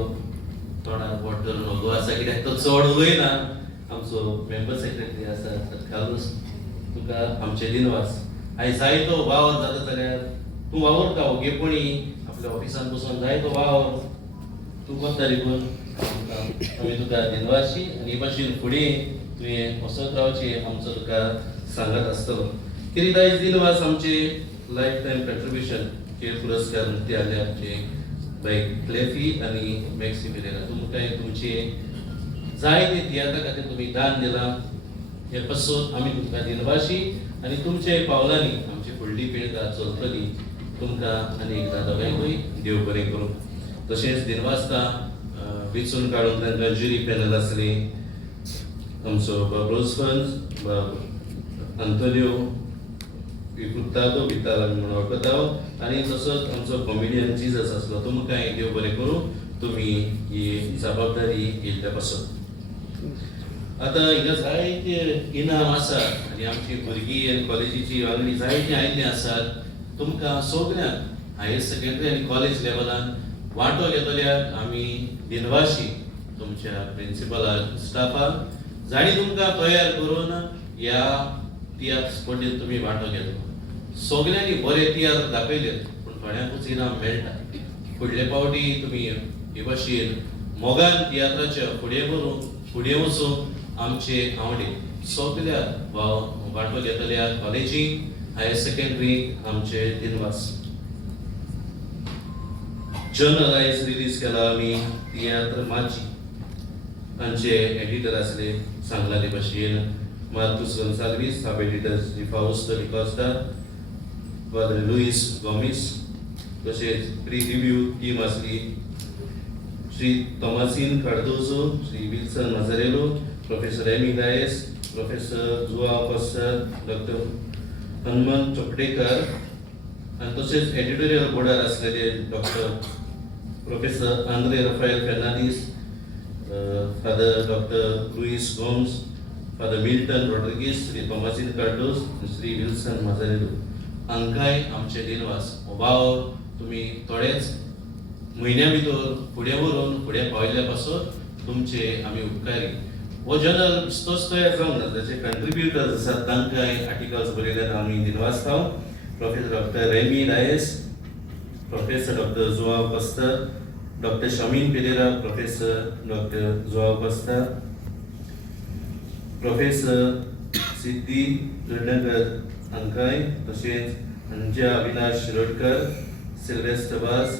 तोंडार बोट धरून होगो आसा कित्याक तो चड उलयना. आमचो मेंबर सेक्रेटरी आसा खालूस तुका आमचे दिनवास. आयज जायतो वावर जाता जाल्यार तूं वावरता ओगेपणी आपल्या ऑफिसान बसून जायतो वावर तूं करता देखून आमी तुका दिनवाशी आनी हे भाशेन फुडें तुवें वचत रावचें आमचो तुका सांगत आसतलो. कित्याक आयज दिनवास आमचे लायफ टायम कंट्रिब्युशन चे पुरस्कार मुक्ती आले आमचे बाय क्लेफी आनी मॅक्सी पेरेरा. तुमकां तुमचे जायते तियात्रा खातीर तुमी दान दिलां. हे पासून आमी तुमकां दिनवाशी आनी तुमचे पावलांनी आमची फुडली पिळगा चलतली. तुमकां आनी एकदां दोगांयकूय देव बरें करूं. तशेंच दिनवासता वेंचून काडून तांकां ज्युरी पॅनल आसली. आमचो बाब रोजफंच बाब अंतोनियो विपुतादो भिताल आमी म्हणून वळखता आनी तसोच आमचो कॉमेडियन जिजस आसलो. तुमकांय देव बरें करूं. तुमी ही जबाबदारी घेतल्या पासून. आतां हिंगा जायते इनाम आसात आनी आमची भुरगीं आनी कॉलेजीची वांगडी जायतीं आयिल्लीं आसात. तुमकां सगळ्यांक हायर सेकंडरी आनी कॉलेज लेवलान वांटो घेतल्याक आमी दिनवाशी तुमच्या प्रिंसिपलाक स्टाफाक जाणी तुमकां तयार करून ह्या तियात्र स्पर्धेंत तुमी वांटो घेतलो. सगळ्यांनी बरे तियात्र दाखयले पूण थोड्यांकूच इनाम मेळटा. फुडले फावटी तुमी हे भाशेन मोगान तियात्राच्या फुडें वचून आमचे आवडीक सगळ्या वांटो घेतल्या कॉलेजी हायर सेकंडरी आमचे दिनवास. जर्नल आयज रिलीज केला आमी तियात्र माची. तांचे एडिटर आसले सांगला ते भाशेन Marcus Gonsalves. Sub editor Shri Fausto D'Costa, father Luis Gomes. तशेंच प्री रिव्यू टीम आसली श्री तोमासीन कार्दोजो, श्री विल्सन माजारेलो, प्रोफेसर एमी गायस, प्रोफेसर जुआव कोस्टर, डॉक्टर हनुमंत चोपडेकर आनी तशेंच एडिटोरियल बोर्डार आसलेले doctor Professor Andre Rafael Fernandez, Father Dr. Luis Gomes, Father Milton Rodriguez, Sri Thomasin Cardos, Sri Wilson Mazaredo. हांकांय आमचे दिनवास वावर तुम्ही थोडेच म्हयन्या भितर फुडें व्हरून फुडें पावयल्या पासून तुमचे आमी उपकारी. हो जर्नल बेश्टोच तयार जावंक ना, ताचे कंट्रिब्युटर्स आसात तांकांय आर्टिकल्स बरयल्यात आमी दिनवास थाव. Professor doctor Remy Dias, professor doctor Joao Costa, doctor Shamin Pereira, professor doctor Joao Costa, professor Siddhi Ladankar हांकांय, तशेंच अंजा अविनाश शिरोडकर, सिल्वेस्टर बास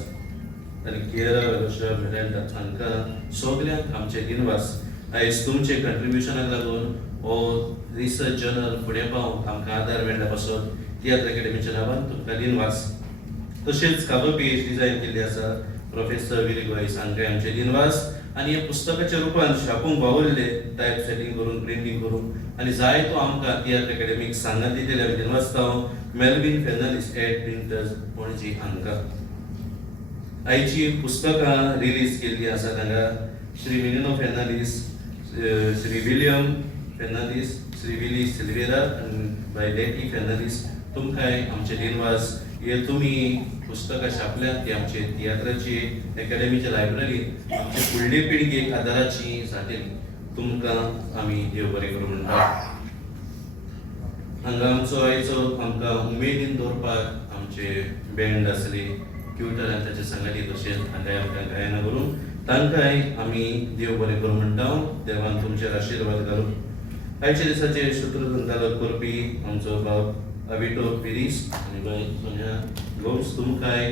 आनी किएरा वेलोशा मेरेंडा हांकां सगल्यांक आमचे दिनवास. आयज तुमचे कंट्रिब्युशनाक लागून हो रिसर्च जर्नल फुडें पावंक आमकां आदार मेळ्ळ्या पासून तियात्र अकॅडमीच्या नांवान तुमकां दिनवास. तशेंच काबो PhD डिझायन केल्ली आसा प्रोफेसर विली गोयस हांकांय आमचे दिनवास. आनी हे पुस्तकाच्या रुपान छापूंक वावरले, टायप सेटिंग करून, प्रिंटींग करून आनी जायतो आमकां तियात्र अकॅडमीक सांगात दितेले आमी दिनवास हांव मेल्विन फेर्नांडीस एड प्रिंटर्स पणजी हांकां. आयची पुस्तकां रिलीज केल्ली आसा हांगा श्री मिलिनो फेर्नांडीस, श्री विलियम फेर्नांडीस, श्री विली सिल्वेरा आनी बाय लेटी फेर्नांडीस. तुमकांय आमचे दिनवास. हे तुमी पुस्तकां छापल्यात ती आमचे तियात्राची अकॅडमीच्या लायब्ररींत आमचे फुडले पिळगेक आदाराची जातली. तुमकां आमी देव बरें करूं म्हणटा. हांगा आमचो आयचो आमकां उमेदीन दवरपाक आमचे बँड आसले, ट्युटर आनी ताचे संगाती, तशेंच हांगाय आमकां गायना करून तांकांय आमी देव बरें करूं म्हणटा. देवान तुमचेर आशिर्वाद घालूं. आयच्या दिसाचे सूत्रसंचालक करपी आमचो बाब अविटो पिरीस आनी बाय सोनिया गोम्स, तुमकांय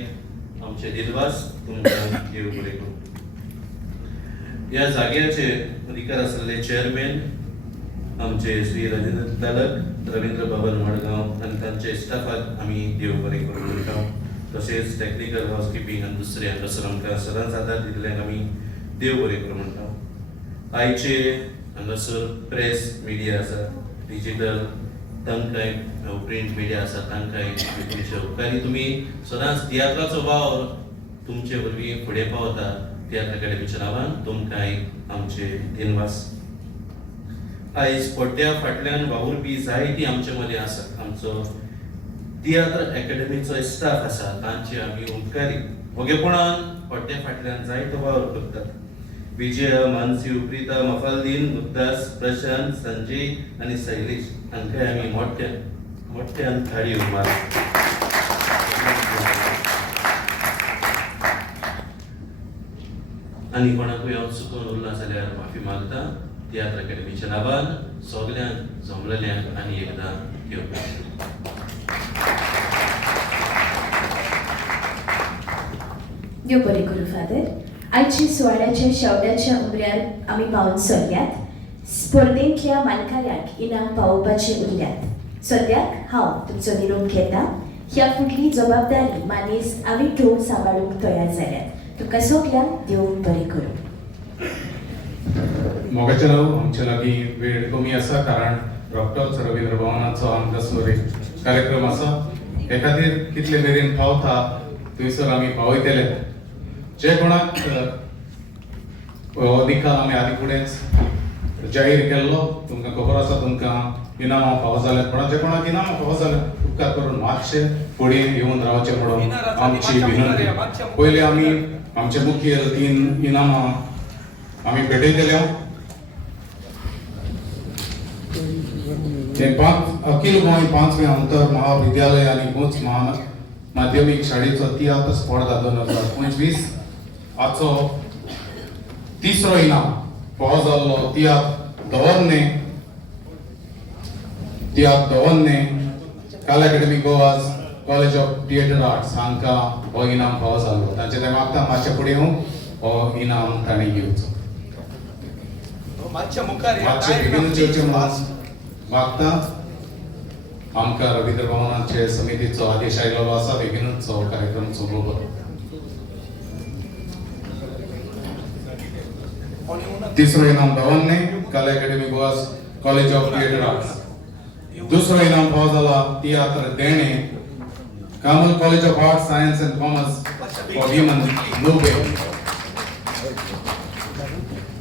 आमचे दिनवास. तुमकां देव बरें करूं. ह्या जाग्याचे अधिकार आसलेले चेअरमॅन आमचे श्री राजेंद्र तालक, रवींद्र भवन मडगांव आनी तांचे स्टाफाक आमी देव बरें करूं म्हणटा. तशेंच टॅक्निकल हाऊसकीपिंग आनी दुसरे हांगासर आमकां सदांच आदार दिल्ल्याक आमी देव बरें करूं म्हणटा. आयचे हांगासर प्रेस मिडिया आसा, डिजिटल तांकांय, प्रिंट मिडिया आसा तांकांय तुमचे उपकारी. तुमी सदांच तियात्राचो वावर तुमचे वरवीं फुडें पावता. तियात्र अकॅडमीच्या नांवान तुमकांय आमचे दिनवास. आयज पड्ड्या फाटल्यान वावुरपी जायतीं आमचे मदीं आसात. आमचो तियात्र अकॅडमीचो स्टाफ आसा तांचे आमी उपकारी. मोगेपणान पड्ड्या फाटल्यान जायतो वावर करतात. विजया, मानसी, प्रीता, मफालदीन, गुप्तास, प्रशांत, संजय आनी शैलेश हांकांय आमी मोठ्यान थाळयो मारतात. आनी कोणाकूय हांव चुकून उरलां जाल्यार माफी मागता. तियात्र अकॅडमीच्या नांवान सगल्यांक जमलेल्यांक आनी एकदां देव बरें करूं. देव बरें करूं फादर. आयची सुवाळ्याच्या शेवटाच्या उमऱ्यार आमी पावून सरल्यात. स्पर्धेंतल्या मानकाऱ्यांक इनाम पावोवपाचे उरल्यात. सद्याक हांव तुमचो निरोप घेता. ह्या फुडली जबाबदारी मानेस्त आमी घेवन सांबाळूंक तयार जाल्यात. तुमकां सगल्यांक देव बरें करूं. मोगाचें नांव आमचे लागीं वेळ कमी आसा कारण डॉक्टर रवींद्र भवनाचो आमकां एक कार्यक्रम आसा. हे खातीर कितले मेरेन पावता थंयसर आमी पावयतले. जे कोणाक हो निकाल आमी आदी फुडेंच जाहीर केल्लो, तुमकां खबर आसा तुमकां इनामां फावो जाल्यात. कोणाचे कोणाक इनामां फावो जाल्यात उपकार करून मातशे फुडें येवन रावचे म्हणून आमची विनंती. पयलीं आमी आमचे मुखेल 3 इनामां आमी भेटयतले. अखिल गोंय 5वें अंतर महाविद्यालय आनी गोंच माध्यमीक शाळेचो तियात्र स्पर्धा 2025 हाचो 3रो इनाम फावो जाल्लो तियात्र दवरने काल academy Goa college of theatre arts हांकां हो इनाम फावो जाल्लो. तांचे ते मागता मातशे फुडें येवन हो इनाम तांणी घेवचो. मातशे मुखार मातशे बेगीन येवचें म्हणून मागता. आमकां रवींद्र भवनाचे समितीचो आदेश आयिल्लो आसा बेगीनूच हो कार्यक्रम सुरू करप. 3रो इनाम दवरने Kala academy Goa college of theatre arts. 2रो इनाम फावो जाला तियात्र देणे Carmel college of arts science and commerce for women, no way.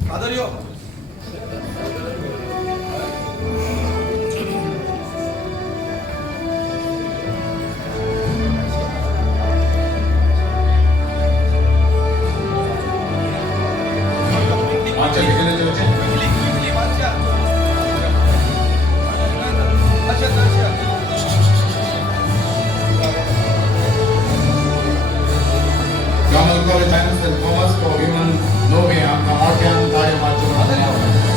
Father, yo. मागच्या ठिकाणी जे होते Quickly, Marcia. Marcia, Marcia. Government College Science and Commerce for women, no way. Organ, Daya, Father, yo. Macho.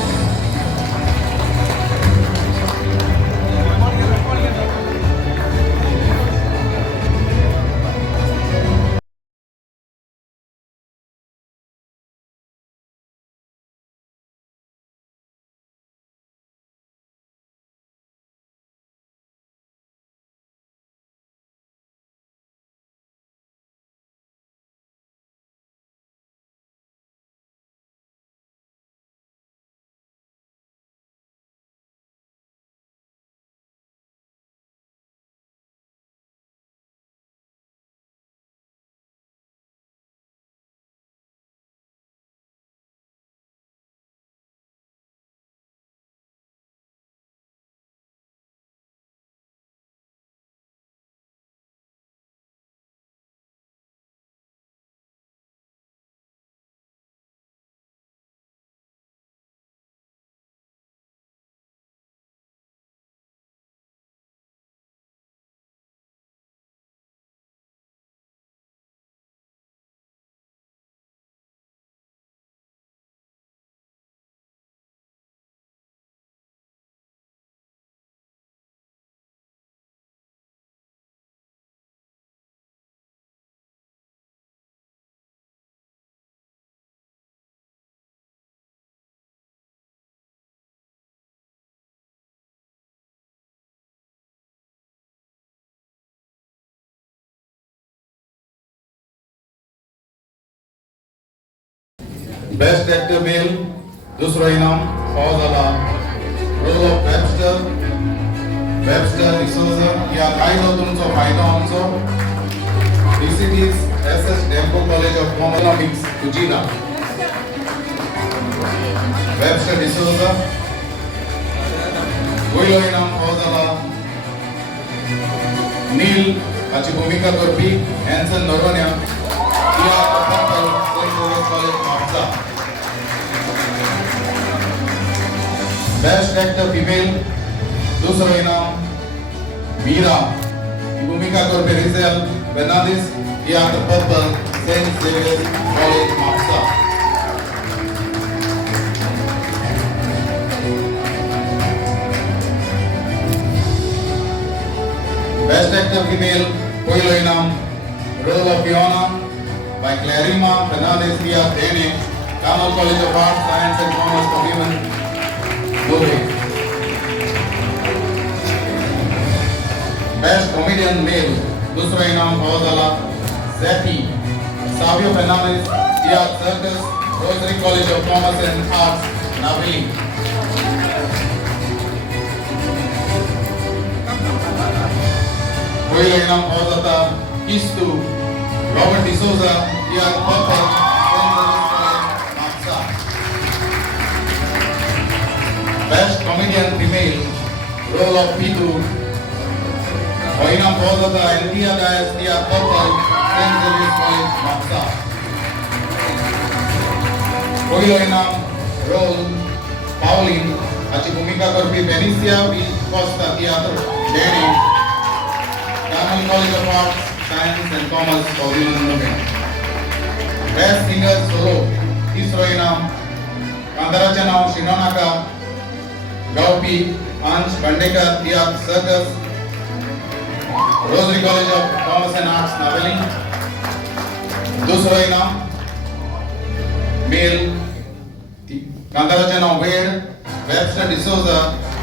Best actor male, दूसरा इनाम फौज आला role of Webster D'Souza या काय हो तुमचो फायदो आमचो DCT's SS Demko College of Economics Ujina Webster D'Souza पयलो इनाम फौज आला नील हाची भूमिका करपी हॅन्सन नोरोन्या या college Mapusa best actor female दूसरो इनाम मीरा की भूमिका करपी रिजेल बेनादिस या purple saint Xavier's college Mapusa best actor female पयलो इनाम role of Fiona by Clarima Fernandez via Dene, Carmel College of Arts, Science and Commerce for Women, Dubai. Best Comedian Male, दूसरा इनाम फौजाला Zeti, Savio Fernandez via Circus, Rosary College of Commerce and Arts, Navili. पहला इनाम फौजाता Kistu, Robert D'Souza, via Purple, Mahsa. Best Comedian Female, role of Pitu, Oina Pozata, India Dias, via Purple, St. Xavier's College, Mahsa. Oina role, Pauline, Achi Bhumika Korpi, Benicia, V. Costa, Theatre, Dene, Carmel College of Arts, Science and Commerce for Women and Women. Best Singer Solo, तीसरो इनाम कांदाराचे नाव शिनोनाका, गावपी Ansh Bandekar, theatre circus, Rosary college of commerce and arts Navelim. दूसरो इनाम mail कांदाराचे नाव वेड, Webster D'Souza,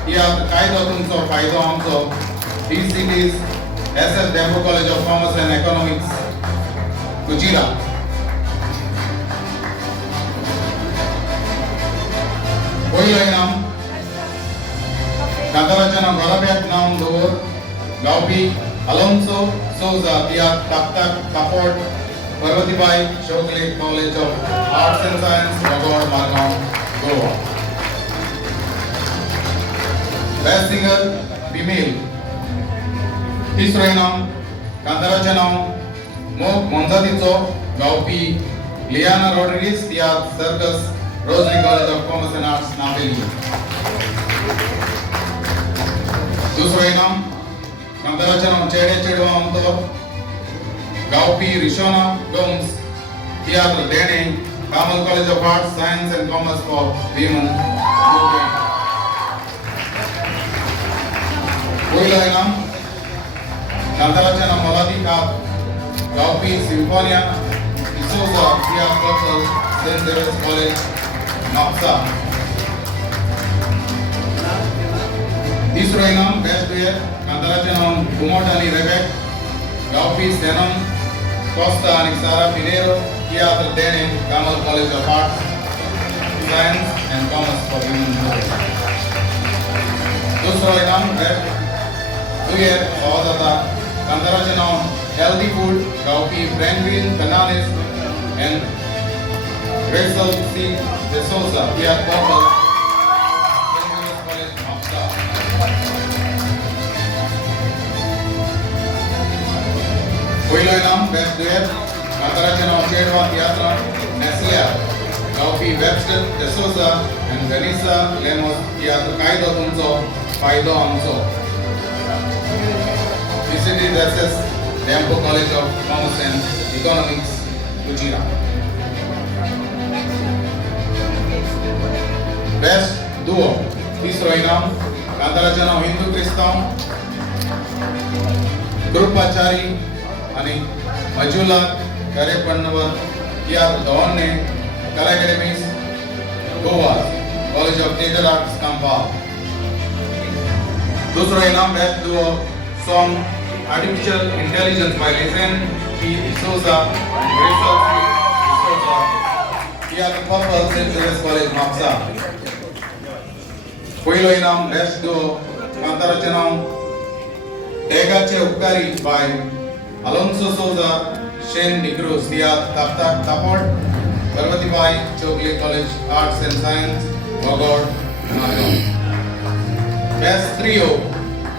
theatre कायदो तुमचो फायदो आमचो, DCT's SS Demko College of Commerce and Economics, Kujira. पयलो इनाम कांताराचे नाव गोलाब्याक नाव दवर गावपी अलोन्सो सोजा तिया ताकताक कापोर्ट Parvatibai Chokle College of Arts and Science, Nagod, Margao, Goa. Best singer, female. तिसरो इनाम कांताराचें नांव मोग मोंजातीचो गावपी Liana Rodrigues tiatr circus Rosary college of commerce and arts Navelim. दुसरो इनाम कांताराचें नांव चेडे चेडवा आमचो गावपी रिशोना गोम्स तियात्र डेणे Carmel college of arts science and commerce for women. पयलो इनाम कांताराचें नांव मोलादी काप गावपी Symphonia D'Souza tiatr circle saint Xavier's college Mapusa. तिसरो इनाम बेस्ट डुएट कांताराचें नांव कुमोट आनी रेबेक गावपी सेनम Costa and Sara Pinero, Teatro Dene, Kamal College of Arts, Science and Commerce for Women. दूसरा इनाम है दुयर बहुत ज़्यादा कांताराचें नांव Healthy Food, गावपी Franklin Bananas and Rachel C. De Souza, Teatro Purple, Saint Louis College, Mapsa. पयलो इनाम बेस्ट डुएट कांताराचें नांव चेडवा तियात्र नेस्लिया गावपी वेबस्टर डेसोजा एंड वेनिसा लेमोस तियात्र कायदो तुमचो फायदो आमचो. विसिटी SS Dempo college of commerce and economics Cujira. Best duo तिसरो इनाम कांताराचें नांव हिंदू क्रिस्तांव कृपाचारी आणि मजुला करेपन्नवर तियात्र दोन्ने Kala academies Goa college of theatre arts Campal. दूसरो इनाम best duo song artificial intelligence by legend P D'Souza Rachel C D'Souza Tiatr purple saint Xavier's college Mapusa. पयलो इनाम बेस्ट दुओ कांताराचें नांव तेगाचे उपकारी by Alonso Souza, Shane Nicruz, Tiaत्र Tapot, Parvatibai Chokle College Arts and Science, Bogor, Margao. Best Trio,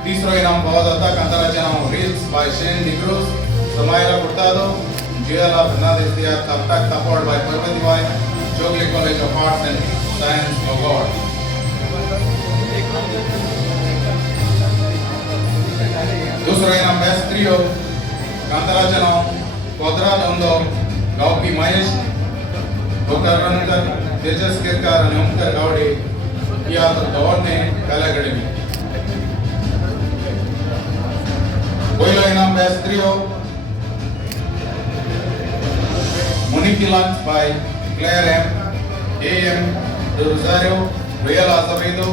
तीसरो इनाम बहुत आता कांताराचें नांव Reels by Shane Nicruz, Samaira Furtado, Giola Fernandez Tiaत्र Tapot by Parvatibai Chokle College of Arts and Science, Bogor. दूसरो इनाम Best Trio कांताराचें नांव कोदरा दोंदो गावपी महेश भोकरकर तेजस केरकर आनी ओमकार गावडे तियात्र दोन्ने कला अकॅडमी. पयलो इनाम best trio Municulans by Claire A.M. de Rosario, Real Azevedo,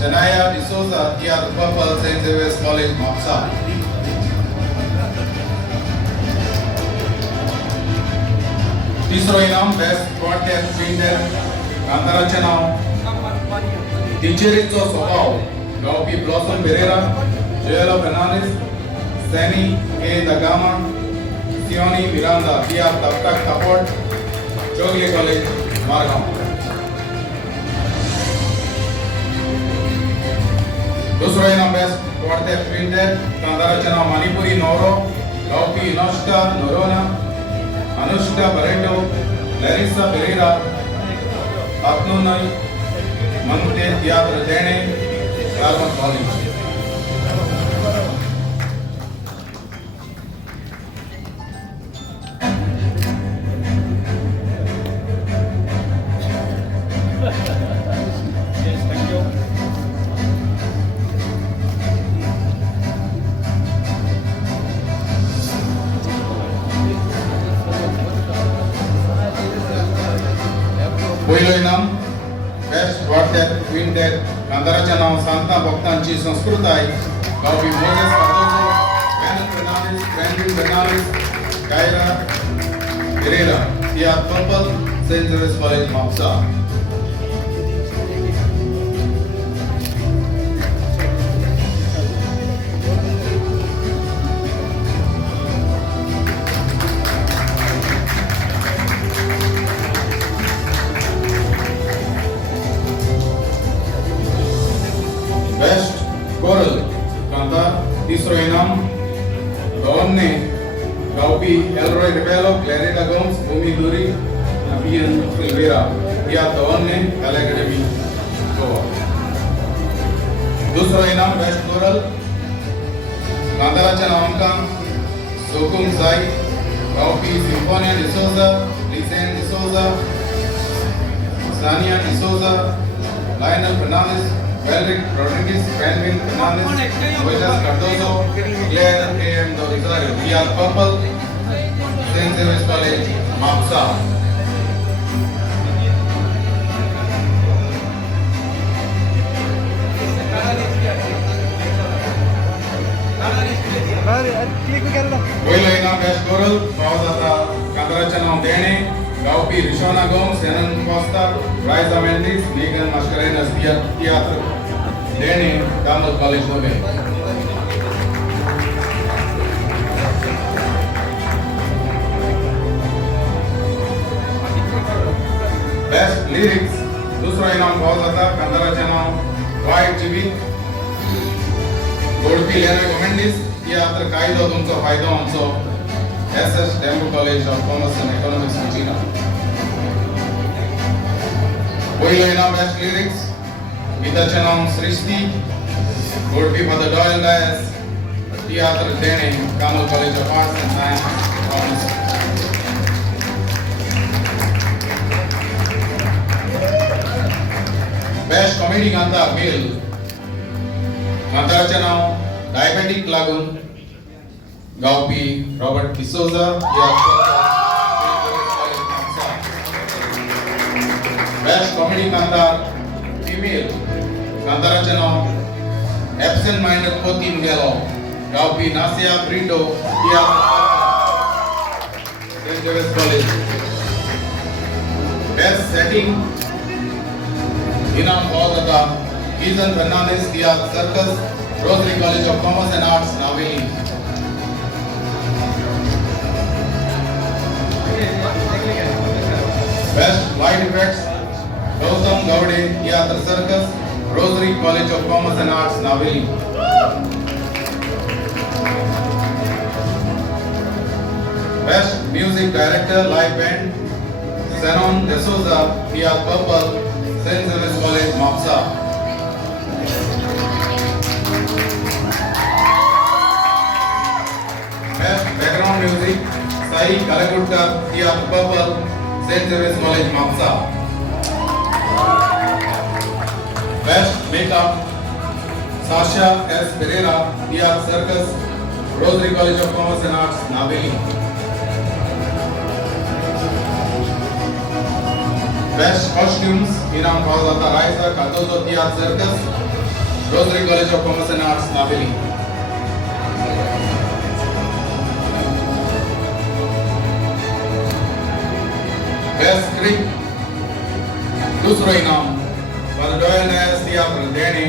Shania D'Souza, Teatro Purple, Saint Xavier's College, Mapsa. तीसरो इनाम बेस्ट क्वार्टेट क्विंटेट कांताराचें नांव टिचेरीचो स्वभाव गावपी ब्लॉसम बेरेरा, जोएलो फेर्नांडीस, सॅनी ए दगामा, सियोनी मिरांदा तियात्र तापोट, चोगले कॉलेज मारगांव. दूसरो इनाम बेस्ट क्वार्टेट क्विंटेट कांताराचें नांव मणिपुरी नौरो गावपी नोस्टा Noronha, Anushka Barreto, Larissa Pereira, Apnunai, Mante Teatro Dene, Carmen College. पयलो इनाम बेस्ट क्वार्टेट क्विंटेट कांताराचें नांव सांता भक्तांची संस्कृताय गावपी मोजेस कार्दोजो, बेनन Fernandes, Franklin Bernandes, Kaira Pereira tiatr purple, saint Xavier's college Mapusa. Best choral कांता तिसरो इनाम गवन्ने गावपी एलरॉय रिबेलो क्लॅरिटा गोम्स भूमी दुरी बियन सिल्वेरा या गवन्ने कला अकादमी गोवा दुसरो इनाम बेस्ट कोरल कांताराच्या नामांकन सोकुम साई गावपी सिम्फोनिया डिसोजा लिसेन D'Souza Sania D'Souza, Lionel Fernandez, Velric Rodriguez, Benvin Fernandez, Moises Cardozo, Claire A.M. Dorizario, PR Purple, St. Xavier's College, Mapsa. पहिलो इनाम बेस्ट कोरल फावो जाता कांताराचें नांव देणे गावपी रिशोना गोम्स, सेनन कॉस्ता, राइजा मेंडिस, नीगन मास्करेनस थिएटर देणे दामोद कॉलेज नोवे बेस्ट लिरिक्स दुसरो इनाम फावो जाता कांताराचें नांव वायट जिवीत गोडपी लेनोय गोमेंडीस थिएटर कायदो तुमचो फायदो आमचो SS Dembo College of Commerce and Economics in China. पहिलो इनाम बेस्ट लिरिक्स गीताचें नांव सृष्टी गोडपी for the Doyle Dias theatre देणे Carmel college of arts and science commerce best comedy गाता मेल गाताचें नांव डायबेटिक लागून गावपी रॉबर्ट डिसोजा या बेस्ट कॉमेडी कांतार फीमेल कांताराचें नांव एब्सेंट माइंडेड कोतीन गेलो गावपी नासिया ब्रिटो या saint Xavier's college best setting इनाम फावो जाता गीजन फर्नांडिस दिया circus Rosary college of commerce and arts Navelim best light effects Gautam Gawde theatre circus Rosary college of commerce and arts Navelim best music director live band Senan D'Souza theatre purple saint Xavier's college Mapusa best background music Sai Kalgutkar theatre purple St. Xavier's College, Mapsa. Best Makeup, Sasha S. Pereira, PR Circus, Rosary College of Commerce and Arts, Naveli. Best Costumes, Inam Kauzata Raisa, Cardozo PR Circus, Rosary College of Commerce and Arts, Naveli. Best Script, दूसरो इनाम for the Doyle Dias Theatre देणे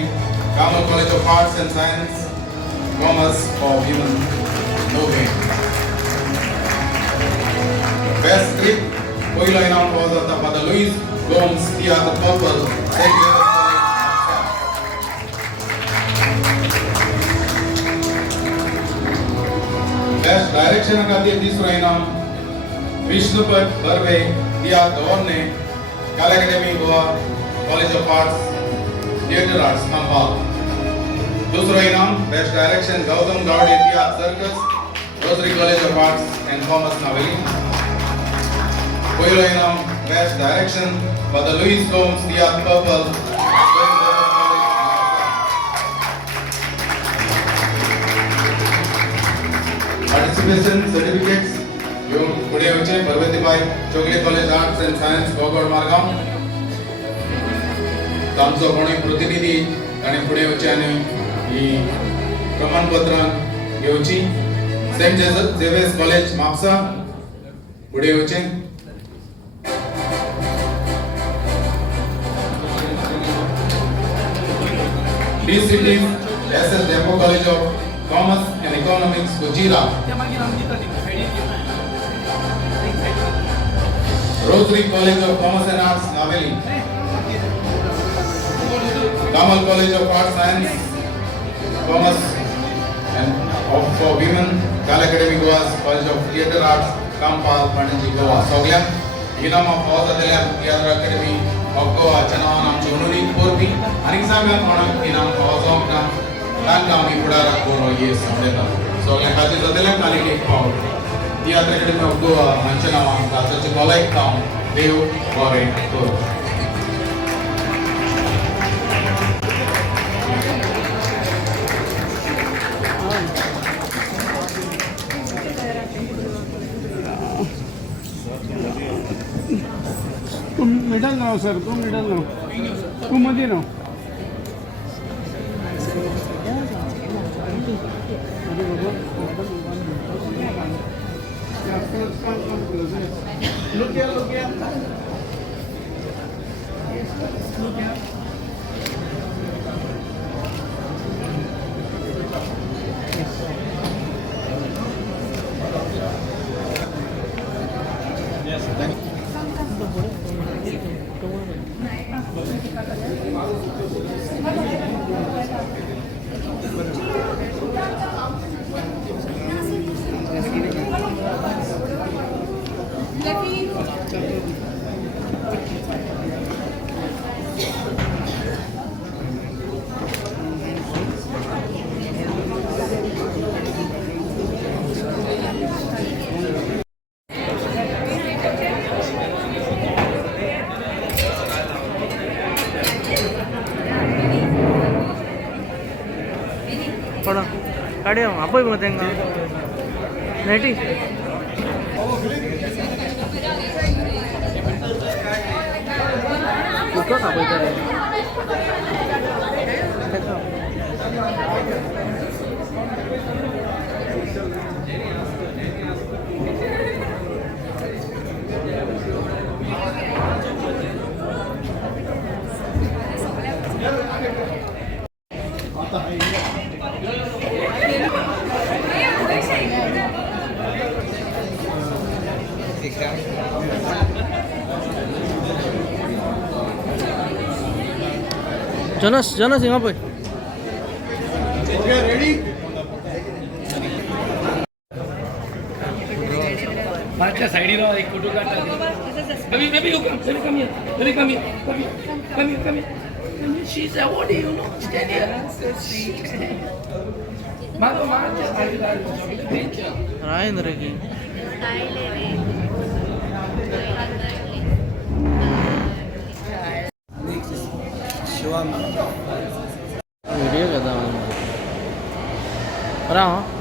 Kamal College of Arts and Science, Commerce for Women, Nove. Best Script, पहिलो इनाम फावो जाता for the Louis Gomes Theatre Purple, St. Xavier's College. Best Direction खातीर तिसरो इनाम विष्णुपत बर्वे दिया दोरने Kala academy Goa college of arts theatre arts Campal दूसरा इनाम बेस्ट डायरेक्शन गौतम गावड़े दिया circus Rosary college of arts and commerce Navelim पहिलो इनाम best direction for the Luis Gomes दिया पर्पल पार्टिसिपेशन सर्टिफिकेट्स पुढे होचे Parvatibai Chowgule college arts and science Gogol Margao तांचो कोणी प्रतिनिधी आणि पुढे होचे आणि ही प्रमाणपत्रां घेवची सेंट झेवियर्स कॉलेज म्हापसा पुढे होचे DCT SS Dembo College of Commerce and Economics Gujira Rosary College of Commerce and Arts, Naveli. Ramal College of Arts, Science, Commerce and for Women, Kal Academy Goa, College of Theatre Arts, Kampal, Panji Goa, Soglam, Inam of all the Theatre Academy of Goa, Chanavan, Chonuri, Purvi, and Examen on Inam Ozokna, Lankami, Budara, Goro, yes, so like Haji Zodelam Kaliki Power, Theatre Academy of Goa, and Chanavan, Kacha Kolai Town, Dev, Gore, Goro. तुम middle नाव sir, तुम middle नाव, तुम मध्ये नाव. अरे बाबा, look here, look here. Look here. Yes, thank you. पड़ा काढ़े आप ही मत नेटी जनस जनस यहाँ पे मागच्या साईडीला एक फोटो काढला baby baby you come baby come here baby come here come here come here she is what do you know stand here मारो मागच्या साईडीला राजेंद्र की वीडियो करता हूँ